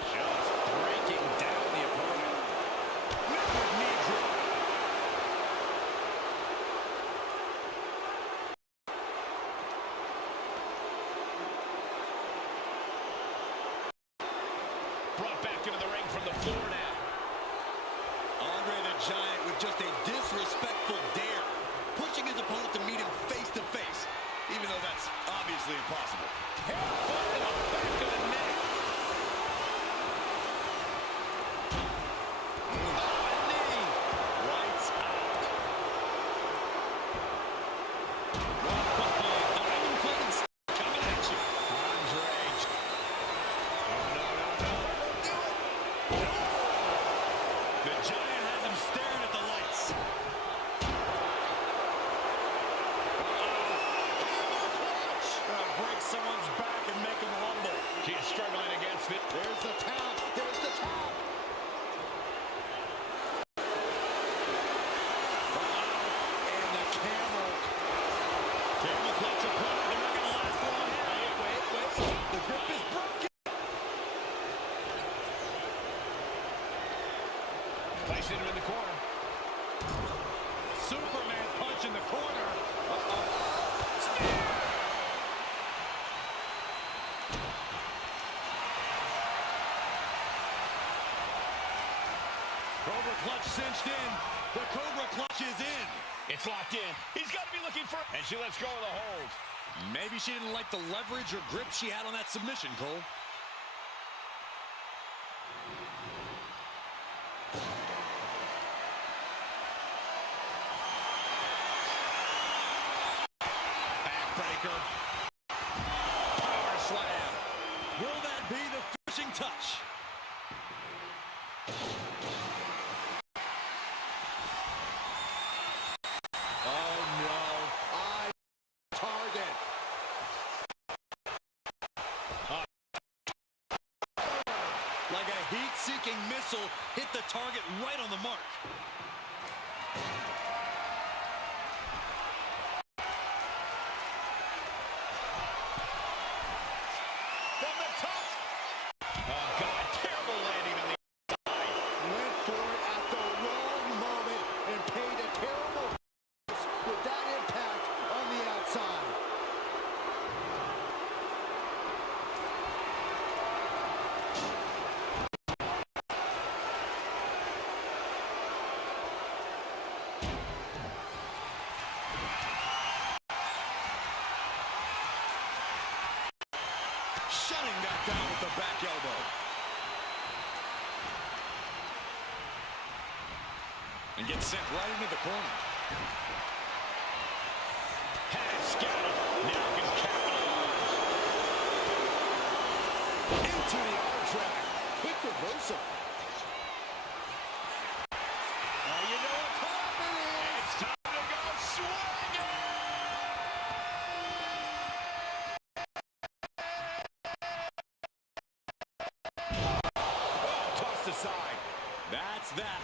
Just breaking down the opponent. Wicked knee drop. Brought back into the ring from the floor now. Andre the Giant with just a disrespectful dare, pushing his opponent to meet him face to face, even though that's obviously impossible. Headbutt to the back of the neck. Knee. Lights out. Right behind. Iron Clayton coming at you. Andre. The Giant has him staring at the lights. Gonna break someone's back and make him humble. She is struggling against it. There's the tap. There's the tap. And the camel. Camel clutch opponent. They're not gonna last long here. Wait. The grip is broken. Placing him in the corner. Superman punch in the corner. Cobra clutch cinched in. The Cobra clutch is in. It's locked in. He's got to be looking for... And she lets go of the hold. Maybe she didn't like the leverage or grip she had on that submission, Cole. Backbreaker. Power slam. Will that be the finishing touch? Oh no. Target. Like a heat-seeking missile hit the target right on the mark. From the top. Oh, God. Terrible landing on the outside. Went for it at the wrong moment and paid a terrible with that impact on the outside. running got down with the back elbow. And gets sent right into the corner. Had it scouted. Now can capitalize. Into the arm drag. Quick reversal. Oh, you know what's happening. It's time to go swinging. Oh, tossed aside. That's that.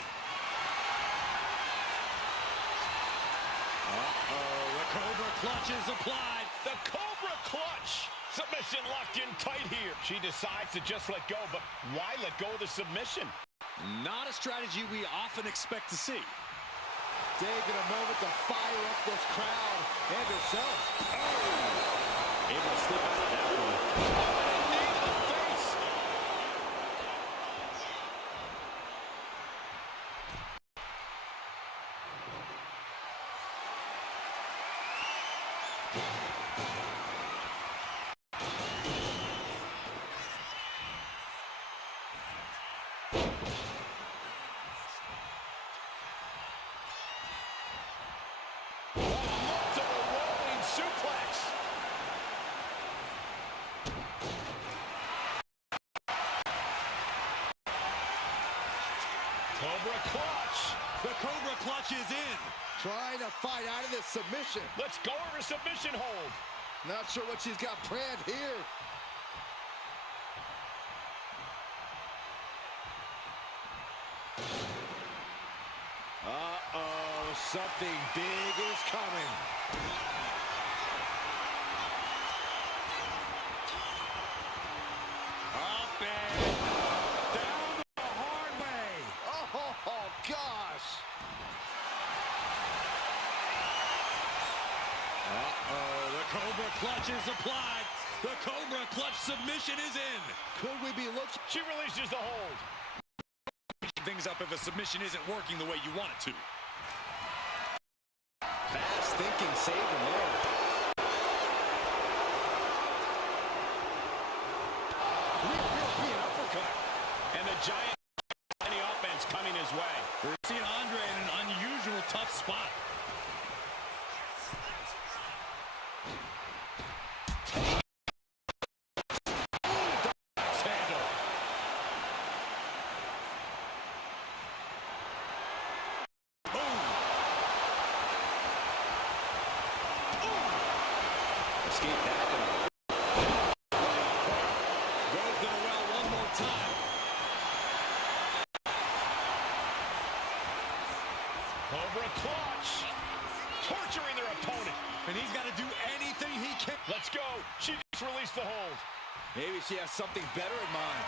The Cobra clutch is applied. The Cobra clutch. Submission locked in tight here. She decides to just let go, but why let go of the submission? Not a strategy we often expect to see. Taking a moment to fire up this crowd and herself. Oh! Able to slip out of that one. Oh, and a knee to the face. Cobra clutch. The Cobra clutch is in. Trying to fight out of this submission. Let's go over submission hold. Not sure what she's got planned here. Uh-oh, something big is coming. Up and down the hard way. Oh, gosh. The Cobra clutch is applied. The Cobra clutch submission is in. Could we be looking? She releases the hold. Things up if a submission isn't working the way you want it to. Fast thinking, saving there. European uppercut. And the Giant any offense coming his way. We're seeing Andre in an unusual tough spot. Escape that. Goes to the well one more time. Cobra clutch. Torturing their opponent. And he's got to do anything he can. Let's go. She just released the hold. Maybe she has something better in mind.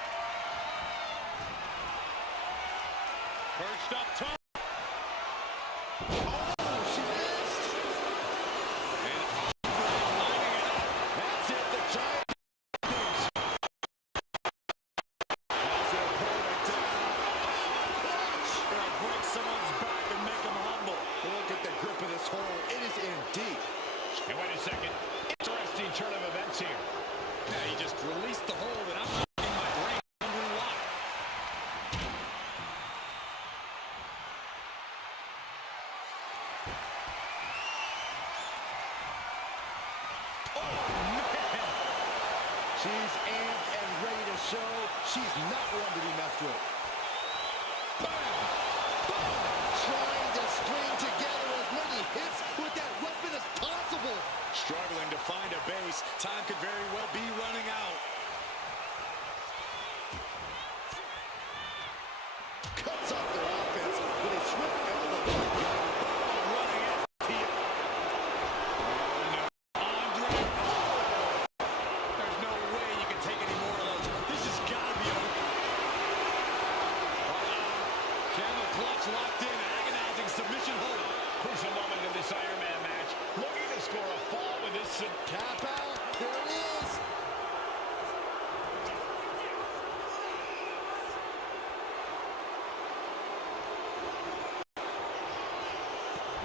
Perched up top. Oh, she missed. And lining it up. That's it, the Giant. Has the opponent down. Clutch. Gonna break someone's back and make him humble. Look at the grip of this hold. It is in deep. And wait a second. Interesting turn of events here. Yeah, he just released the hold, and I'm not in my brain wondering why. Oh, man! She's amped and ready to show she's not one to be messed with. Bam! Boom! Trying to string together as many hits with that weapon as possible. Struggling to find a base. Time could very well be running out. Cuts off their offense with a swift elbow. Running at the... Oh, no. Andre. There's no way you can take any more of those. This has got to be over. Camel clutch locked in. Agonizing submission hold. Crucial moment in this Iron Man match. Looking to score a fall with this. Tap out. There it is.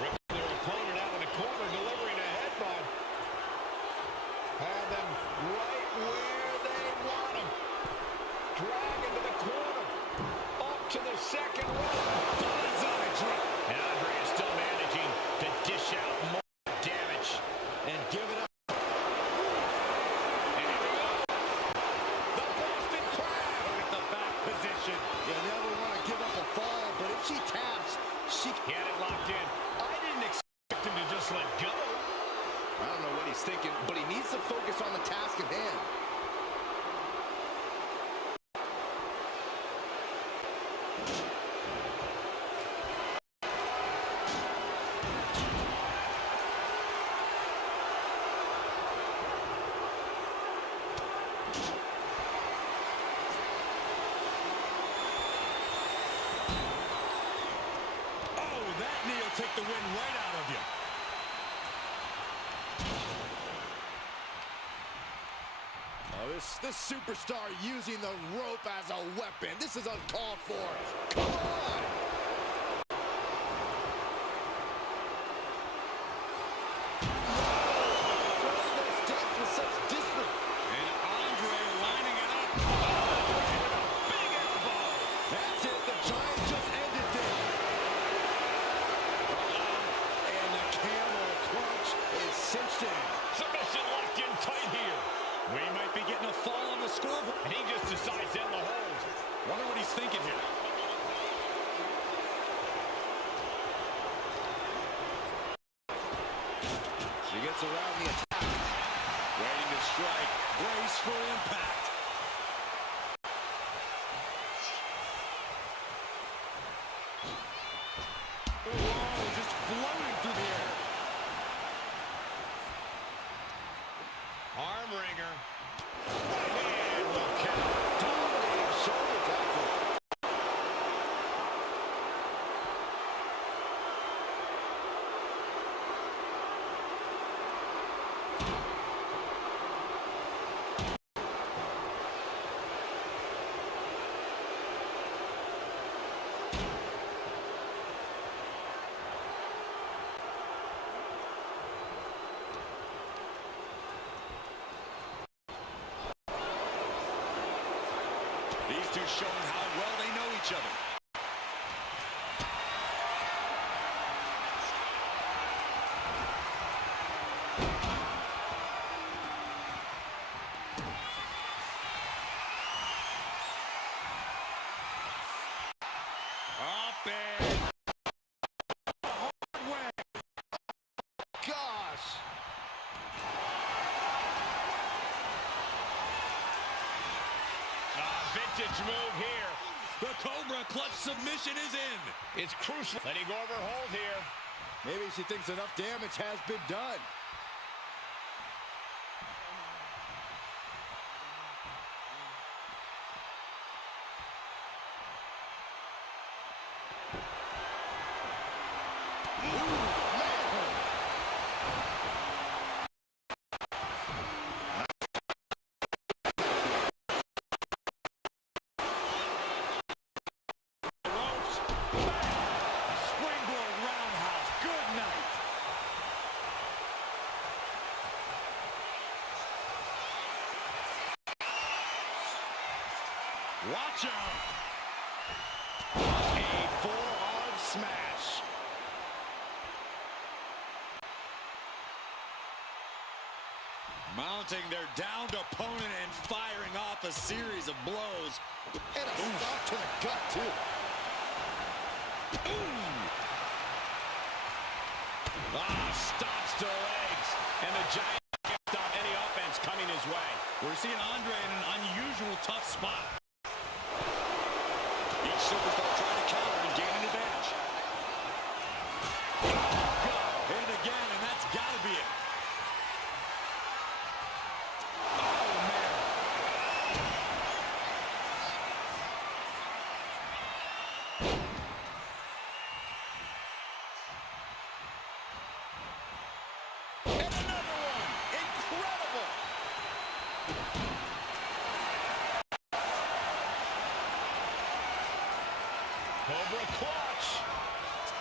Ripping their opponent out of the corner, delivering a headbutt. Had them right where they want to the second rope. And Andre is still managing to dish out more damage. And give it up. And here we go. The Boston Crab With the back position. You never want to give up a fall, but if she taps, she... He had it locked in. I didn't expect him to just let go. I don't know what he's thinking, but he needs to focus on the task at hand. Oh, that knee will take the wind right out of you. This superstar using the rope as a weapon. This is uncalled for. Come on! Throwing those steps with such discipline. And Andre lining it up. Big elbow. That's it. The Giant just ended things. And the camel crunch is cinched in. Submission locked in tight here. We might be getting a fall on the scoreboard. And he just decides to end the hold. Wonder what he's thinking here. She gets around the attack. Waiting to strike. Brace for impact. Whoa, just floating through the air. Arm wringer. And will count. Dominating shoulder tackle. These two showing how well they know each other. Up and hard way. Gosh. Vintage move here. The Cobra clutch submission is in. It's crucial. Letting go of her hold here. Maybe she thinks enough damage has been done. Springboard roundhouse. Good night. Watch out. A forearm smash. Mounting their downed opponent and firing off a series of blows. And a stop to the gut, too. Stops to the legs. And the Giant can't stop any offense coming his way. We're seeing Andre in an unusual tough spot. Each superstar trying to counter and gain an advantage. Hit it again, and that's got to be it. Oh, man. And another one. Incredible. Cobra clutch.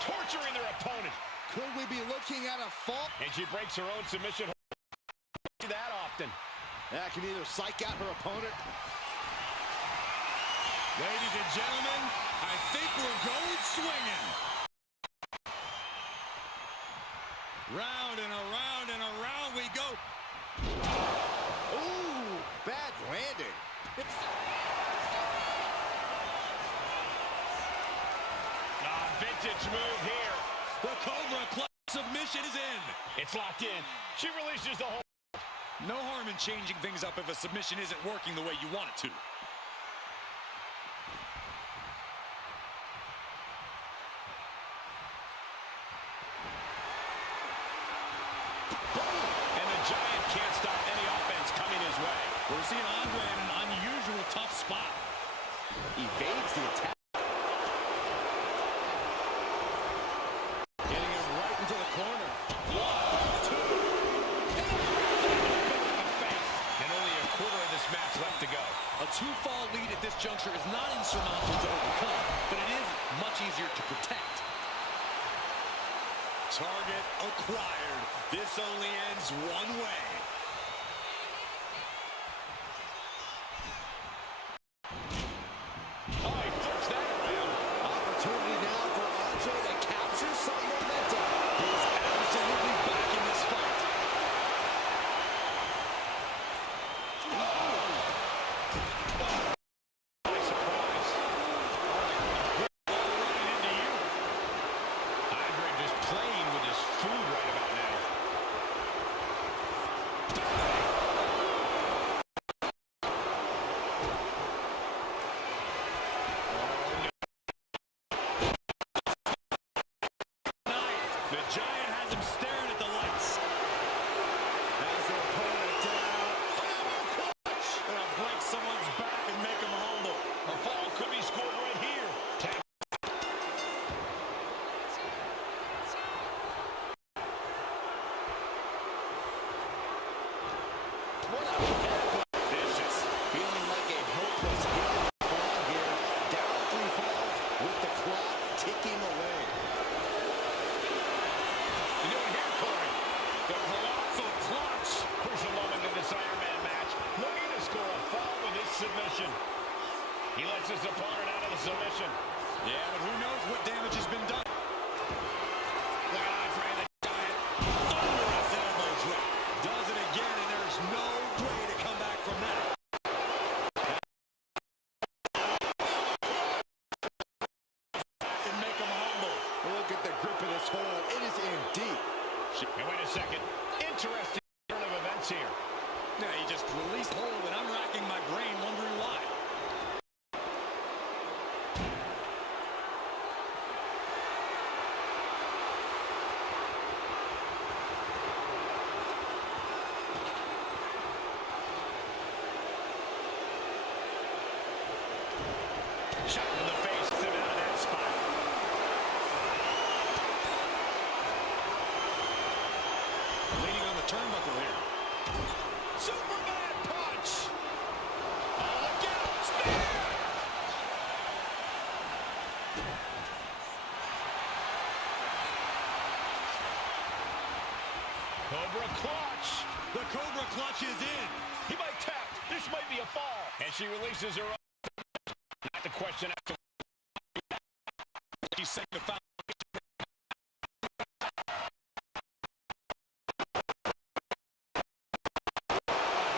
Torturing their opponent. Could we be looking at a fall? And she breaks her own submission hold. That often. That can either psych out her opponent. Ladies and gentlemen, I Round and around we go. Ooh, bad landing. Vintage move here. The Cobra Clutch submission is in. It's locked in. She releases the hold. No harm in changing things up if a submission isn't working the way you want it to. And the Giant can't stop any offense coming his way. We're seeing Andre in an unusual tough spot. Evades the attack. Getting him right into the corner. 1, 2. And only a quarter of this match left to go. A 2-fall lead at this juncture is not insurmountable to overcome, but it is much easier to protect. Target acquired. This only ends one way. Oh, he flips that around. Opportunity now for Andre to capture some momentum. He's absolutely back in this fight. By surprise. Running into you. Andre just playing with his food right about now. The Giant has him staring at the lights. Has their opponent down. Gonna break someone's back and make him humble. A fall could be scored right here. Tap. What a vicious. Feeling like a hopeless game here. Down 3 falls with the clock ticking away. You know what here, Corey? The colossal clutch. Crucial moment in this Iron Man match. Looking to score a fall with his submission. He lets his opponent out of the submission. Yeah, but who knows what damage has been done. Look at Andre the Giant. Thunderous elbow drop. Does it again, and there's no way to come back from that. Back and make him humble. Look at the grip of this hold. It is in deep. And wait a second. Interesting turn of events here. Yeah, he just released hold, and I'm racking my brain wondering why. Shot in the face, him out of that spot. Leaning on the turnbuckle here. Superman punch. Oh, look out. Spear. Cobra clutch. The Cobra clutch is in. He might tap. This might be a fall. And she releases her own. Not the question after. He's setting the foul.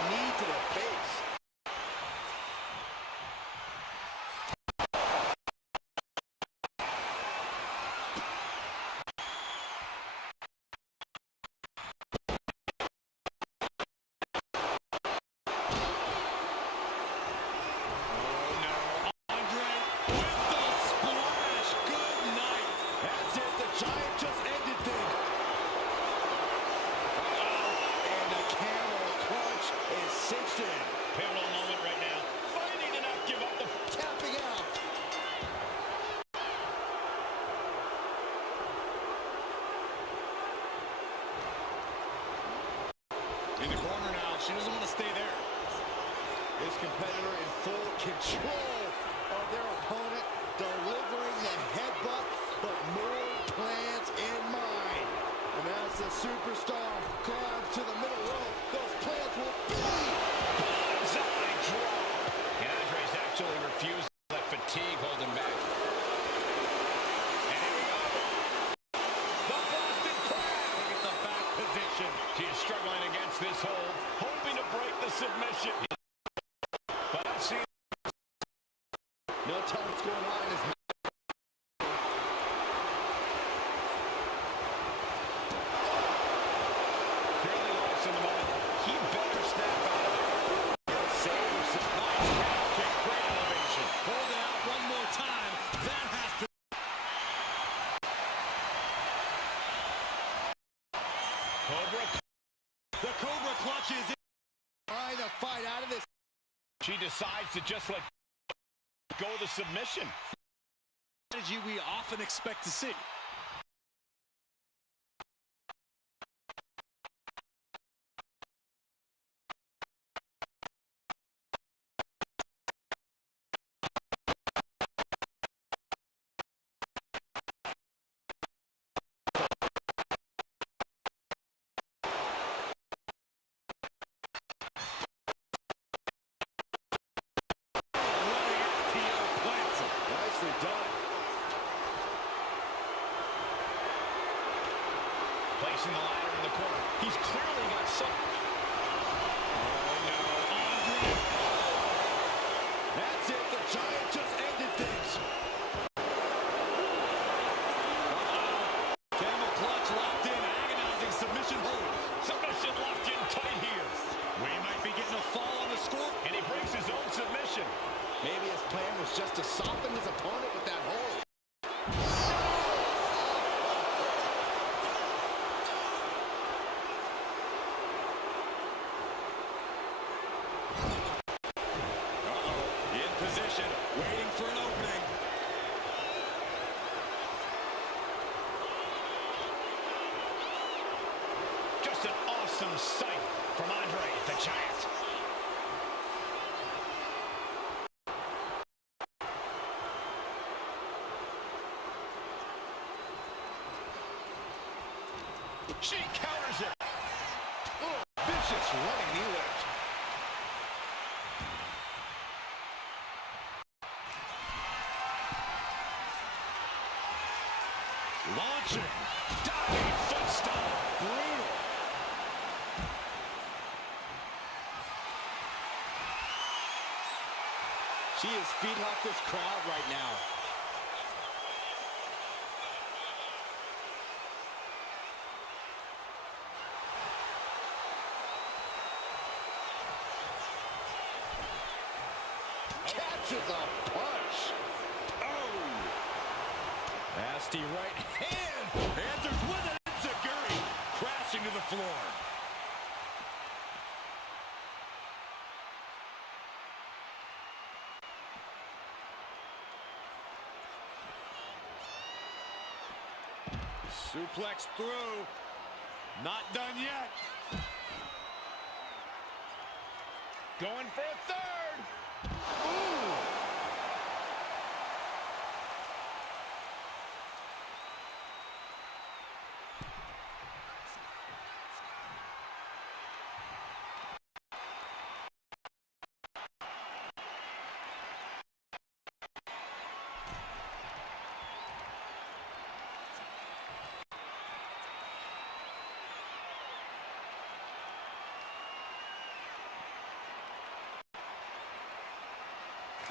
Knee to the face. Andre with the splash. Good night. That's it. The Giant just ended things. And the camel clutch is cinched in. Pivotal moment right now. Fighting to not give up the. Tapping out. In the corner now. She doesn't want to stay there. This competitor in full control of their opponent, delivering the headbutt, but more plans in mind. And as the superstar climbs to the middle rope, those plans will be. Bonsai drop. And Andre's actually refused to let fatigue hold him back. And here we go. The Boston Crab. Look at the back. going on in this match. Clearly lost in the moment. He better snap out of it. Save. Nice counter kick. Great elevation. Hold it out one more time. That has to. Cobra. The Cobra clutch is in. Trying to fight out of this. She decides to just let go of the submission. Strategy we often expect to see. Nicely done. Placing the ladder in the corner. He's clearly got something. That's it. The Giant just ended things. Camel clutch locked in. Agonizing submission hold. Submission locked in tight here. We might be getting a fall on the score. And he breaks his own submission. Maybe his plan was just to soften his opponent with that hold. In position, waiting for an opening. Just an awesome sight from Andre the Giant. She counters it. Oh, vicious running knee lift. Launching. Diving foot stomp. Brutal. She is feeding off this crowd right now. Catches a punch. Oh! Nasty right hand. Answers with it. Enziguri crashing to the floor. Suplex through. Not done yet. Going for a third. Ooh.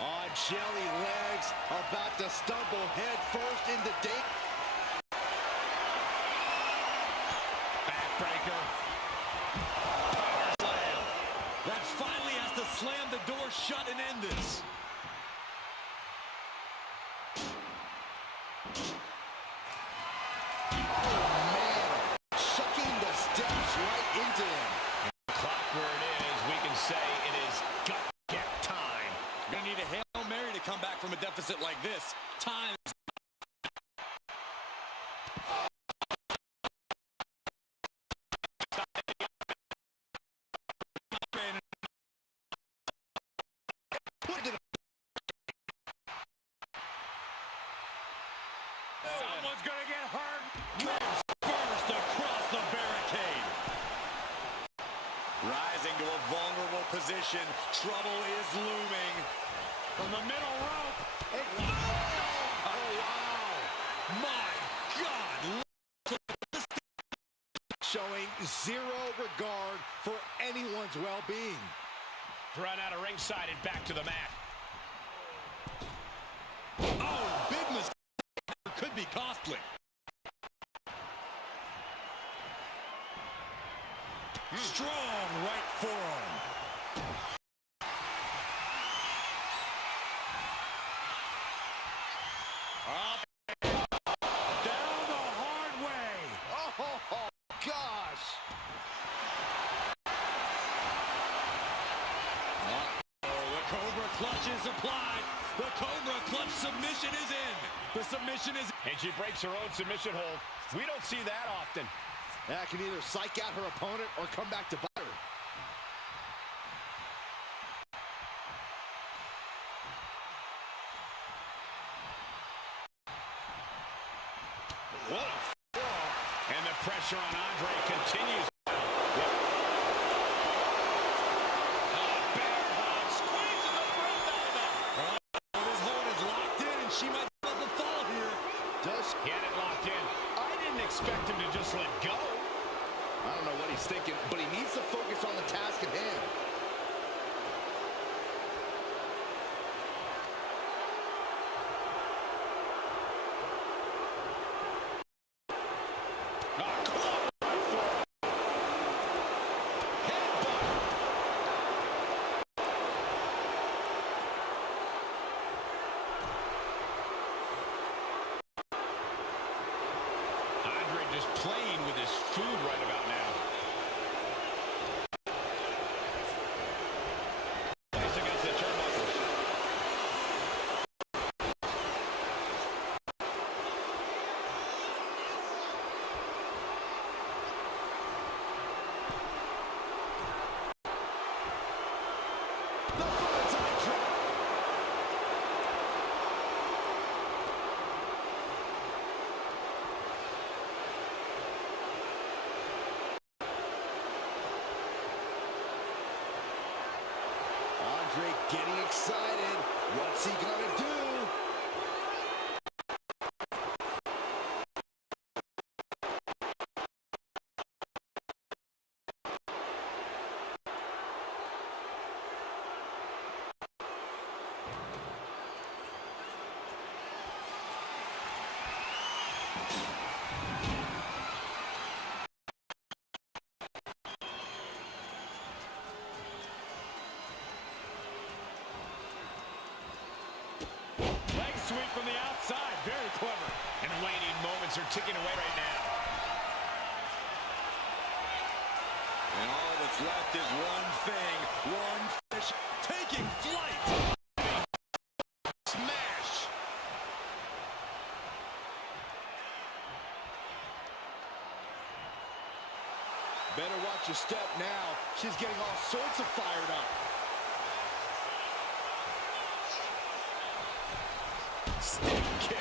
On jelly legs, about to stumble head first into date. Backbreaker. Power slam. That finally has to slam the door shut and end this. Oh, man. Chucking the steps right into him. Clock where it is, we can say it is gut get time. Gonna need a Hail Mary to come back from a deficit like this. Time. Someone's gonna get hurt. Rhodes first across the barricade. Rising to a vulnerable position. Trouble is looming. From the middle rope. Oh, wow. My God. Showing zero regard for anyone's well-being. Thrown out of ringside and back to the mat. is applied. The Cobra Clutch submission is in. The submission is in. And she breaks her own submission hold. We don't see that often. That can either psych out her opponent or come back to bite her. What a fall. And the pressure on Andre continues. She might be able to fall here. Does get it locked in. I didn't expect him to just let go. I don't know what he's thinking, but he needs to focus on the task at hand. Just playing with his food right about now. Place against the turnbuckles. The frontside drop. Andre getting excited. What's he gonna do? Sweep from the outside, very clever. And the waning moments are ticking away right now. And all that's left is one thing, one fish taking flight. Smash. Better watch your step now. She's getting all sorts of fired up. Stick kick.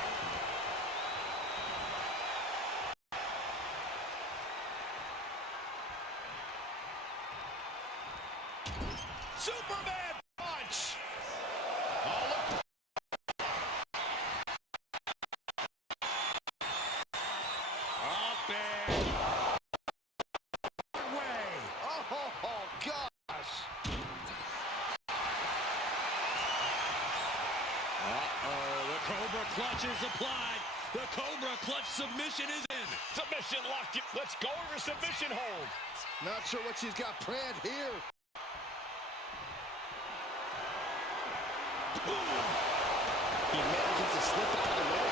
Superman punch. Oh, look. Up and way. Oh, gosh. Cobra Clutch is applied. The Cobra Clutch submission is in. Submission locked in. Let's go over submission hold. Not sure what she's got planned here. He manages to slip out of the way.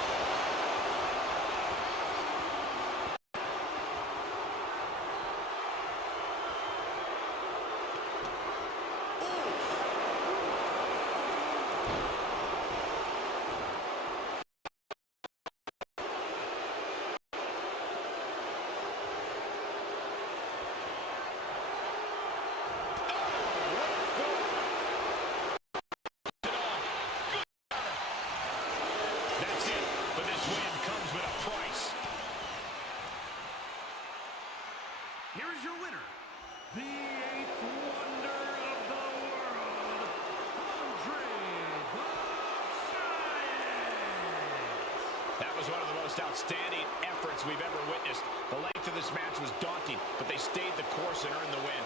Here's your winner, the 8th wonder of the world, Andre the Giant. That was one of the most outstanding efforts we've ever witnessed. The length of this match was daunting, but they stayed the course and earned the win.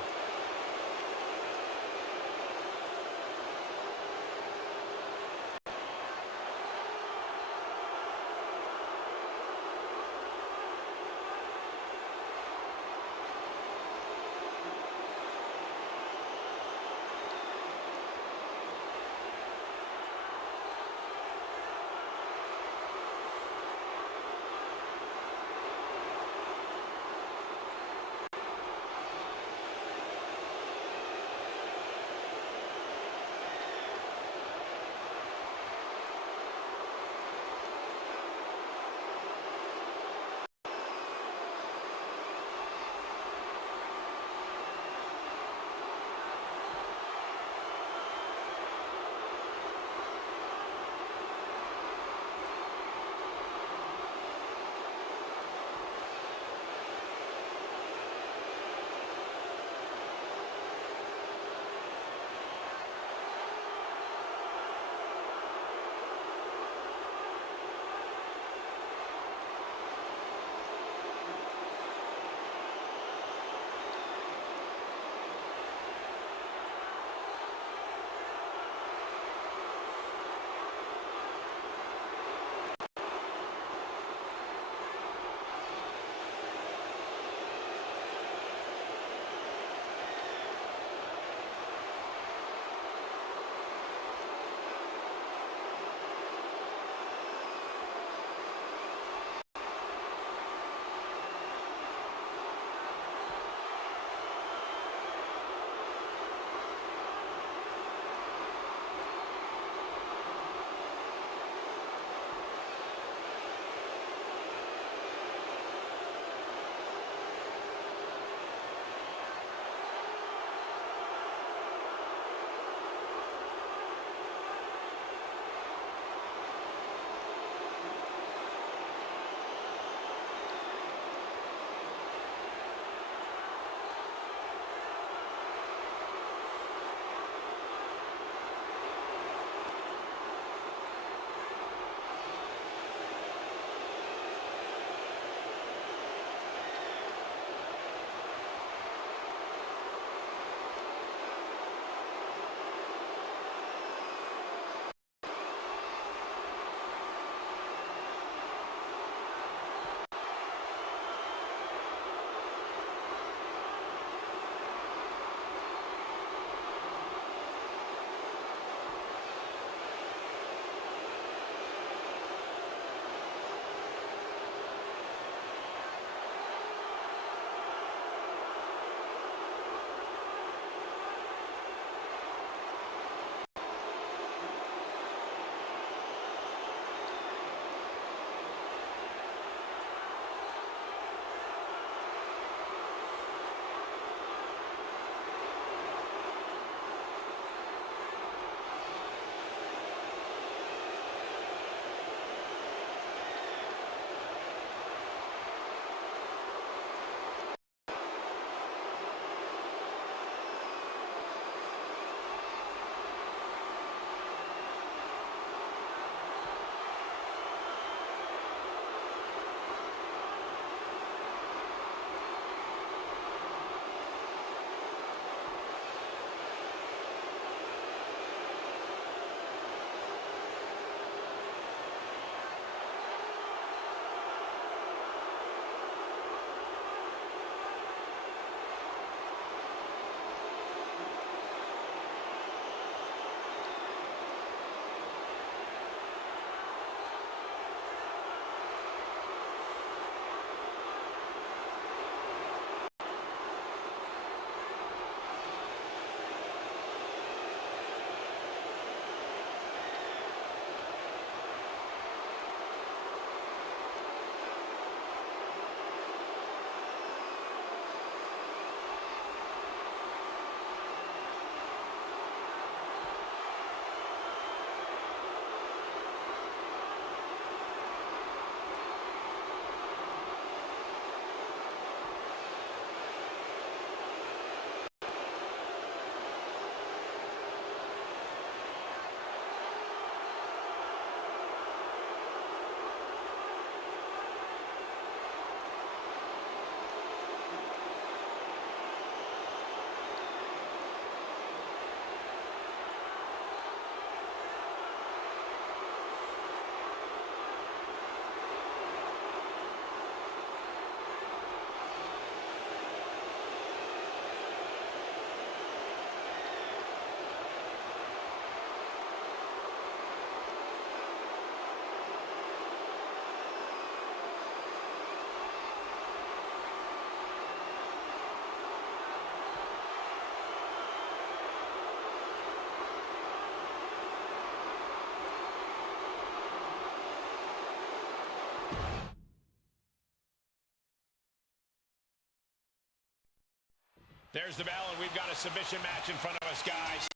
There's the bell, and we've got a submission match in front of us, guys.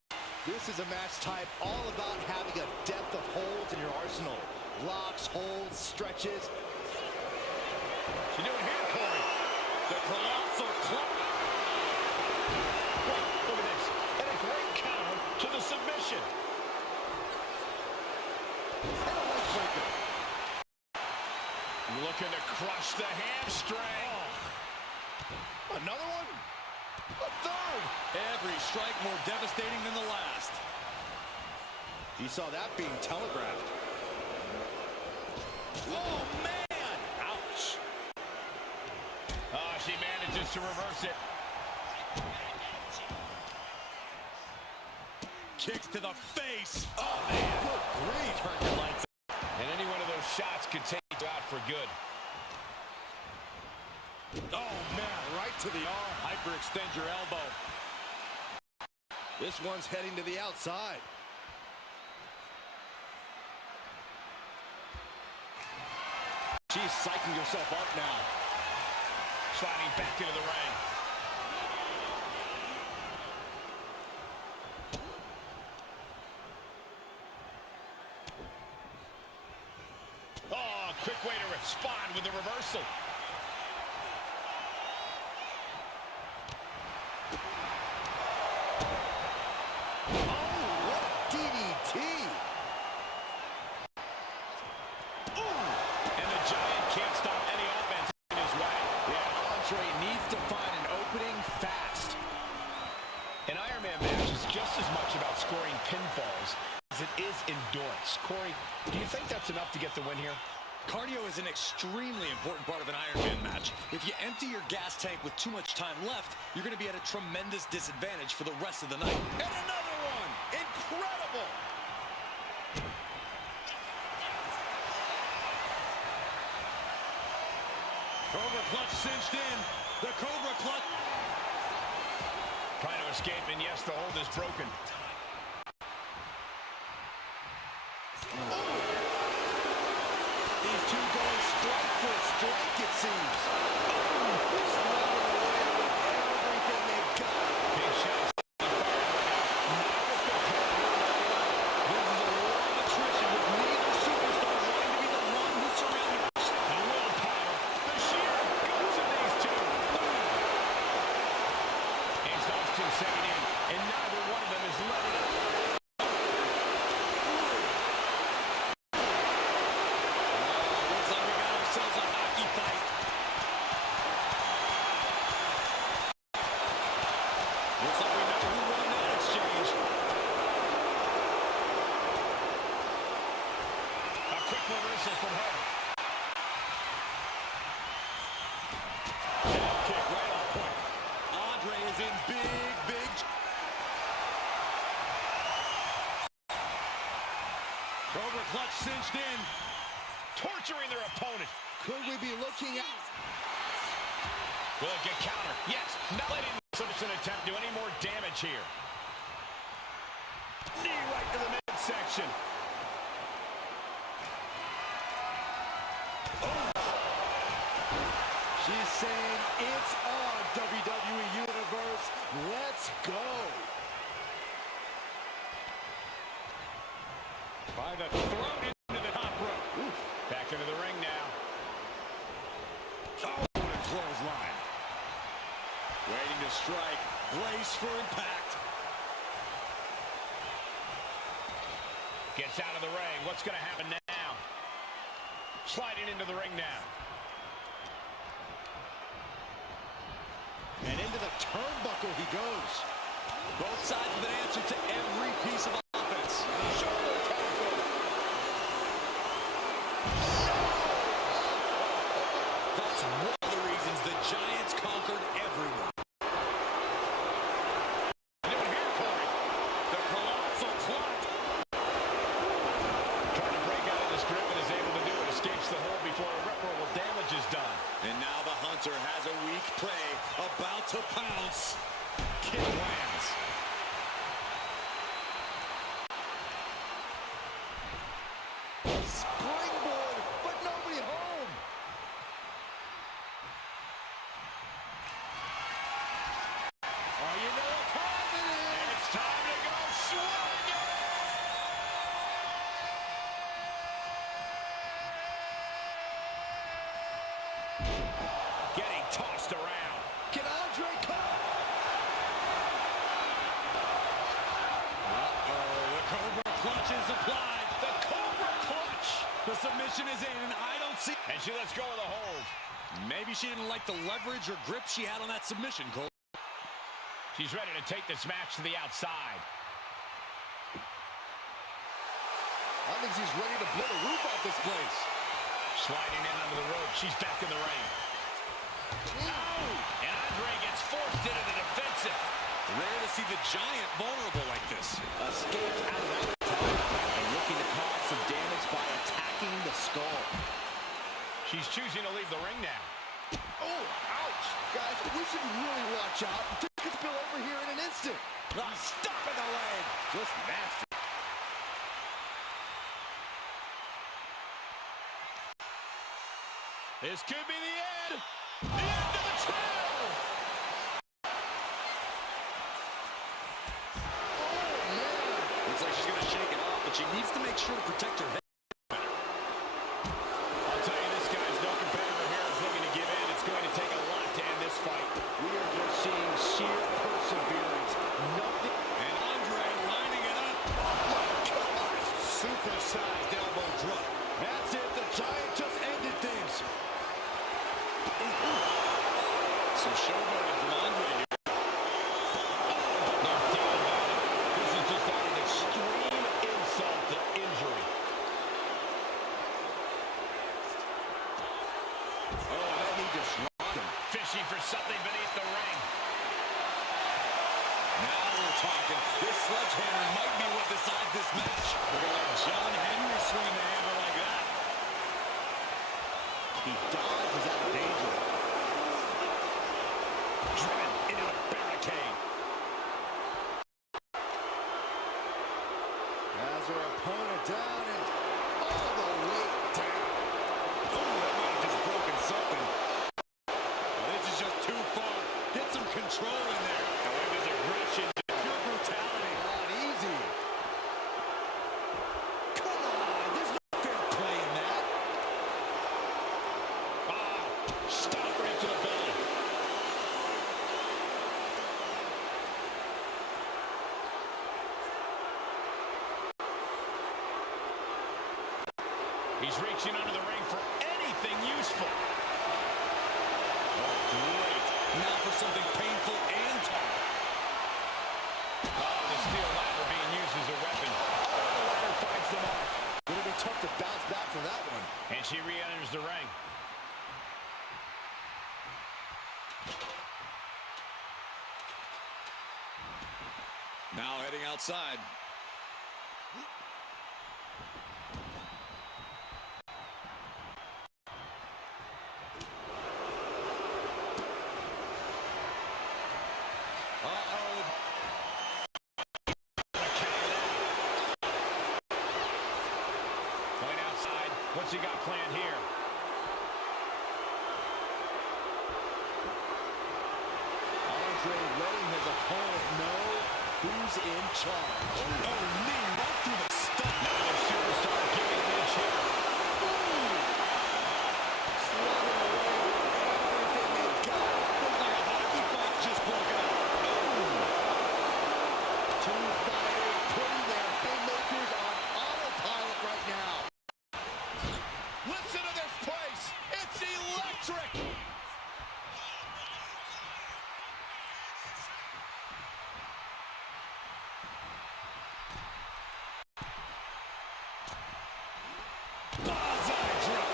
This is a match type all about having a depth of holds in your arsenal. Locks, holds, stretches. You doing here, Corey? The colossal club. Wait, look at this. And a great counter to the submission. And a leg breaker. Looking to crush the hamstring. Oh. Another one? A third. Every strike more devastating than the last. You saw that being telegraphed. Oh, man! Ouch. Oh, she manages to reverse it. Kicks to the face. Oh, man. Good grief. Turn your lights out. And any one of those shots could take you out for good. Oh, man, right to the arm. Hyperextend your elbow. This one's heading to the outside. She's psyching herself up now. Sliding back into the ring. Oh, quick way to respond with the reversal. Pinfalls as it is endurance. Corey, do you think that's enough to get the win here? Cardio is an extremely important part of an Iron Man match. If you empty your gas tank with too much time left, you're going to be at a tremendous disadvantage for the rest of the night. And another one! Incredible! Cobra clutch cinched in. The Cobra clutch. Trying to escape, and yes, the hold is broken. These two going strike for strike, it seems. Everything they've got. Big shots. This is a war of attrition with neither superstar wanting to be the one who surrounded us. The willpower, the sheer guts of these two. Exhaustion setting in, and neither one of them is letting up. Cobra clutch cinched in. Torturing their opponent. Could we be looking at... Will it get counter? Yes. Not letting the submission attempt do any more damage here. Knee right to the midsection. Oh. She's saying it's on, WWE Universe. Let's go. By the throat into the top rope. Oof. Back into the ring now. Oh, what a clothesline. Waiting to strike. Brace for impact. Gets out of the ring. What's going to happen now? Sliding into the ring now. And into the turnbuckle he goes. Both sides with an answer to every piece of offense. Shoulder tackle. That's one of the reasons the Giants conquered everyone. Doing here, Corey. The colossal clutch. Trying to break out of this grip and is able to do it. Escapes the hold before irreparable damage is done. And now the Hunter has a weak play about to pounce. Kick lands. Springboard, but nobody home. submission is in, and I don't see... And she lets go of the hold. Maybe she didn't like the leverage or grip she had on that submission, Cole. She's ready to take this match to the outside. I think she's ready to blow the roof off this place. Sliding in under the rope. She's back in the ring. Oh! And Andre gets forced into the defensive. Rare to see the Giant vulnerable like this. Escapes out of that attack and looking to cause some damage by attacking the skull. She's choosing to leave the ring now. Oh, ouch. Guys, we should really watch out. This could spill over here in an instant. Stop in the leg. Just nasty. This could be the end. The end of the trail. Oh, man. Looks like she's going to shake it off, but she needs to make sure to protect her head. I'll tell you, this guy's no competitor here is looking to give in. It's going to take a lot to end this fight. We are just seeing sheer perseverance. Nothing. And Andre lining it up. Oh, my gosh. Super-sized elbow drop. That's it. The Giant just ended things. Some showboating from Andre here. Knocked down by it. This is just an extreme insult to injury. Oh, that knee just rocked him. Fishing for something beneath the ring. Now we're talking. This sledgehammer might be what decides this match. We're going to let John Henry swing the hammer like that. He dodges out of danger. Driven into the barricade. Has her opponent down and all the way down. Oh, that might have just broken something. This is just too far. Get some control in there. However, his aggression, Pure brutality. Not easy. Come on, there's no fair play in that. stop right to the belly. He's reaching under the ring for anything useful. Oh, great. Now for something painful and tough. Oh, the steel ladder being used as a weapon. Oh, the ladder finds the mark. It'll be tough to bounce back from that one. And she re-enters the ring. Now heading outside. Point outside. What's he got planned here? Andre letting his opponent know who's in charge. Oh, knee right through the stomach. Now the superstar giving an inch here. Slugging away everything they've got. Looks like a hockey fight just broke out. Two fighters putting their haymakers on autopilot right now. Listen to this place. It's electric. Bullseye drop.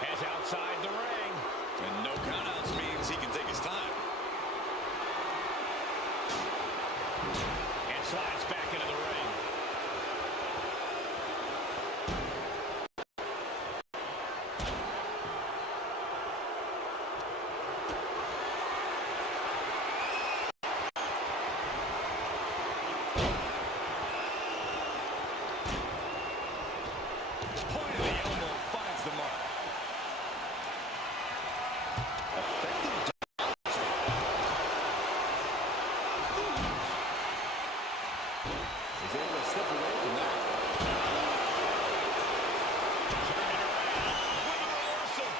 Heads outside the ring. And no countouts means he can take his time. And slides back into the ring. Point of the elbow finds the mark. Effective dodge. Is able to slip away from that. Turning around with a reversal.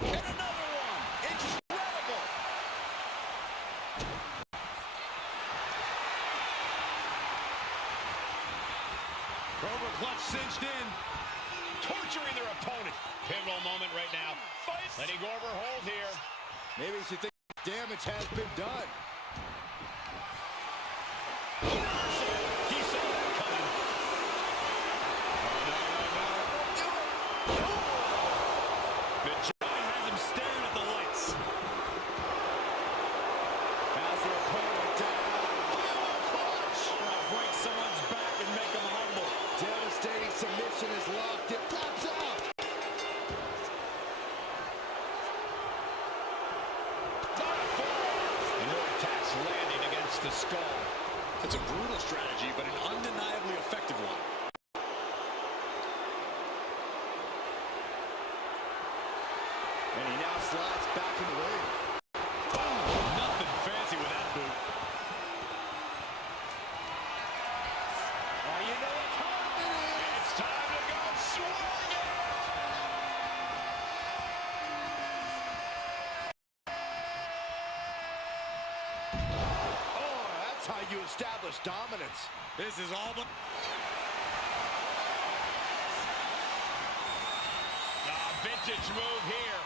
And another one. Incredible. Cobra clutch cinched in. Torturing their opponent. Pivotal moment right now. Fight. Letting go over hold here. Maybe she thinks damage has been done. He saw that coming. The Giant has him staring at the lights. Has their opponent down. Break someone's back and make them humble. Devastating submission is locked. It pops out. And more attacks landing against the skull. It's a brutal strategy, but an undeniably effective one. And he now slides back in the ring. Nothing fancy with that boot. Oh, you know what time it is. It's time to go swinging. Oh, that's how you establish dominance. This is all but... Vintage move here.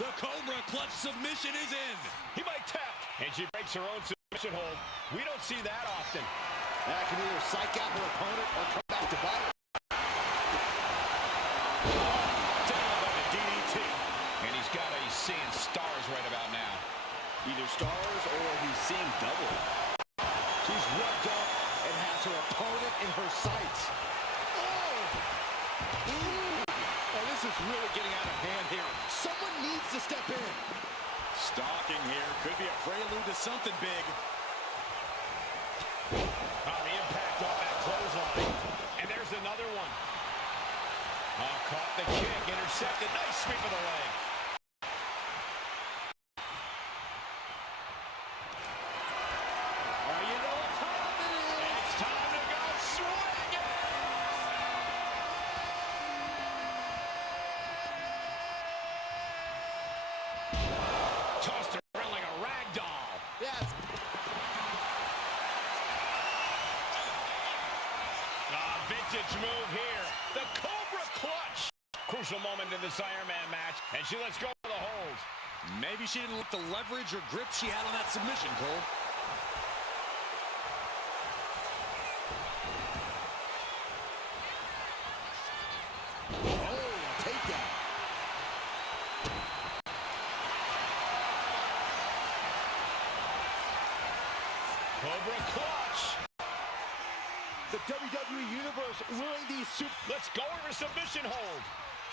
The Cobra clutch submission is in. He might tap. And she breaks her own submission hold. We don't see that often. That can either psych out her opponent or come back to bite her. Down by the DDT. And he's seeing stars right about now. Either stars or he's seeing double. She's rubbed up and has her opponent in her sights. Oh! Oh, this is really getting out of hand here. Someone needs to step in. Stalking here. Could be a prelude to something big. Oh, the impact on that clothesline. And there's another one. Oh, caught the kick. Intercepted. Nice sweep of the leg. Oh, you know what time it is. It's time to go swinging. Tossed around like a rag doll. Yes. Vintage move here. The Cobra clutch. Crucial moment in this Iron Man match. And she lets go of the hold. Maybe she didn't like the leverage or grip she had on that submission, Cole. Oh, takedown. Cobra clutch. The WWE Universe willing these Let's go over submission hold.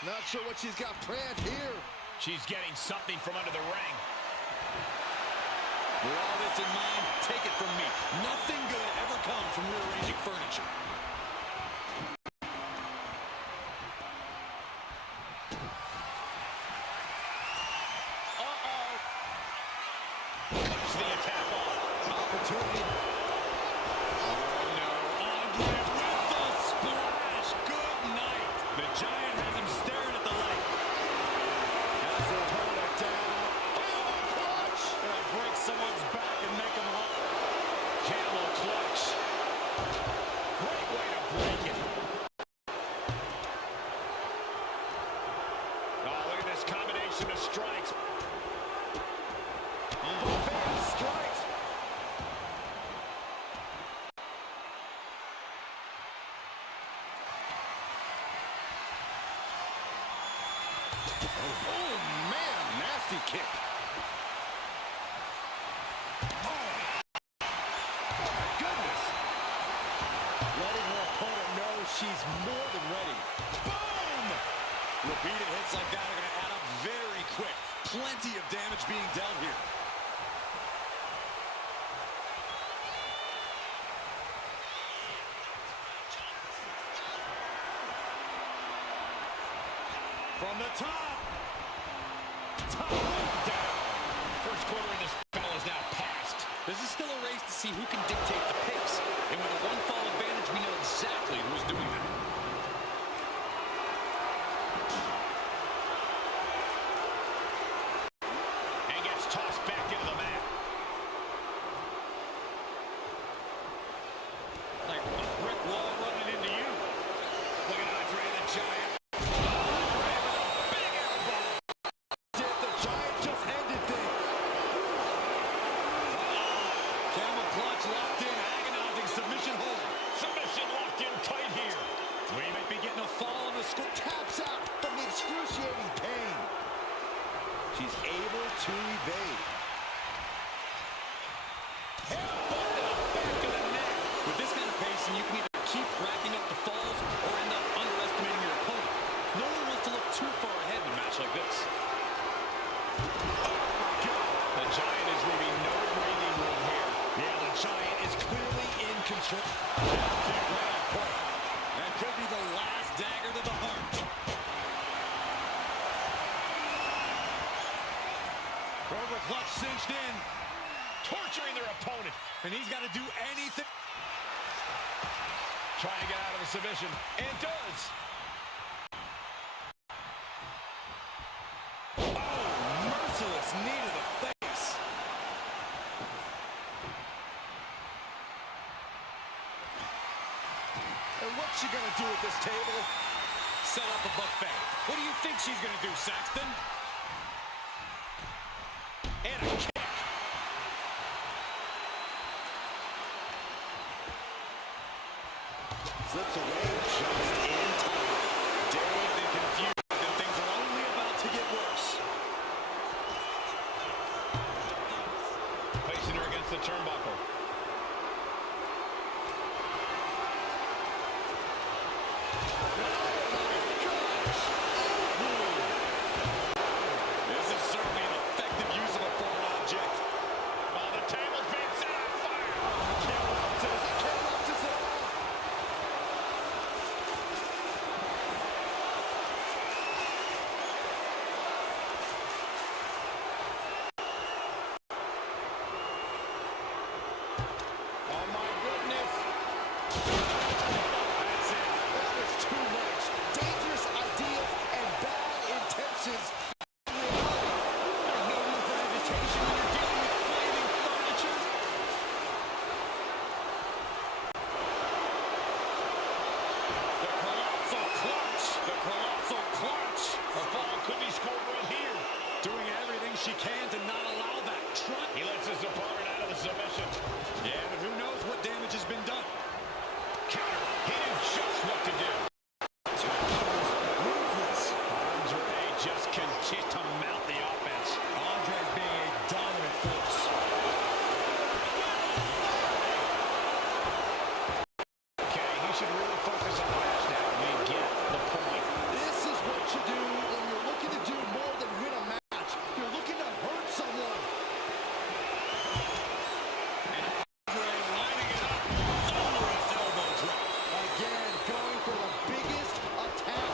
Not sure what she's got planned here. She's getting something from under the ring. With all this in mind, take it from me. Nothing good ever comes from rearranging furniture. Uh-oh. Cuts the attack off. Opportunity. Oh, no. Andre with the splash. Good night. The Giant has him staring at the light. Has her opponent down. Oh, clutch. Gonna break someone's back and make him humble. Camel clutch. Great way to break it. Oh, look at this combination of strikes. Buffet strikes. Oh, man, nasty kick. Goodness. Letting her opponent know she's more than ready. Boom! Repeated hits like that are going to add up very quick. Plenty of damage being dealt here. From the top. Top down. First quarter of this battle is now past. This is still a race to see who can dictate the pace. And with a one-fall advantage, we know exactly who's doing that. She's able to evade. Headbutt to the back of the neck. With this kind of pacing, you can either keep racking up the falls or end up underestimating your opponent. No one wants to look too far ahead in a match like this. The Giant is leaving no breathing room here. Yeah, the Giant is clearly in control. That could be the last dagger to the heart. Cobra clutch cinched in. Torturing their opponent. And he's got to do anything. Trying to get out of the submission. And does. Merciless knee to the face. And what's she gonna do at this table? Set up a buffet. What do you think she's gonna do, Saxton? And a kick. Slips away just in time. Dazed and confused, and things are only about to get worse. Placing her against the turnbuckle. This is certainly an effective use of a foreign object. Oh, the table's being set on fire. Oh my goodness. That's it. That was too much. Dangerous ideas and bad intentions. There's no room for hesitation when you're dealing with flaming furniture. The colossal clutch. The colossal clutch. A fall could be scored right here. Doing everything she can to not allow that trot. He lets his opponent out of the submission. Yeah, but who knows what damage has been done. Counter. He knew just what to do. Ruthless. Andre just continues to mount the offense. Andre's being a dominant force. Okay, he should really focus on the match now. We get the point. This is what you do when you're looking to do more than win a match. You're looking to hurt someone. Andre lining it up. Thunderous elbow drop. Again, going for the biggest attack.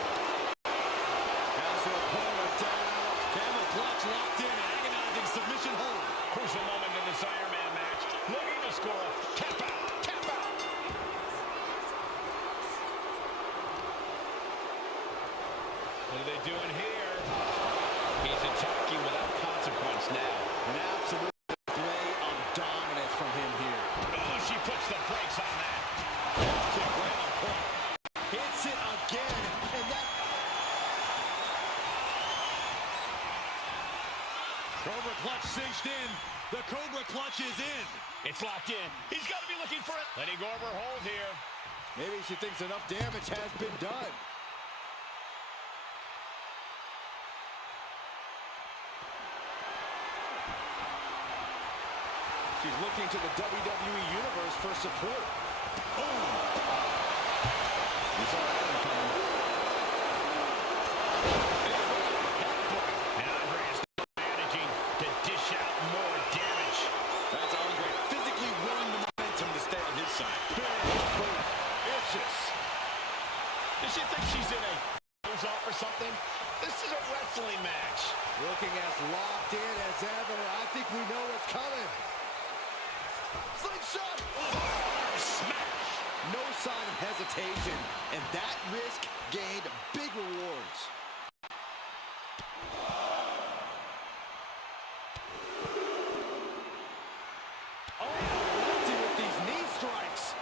Has her opponent down. Camel clutch locked in. Agonizing submission hold. Crucial moment in this Iron Man match. Looking to score a tap out. Tap out. What are they doing here? He's attacking without consequence now. An absolute display of dominance from him here. Oh, she puts the brakes on that. Kick right on point. Hits it again, and that... Cobra clutch cinched in. The Cobra clutch is in. It's locked in. He's got to be looking for it. Letting go of her hold here. Maybe she thinks enough damage has been done. She's looking to the WWE Universe for support. Boom! You saw that one coming. And Andre is still managing to dish out more damage. That's Andre physically willing the momentum to stay on his side. Big boot. Vicious. Does she think she's in a off or something? This is a wrestling match. Looking as locked in as ever. I think we know what's coming. Slingshot! Smash! No sign of hesitation, and that risk gained big rewards. Oh, lefty with these knee strikes.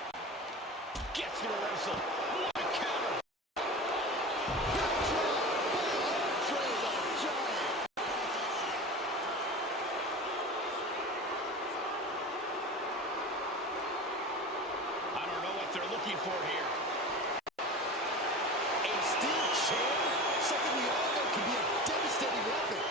Gets the reversal. What a counter. Hip drop by Andre the Giant. I don't know what they're looking for here. A steel chair, something we all know can be a devastating weapon.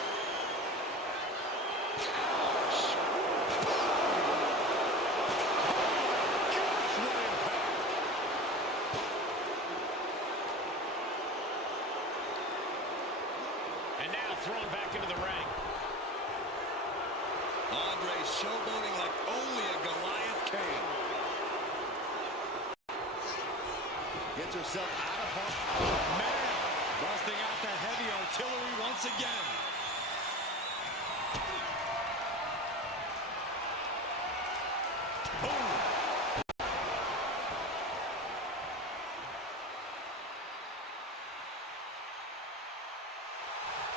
showboating like only a Goliath can. Gets herself out of harm. Oh, man. Busting out the heavy artillery once again. Boom.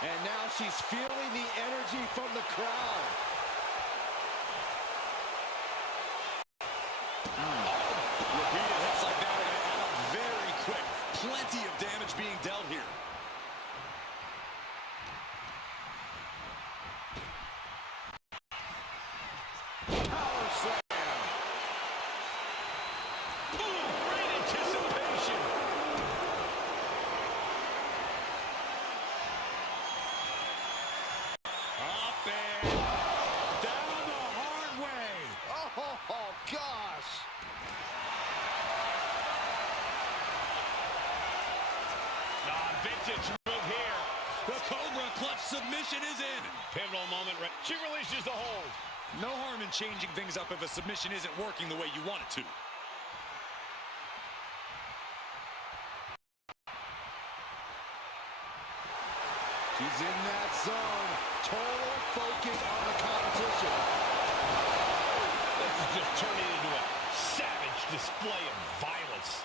And now she's feeling the energy from the crowd. Repeated hits like that are going to add up very quick. Plenty of damage being dealt here. Power slam. Ooh, great anticipation. Up and down the hard way. Oh, gosh. Vintage move here. The Cobra clutch submission is in. Pivotal moment. She releases the hold. No harm in changing things up if a submission isn't working the way you want it to. She's in that zone. Total focus on the competition. This is just turning into a savage display of violence.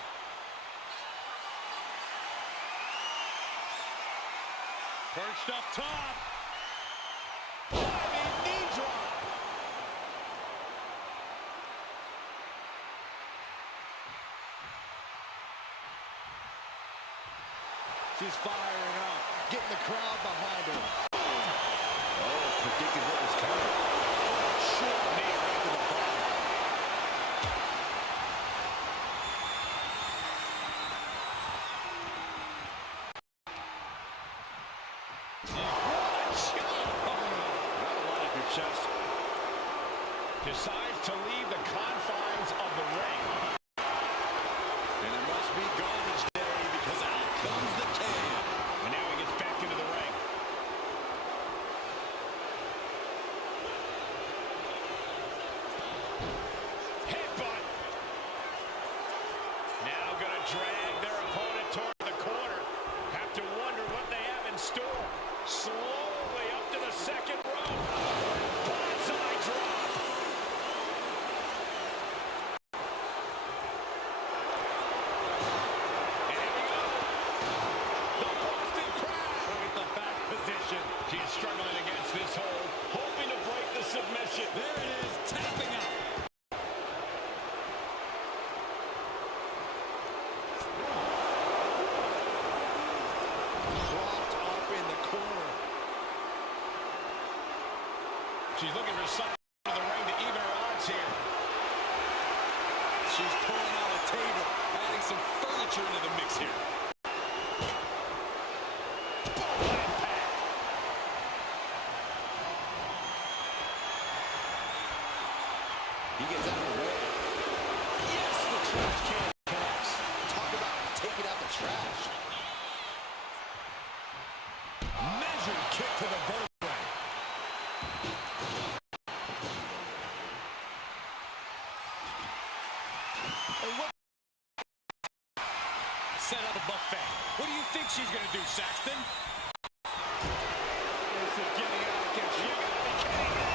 Perched up top. Diving knee drop. She's firing up, getting the crowd behind her. Oh, predicted what was coming. Short knee right to the body. What a shot! That'll light up your chest. Decides to leave the confines of the ring. And it must be garbage day because out comes the can. And now he gets back into the ring. Headbutt. Now gonna drag their opponent toward the corner. Have to wonder what they have in store. Slowly up to the second rope. Bonsai drop. And here we go. The Boston Crab. Look at the back position. She is struggling against this hold, hoping to break the submission. There it is, tapping out. Propped up in the corner. She's looking for something in the ring to even her odds here. She's pulling out a table, adding some furniture into the mix here. He gets out of the way. Yes, the trash can connects. Talk about taking out the trash. Measured kick to the vertebrae. And what? Set up a buffet. What do you think she's going to do, Saxton? This is getting out of control. You gotta be kidding me.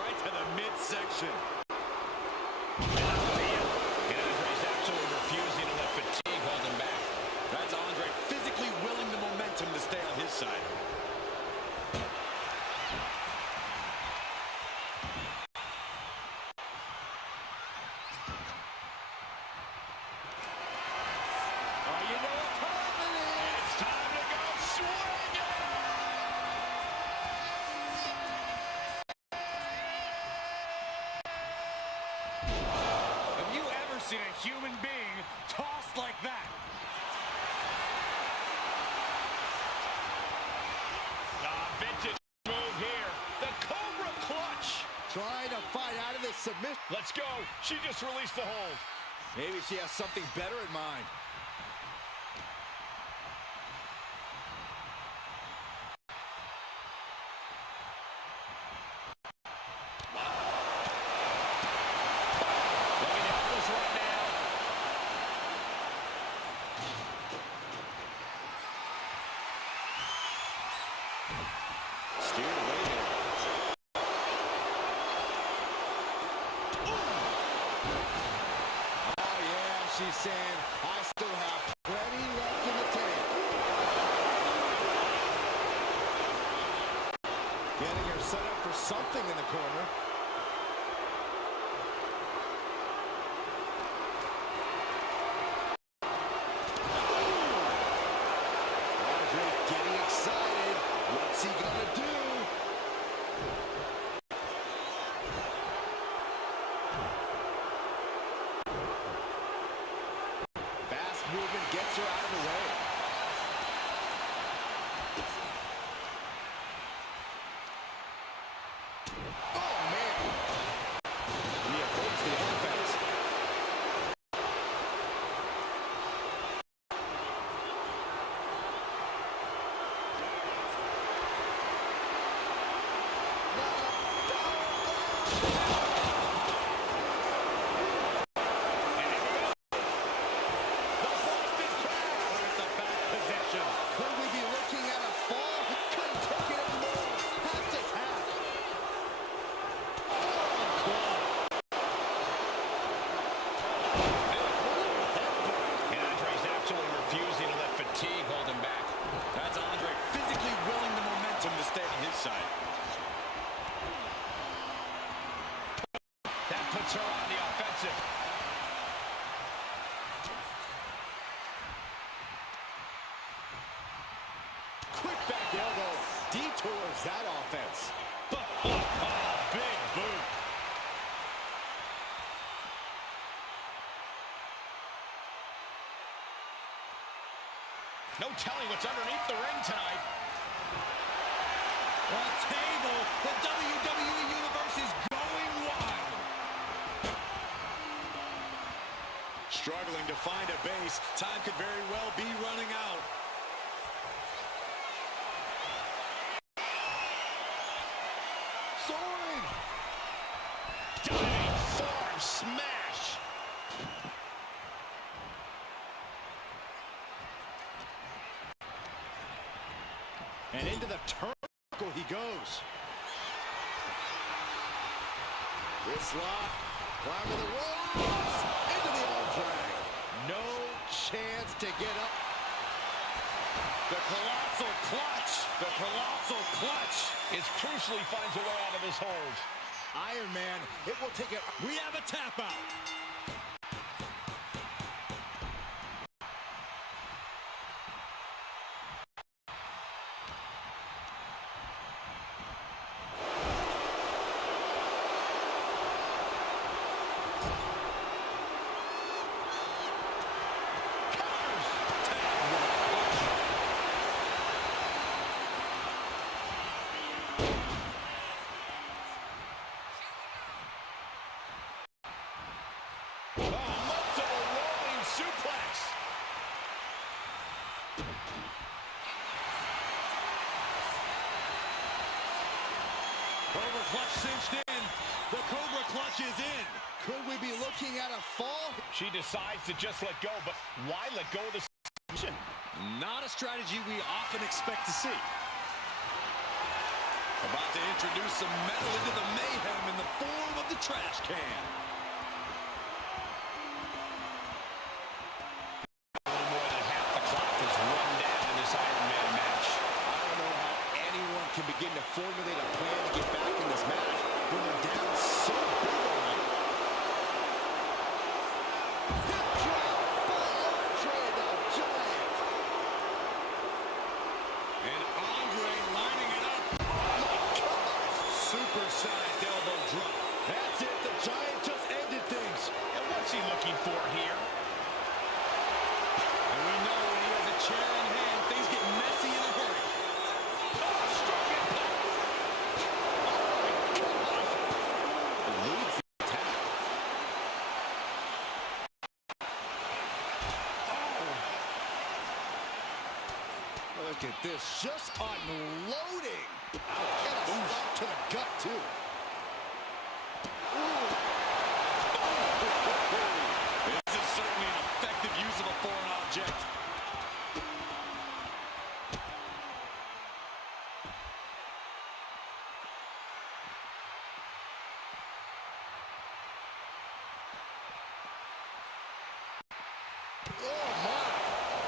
Right to the midsection. And Andre's absolutely refusing to let fatigue hold him back. That's Andre physically willing the momentum to stay on his side. Oh, you know what time it is. It's time to go swinging! Have you ever seen a human being tossed like that? Vintage move here. The Cobra clutch. Trying to fight out of this submission. Let's go. She just released the hold. Maybe she has something better in mind. Steered away there. Oh, yeah, she's saying, I still have plenty left in the tank. Getting her set up for something in the corner. Andre getting excited. What's he gonna do? Fast movement gets her out of the way. Oh, man. He avoids the offense. Could we be looking at a fall? Couldn't take it anymore. Has to tap. And Andre's absolutely refusing to let fatigue hold him back. That's Andre physically willing the momentum to stay on his side. That puts her on the offensive. Quick back elbow detours that offense. Big boot. No telling what's underneath the ring tonight. On table, the WWE Universe is going wild. Struggling to find a base. Time could very well be running out. Soaring. Diving form smash. And into the turnbuckle he goes. Wrist lock. Climb to the ropes. Into the arm drag. No chance to get up. The colossal clutch. The colossal clutch. It crucially finds a way out of his hold. Iron Man, it will take it. We have a tap out. Cobra clutch cinched in. The Cobra clutch is in. Could we be looking at a fall? She decides to just let go, but why let go of the submission? Not a strategy we often expect to see. About to introduce some metal into the mayhem in the form of the trash can. A little more than half the clock is run down in this Iron Man match. I don't know how anyone can begin to formulate a plan to get back in this match when they're down so big already. Hip drop by Andre the Giant. And Andre lining it up. Oh my gosh. Supersized elbow drop. That's it. The Giant just ended things. And what's he looking for here? And we know when he has a chair in hand, things get messy in a hurry. Leads the attack. Oh. Look at this, just unloading. Ouch. And a stop to the gut, too. This is certainly an effective use of a foreign object.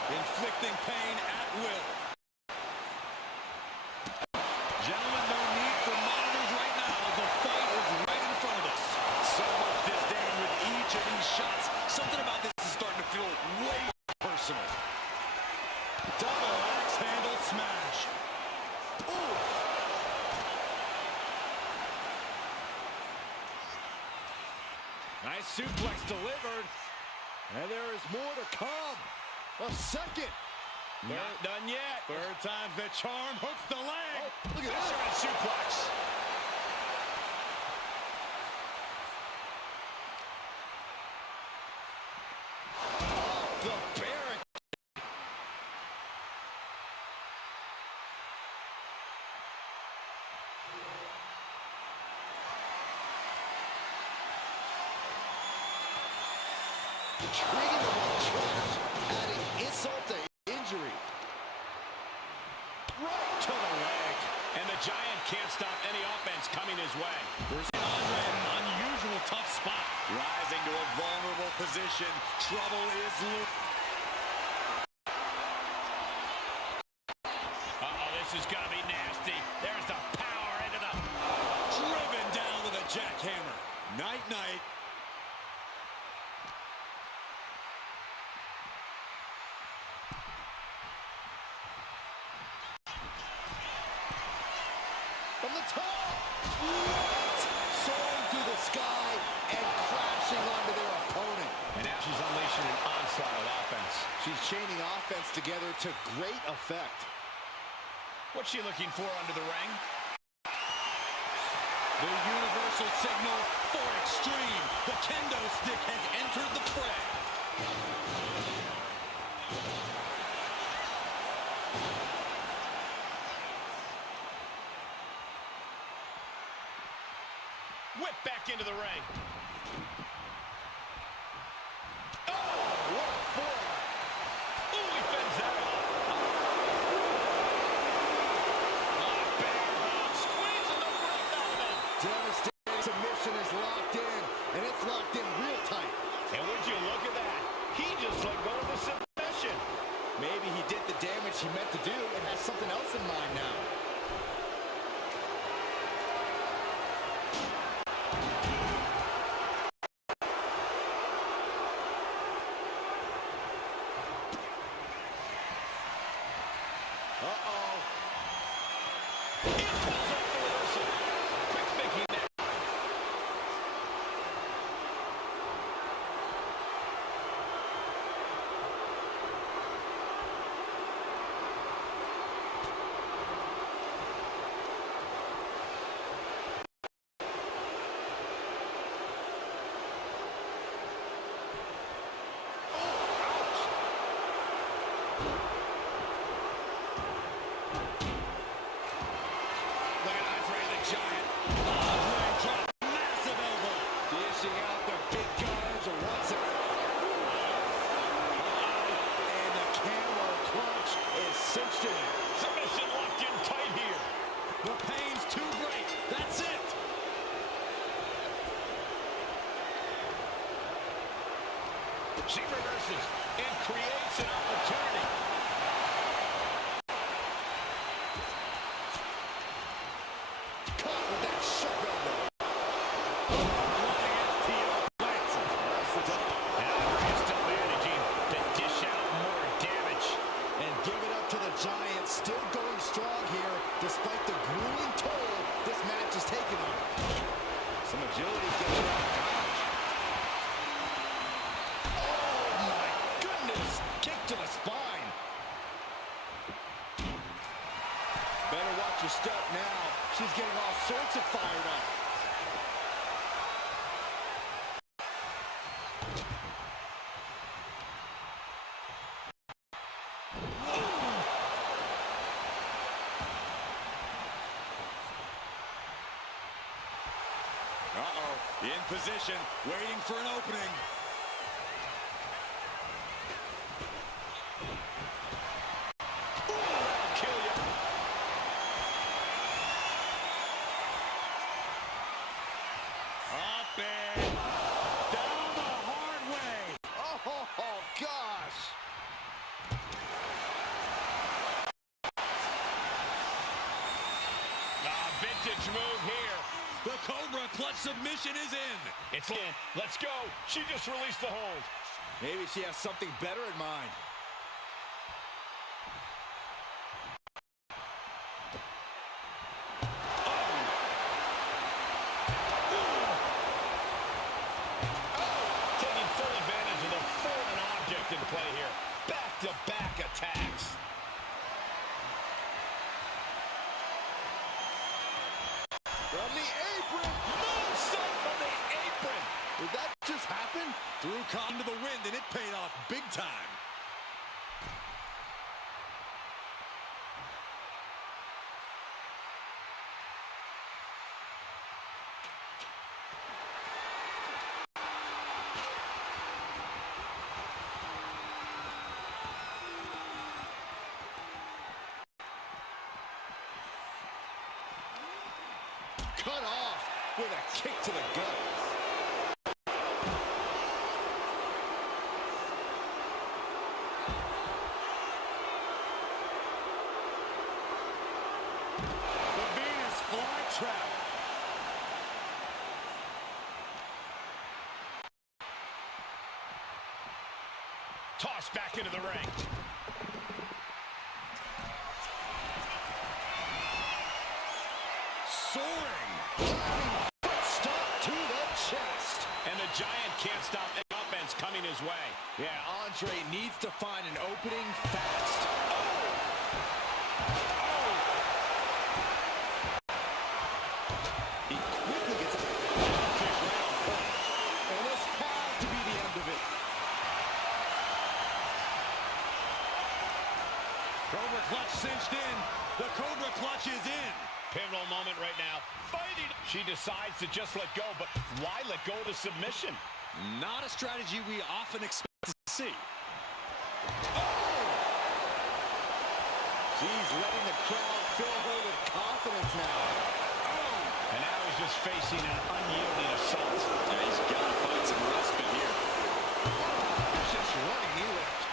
inflicting pain at will. Gentlemen, no need for monitors right now. The fight is right in front of us. So much disdain with each of these shots. Something about this is starting to feel way personal. Double axe handle smash. Ooh. Nice suplex delivered. And there is more to come. A second. Not done yet. Third time's the charm. Hooks the leg. Oh, look at Fisherman this. suplex. The barricade. Treating him like trash, adding insult to injury. Right to the leg. And the Giant can't stop any offense coming his way. There's Andre in an unusual tough spot. Rising to a vulnerable position. Trouble is loose. Uh-oh, this is going to be nasty. There's the power into the... Driven down with a jackhammer. Night-night. From the top. What? Soaring through the sky and crashing onto their opponent. And now she's unleashing an onslaught of offense. She's chaining offense together to great effect. What's she looking for under the ring? The universal signal for extreme. The kendo stick has entered the fray. Whip back into the ring. Oh, what a forearm. Ooh, he fends that off. Squeezing the breath out of him. Devastating submission is locked in, and it's locked in real tight. And would you look at that? He just let go of the submission. Maybe he did the damage he meant to do and has something else in mind now. Uh-oh. It falls off the reversal. Quick thinking there. Look at Andre the Giant. Andre dropped massive elbow. Dishing out the big guns once and the camel clutch is cinched in. Submission locked in tight here. The pain's too great. That's it. She reverses and creates an opportunity. Caught with that sharp elbow. And Andre is still managing to dish out more damage. And give it up to the Giants, still going strong here, despite the grueling toll this match is taking on him. Some agility gets you out of dodge. Oh my goodness! Kick to the spine. Better watch your step now. She's getting all sorts of fired up. Uh-oh. In position, waiting for an opening. That'll kill you. Up and down the hard way. Oh gosh! vintage move here. The Cobra clutch submission is in. It's in. Let's go. She just released the hold. Maybe she has something better in mind. Taking full advantage of the foreign object in play here. Back-to-back attacks. From the apron. Moonsault from the apron. Did that just happen? Threw Cotton to the wind, and it paid off big time. Cut off with a kick to the gut. The Venus flytrap. Tossed back into the ring. Soaring. Stop to the chest. And the Giant can't stop the offense coming his way. Yeah, Andre needs to find an opening fast. He quickly gets a kick right on point. And this has to be the end of it. Cobra clutch cinched in. The Cobra clutch is in. Pivotal moment right now. Fighting. She decides to just let go, but why let go of the submission? Not a strategy we often expect to see. She's letting the crowd fill her with confidence now. And now he's just facing an unyielding assault. Yeah, he's got to find some respite here. It's just running knee lift.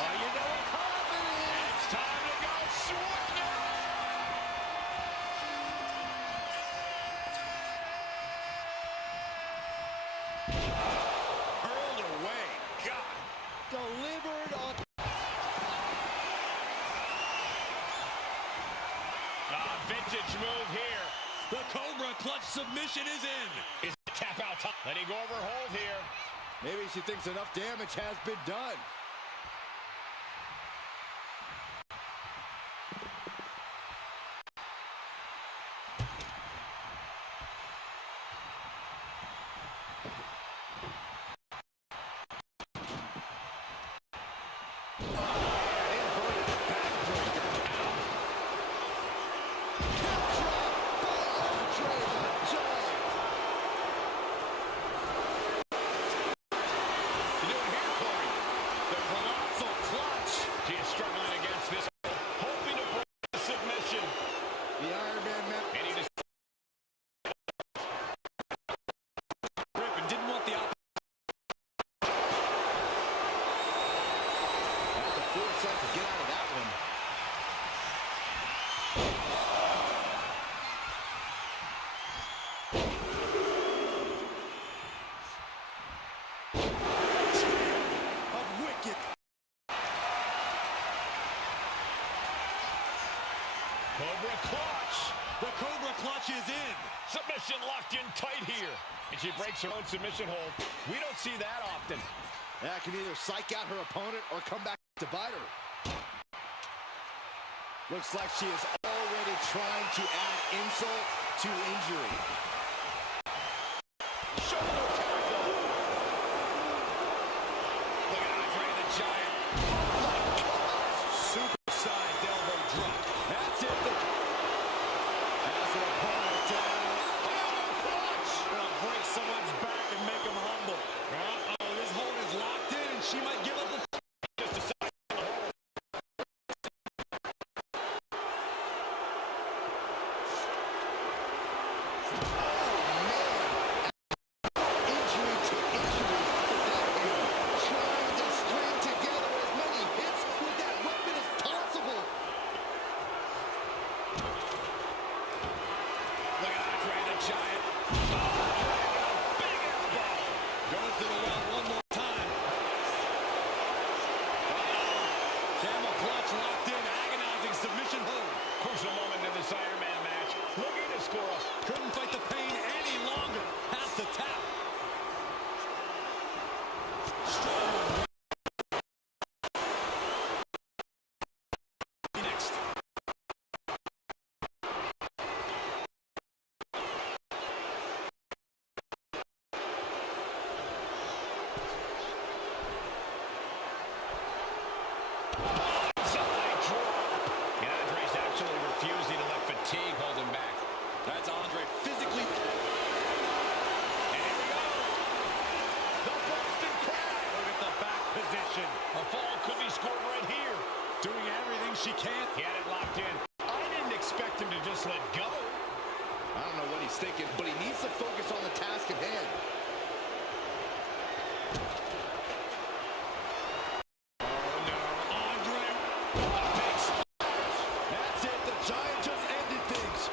Oh, you know what confidence. It's time to go swinging. Hurled away. God. Delivered on. Vintage move here. The Cobra clutch submission is in. Is tap out time. Letting go of her hold here. Maybe she thinks enough damage has been done. Cobra clutch. The Cobra clutch is in. Submission locked in tight here. And she breaks her own submission hold. We don't see that often. That can either psych out her opponent or come back to bite her. Looks like she is already trying to add insult to injury. Shoulder tackle. Look at Andre the Giant. Super-sized elbow drop. That's it. Has her opponent down. Gonna break someone's back and make him humble. Uh-oh, this hold is locked in, and she might give up the... she can't. He had it locked in. I didn't expect him to just let go. I don't know what he's thinking, but he needs to focus on the task at hand. That's it, the Giant just ended things.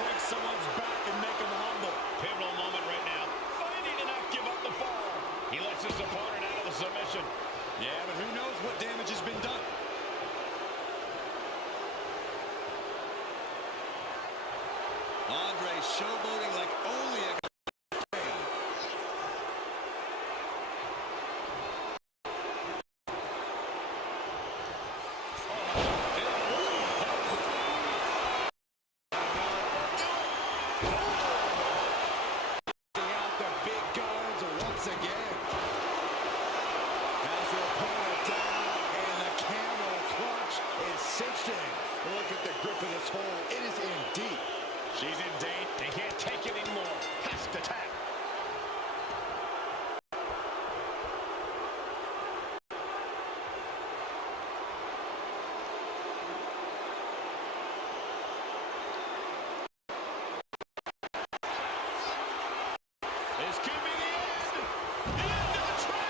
Break someone's back and make him humble. Pivotal moment right now. Fighting to not give up the fall. He lets his opponent out of the submission. Yeah, but who knows what damage has been done. Andre showboating like only a Out the big guns once again. Has their opponent down, and the camel clutch is cinched in. Look at the grip of this hold. It is in deep. She's in date. They can't take it anymore. Has to tap. This could be the end. The end of the trial.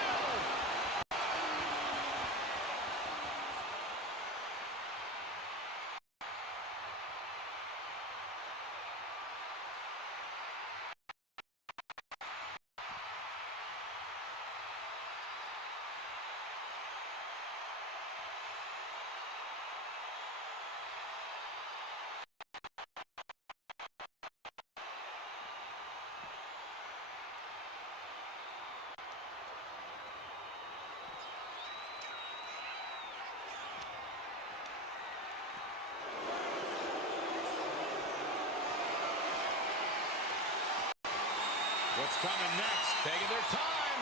What's coming next? Taking their time.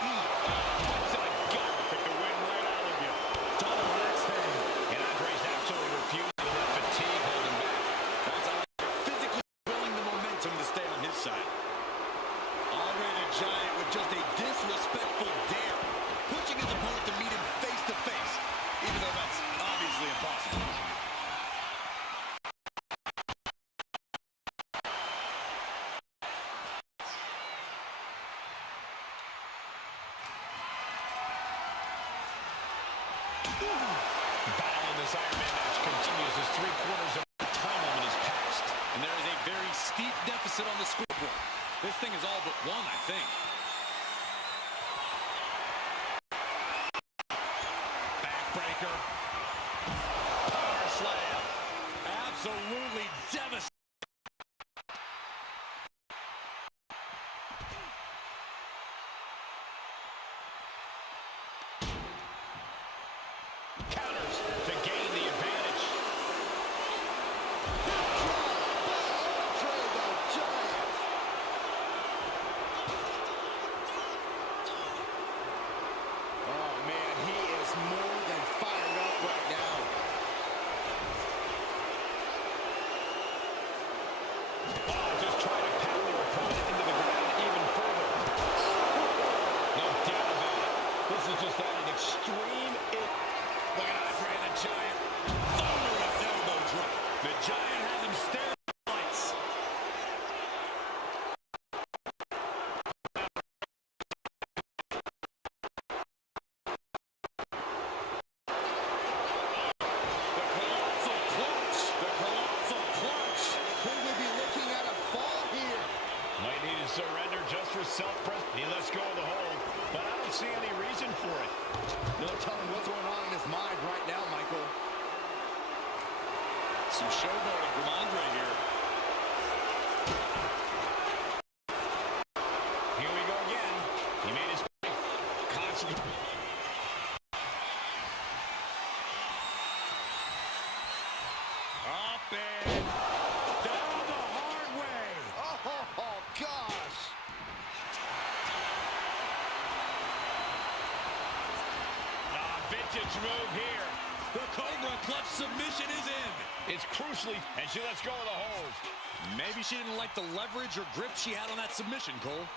To the gut. Took the wind right out of you. Double axe hand. And Andre's absolutely refusing to let fatigue hold him back. That's physically willing the momentum to stay on his side. Andre the Giant with just a disrespectful dare, pushing his opponent to meet him face to face, even though that's obviously impossible. Battle in this Iron Man match continues as 3/4 of the time limit is passed. And there is a very steep deficit on the scoreboard. This thing is all but won, I think. Backbreaker. Power slam. Absolutely devastating. Counters to gain the advantage. Andre the Giant. Oh, man, he is more than fired up right now. Oh, just try to pound their opponent into the ground even further. No doubt about it. This is just at an extreme. Look at Andre the Giant. Thunderous elbow drop. The Giant has him staring at the lights. The colossal clutch. The colossal clutch. Could we be looking at a fall here? Might need to surrender just for self-preservation. He lets go of the hold, but I don't see any reason for it. No telling what's going on in his mind right now, Michael. Some showboating from Andre here. Here we go again. He made his point. Constant. Up and down the hard way. Oh, gosh. Vintage move here. The Cobra clutch submission is in. It's crucially, and she lets go of the hold. Maybe she didn't like the leverage or grip she had on that submission, Cole.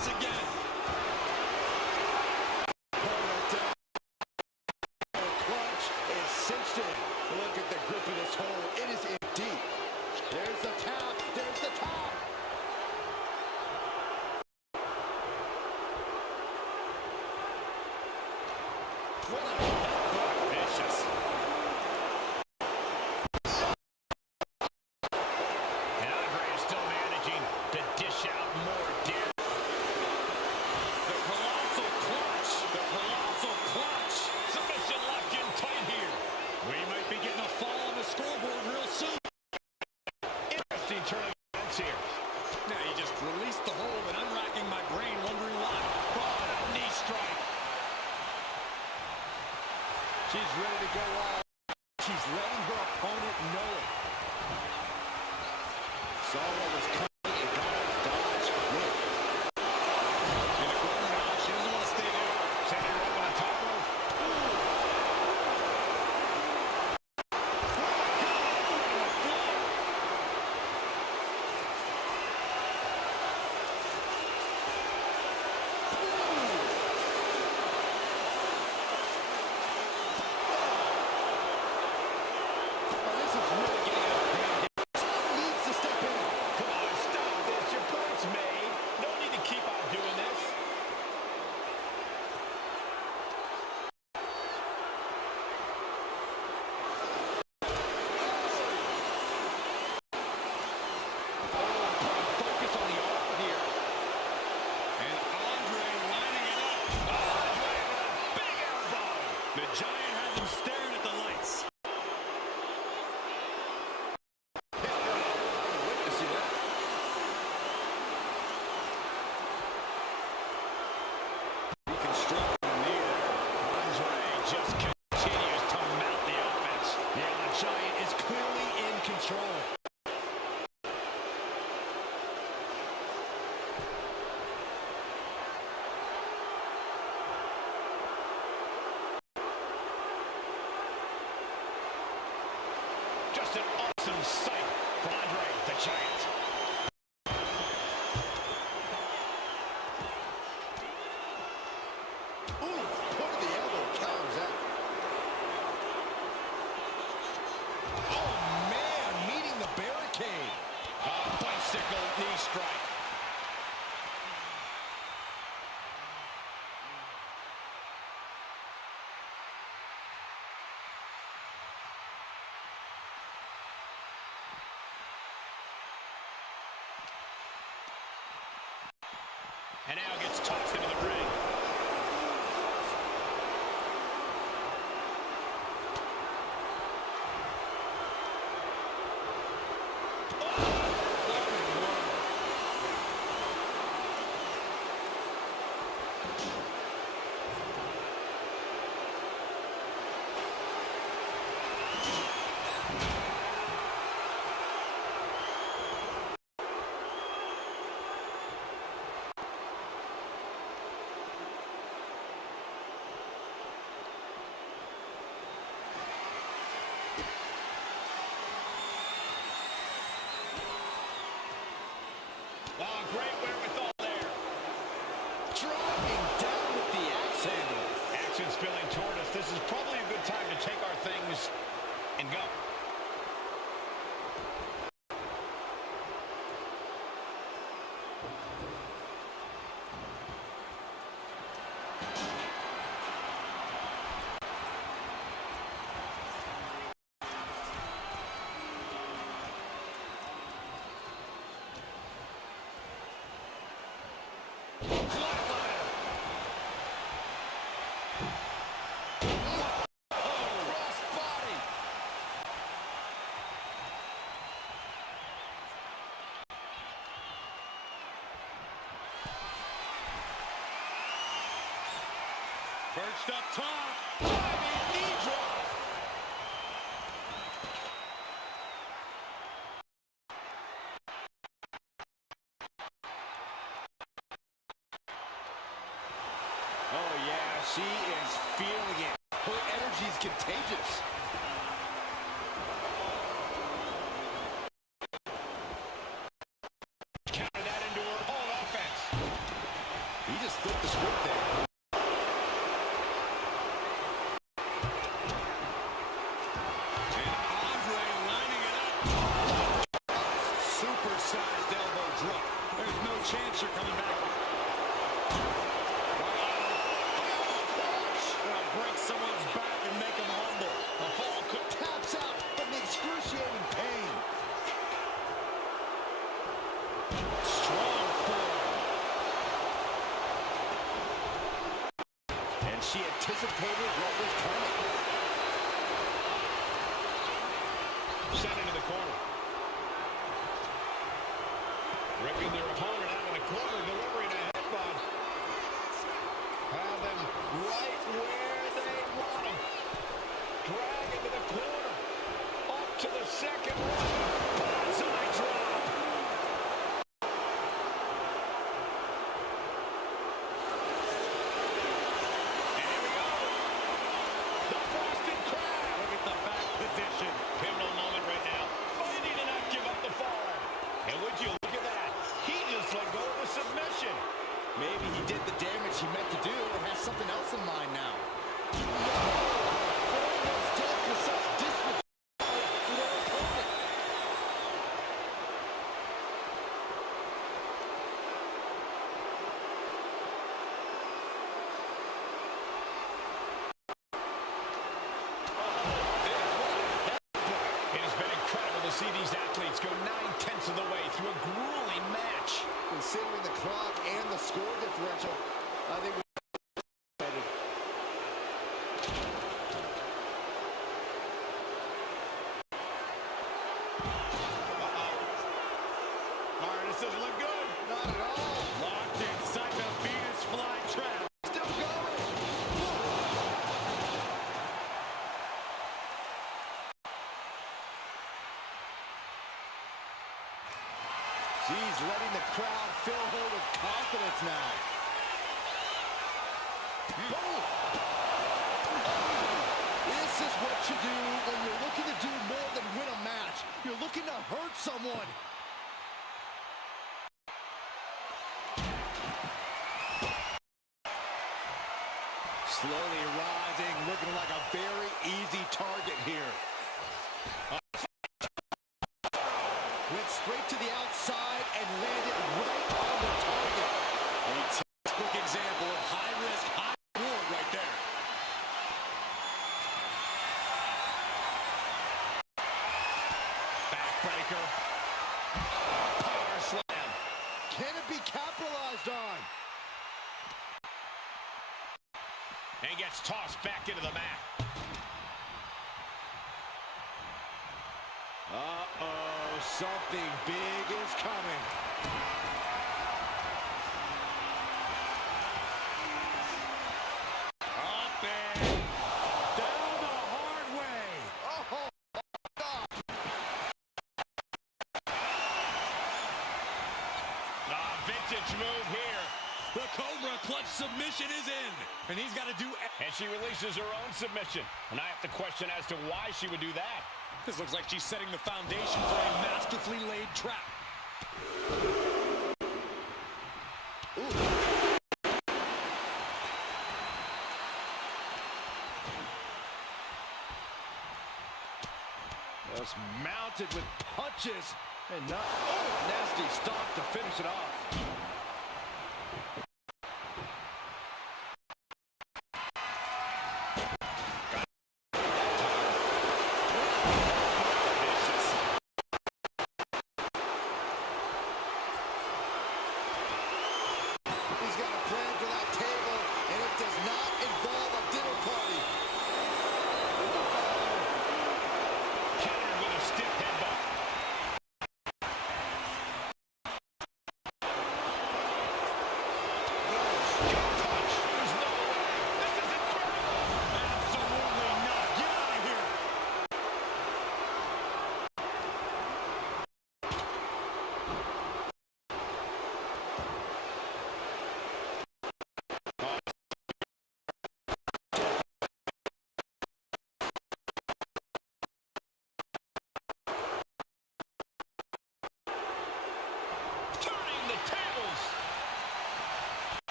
once again. Clutch is cinched in. Look at the grip of this hold. It is in deep. There's the tap. There's the top. What a headbutt. Vicious. And Andre is still managing to dish out more damage. The colossal clutch. The colossal clutch. Submission locked in tight here. We might be getting a fall on the scoreboard real soon. Interesting turn of events here. Now you just released the hold, and I'm racking my brain wondering why. Oh, that knee strike. She's ready to go all. She's letting her opponent know it. Saw what was coming and got out of dodge quick. In the corner now, she doesn't want to stay there. Setting her up on the top rope. Oh, this is really getting out of hand. Someone needs to step in. Come on, stop this. Your point's made. No need to keep on doing this. Focus on the arm here. And Andre lining it up. Andre with a big elbow. The Giant has him staring at the lights. Witnessing that. Reconstructing the knee there. Andre just continues to mount the offense. Yeah, the Giant is clearly in control. Just an awesome sight for Andre the Giant. Ooh, point of the elbow counters that. Oh, man, meeting the barricade. A bicycle knee strike. And now gets tossed into the ring. Oh, great wherewithal there. Driving down with the axe handle. Action spilling toward us. This is probably a good time to take our things and go. Perched up top. Diving knee drop. Oh, yeah, she is feeling it. Her energy is contagious. Counter that into her own offense. He just flipped the script there. And Andre lining it up. Super-sized elbow drop. There's no chance you're coming back. Break someone's back and make him humble. A fall taps out from the excruciating pain. Strong form. And she anticipated what was coming. Sent into the corner. Ripping their opponent out of the corner, delivering a headbutt. Have them right where they want them. Drag into the corner. Up to the second round. Bonsai drop. And here we go. The Boston Crab. Look at the back position. Pivotal moment right now. Fighting to not give up the fall. And would you look at that? He just let go of the submission. Maybe he did the damage he meant to do and has something else in mind now. It has been incredible to see these athletes go 9/10 of the way through a grueling match. Considering the clock and the score differential, I think we're excited. All right, this doesn't look good. Not at all. Locked inside the Venus flytrap. Still going. She's letting the crowd fill her with confidence now. Boom! This is what you do when you're looking to do more than win a match. You're looking to hurt someone. Slowly rising, looking like a very easy target here. Went straight to the outside and landed right on the target. A textbook example of high risk, high reward right there. Backbreaker. Power slam. Can it be capitalized on? And gets tossed back into the mat. Uh-oh, something big is coming. Up and down the hard way. Oh, God. Vintage move here. The Cobra clutch submission is in. And he's got to do... And she releases her own submission. And I have to question as to why she would do that. This looks like she's setting the foundation for a masterfully laid trap. Just mounted with punches and not... Oh, nasty stop to finish it off. He's got a plan for that table, and it does not involve a dinner party. Countered with a stiff headbutt.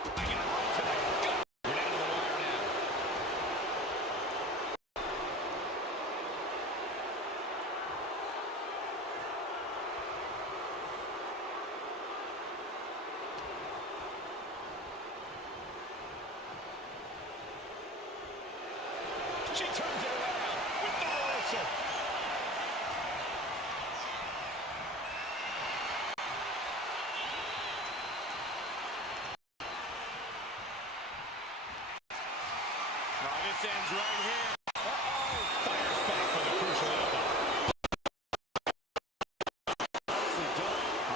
I got right to the gut. We're down to the wire now. She turns it around with the reversal. This ends right here. Fires back with a crucial elbow.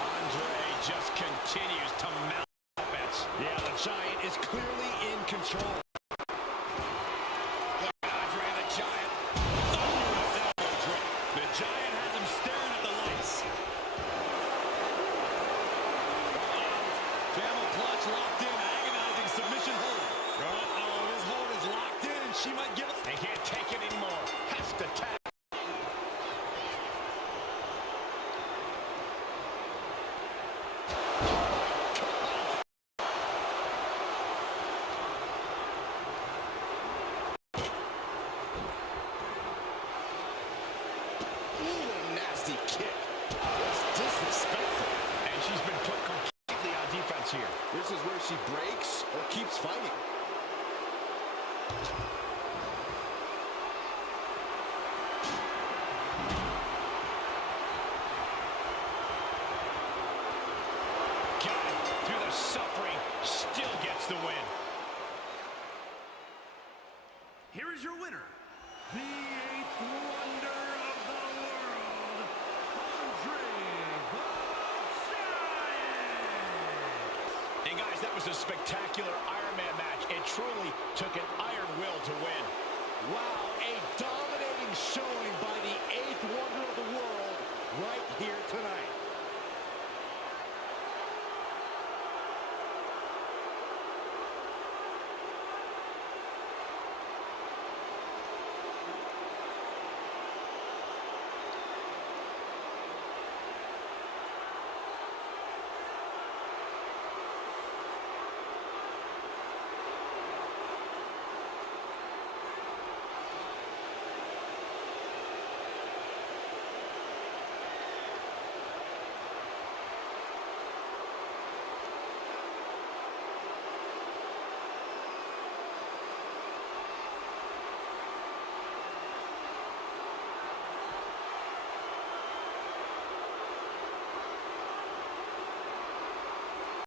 Andre just continues to mount offense. Yeah, the Giant is clearly in control. Look at Andre the Giant. Thunderous elbow drop. The Giant has him staring at the lights. Camel clutch locked in. Agonizing submission hold. This hold is locked in. She might give it. They can't take it anymore. Has to tap. Nasty kick. That's disrespectful. And she's been put completely on defense here. This is where she breaks or keeps fighting. Got it. Through the suffering, still gets the win. Here is your winner, the 8th wonder of the world, Andre the Giant. And guys, that was a spectacular Iron Man match. It truly took an iron will to win. Wow, a dominating showing by the 8th wonder of the world right here tonight.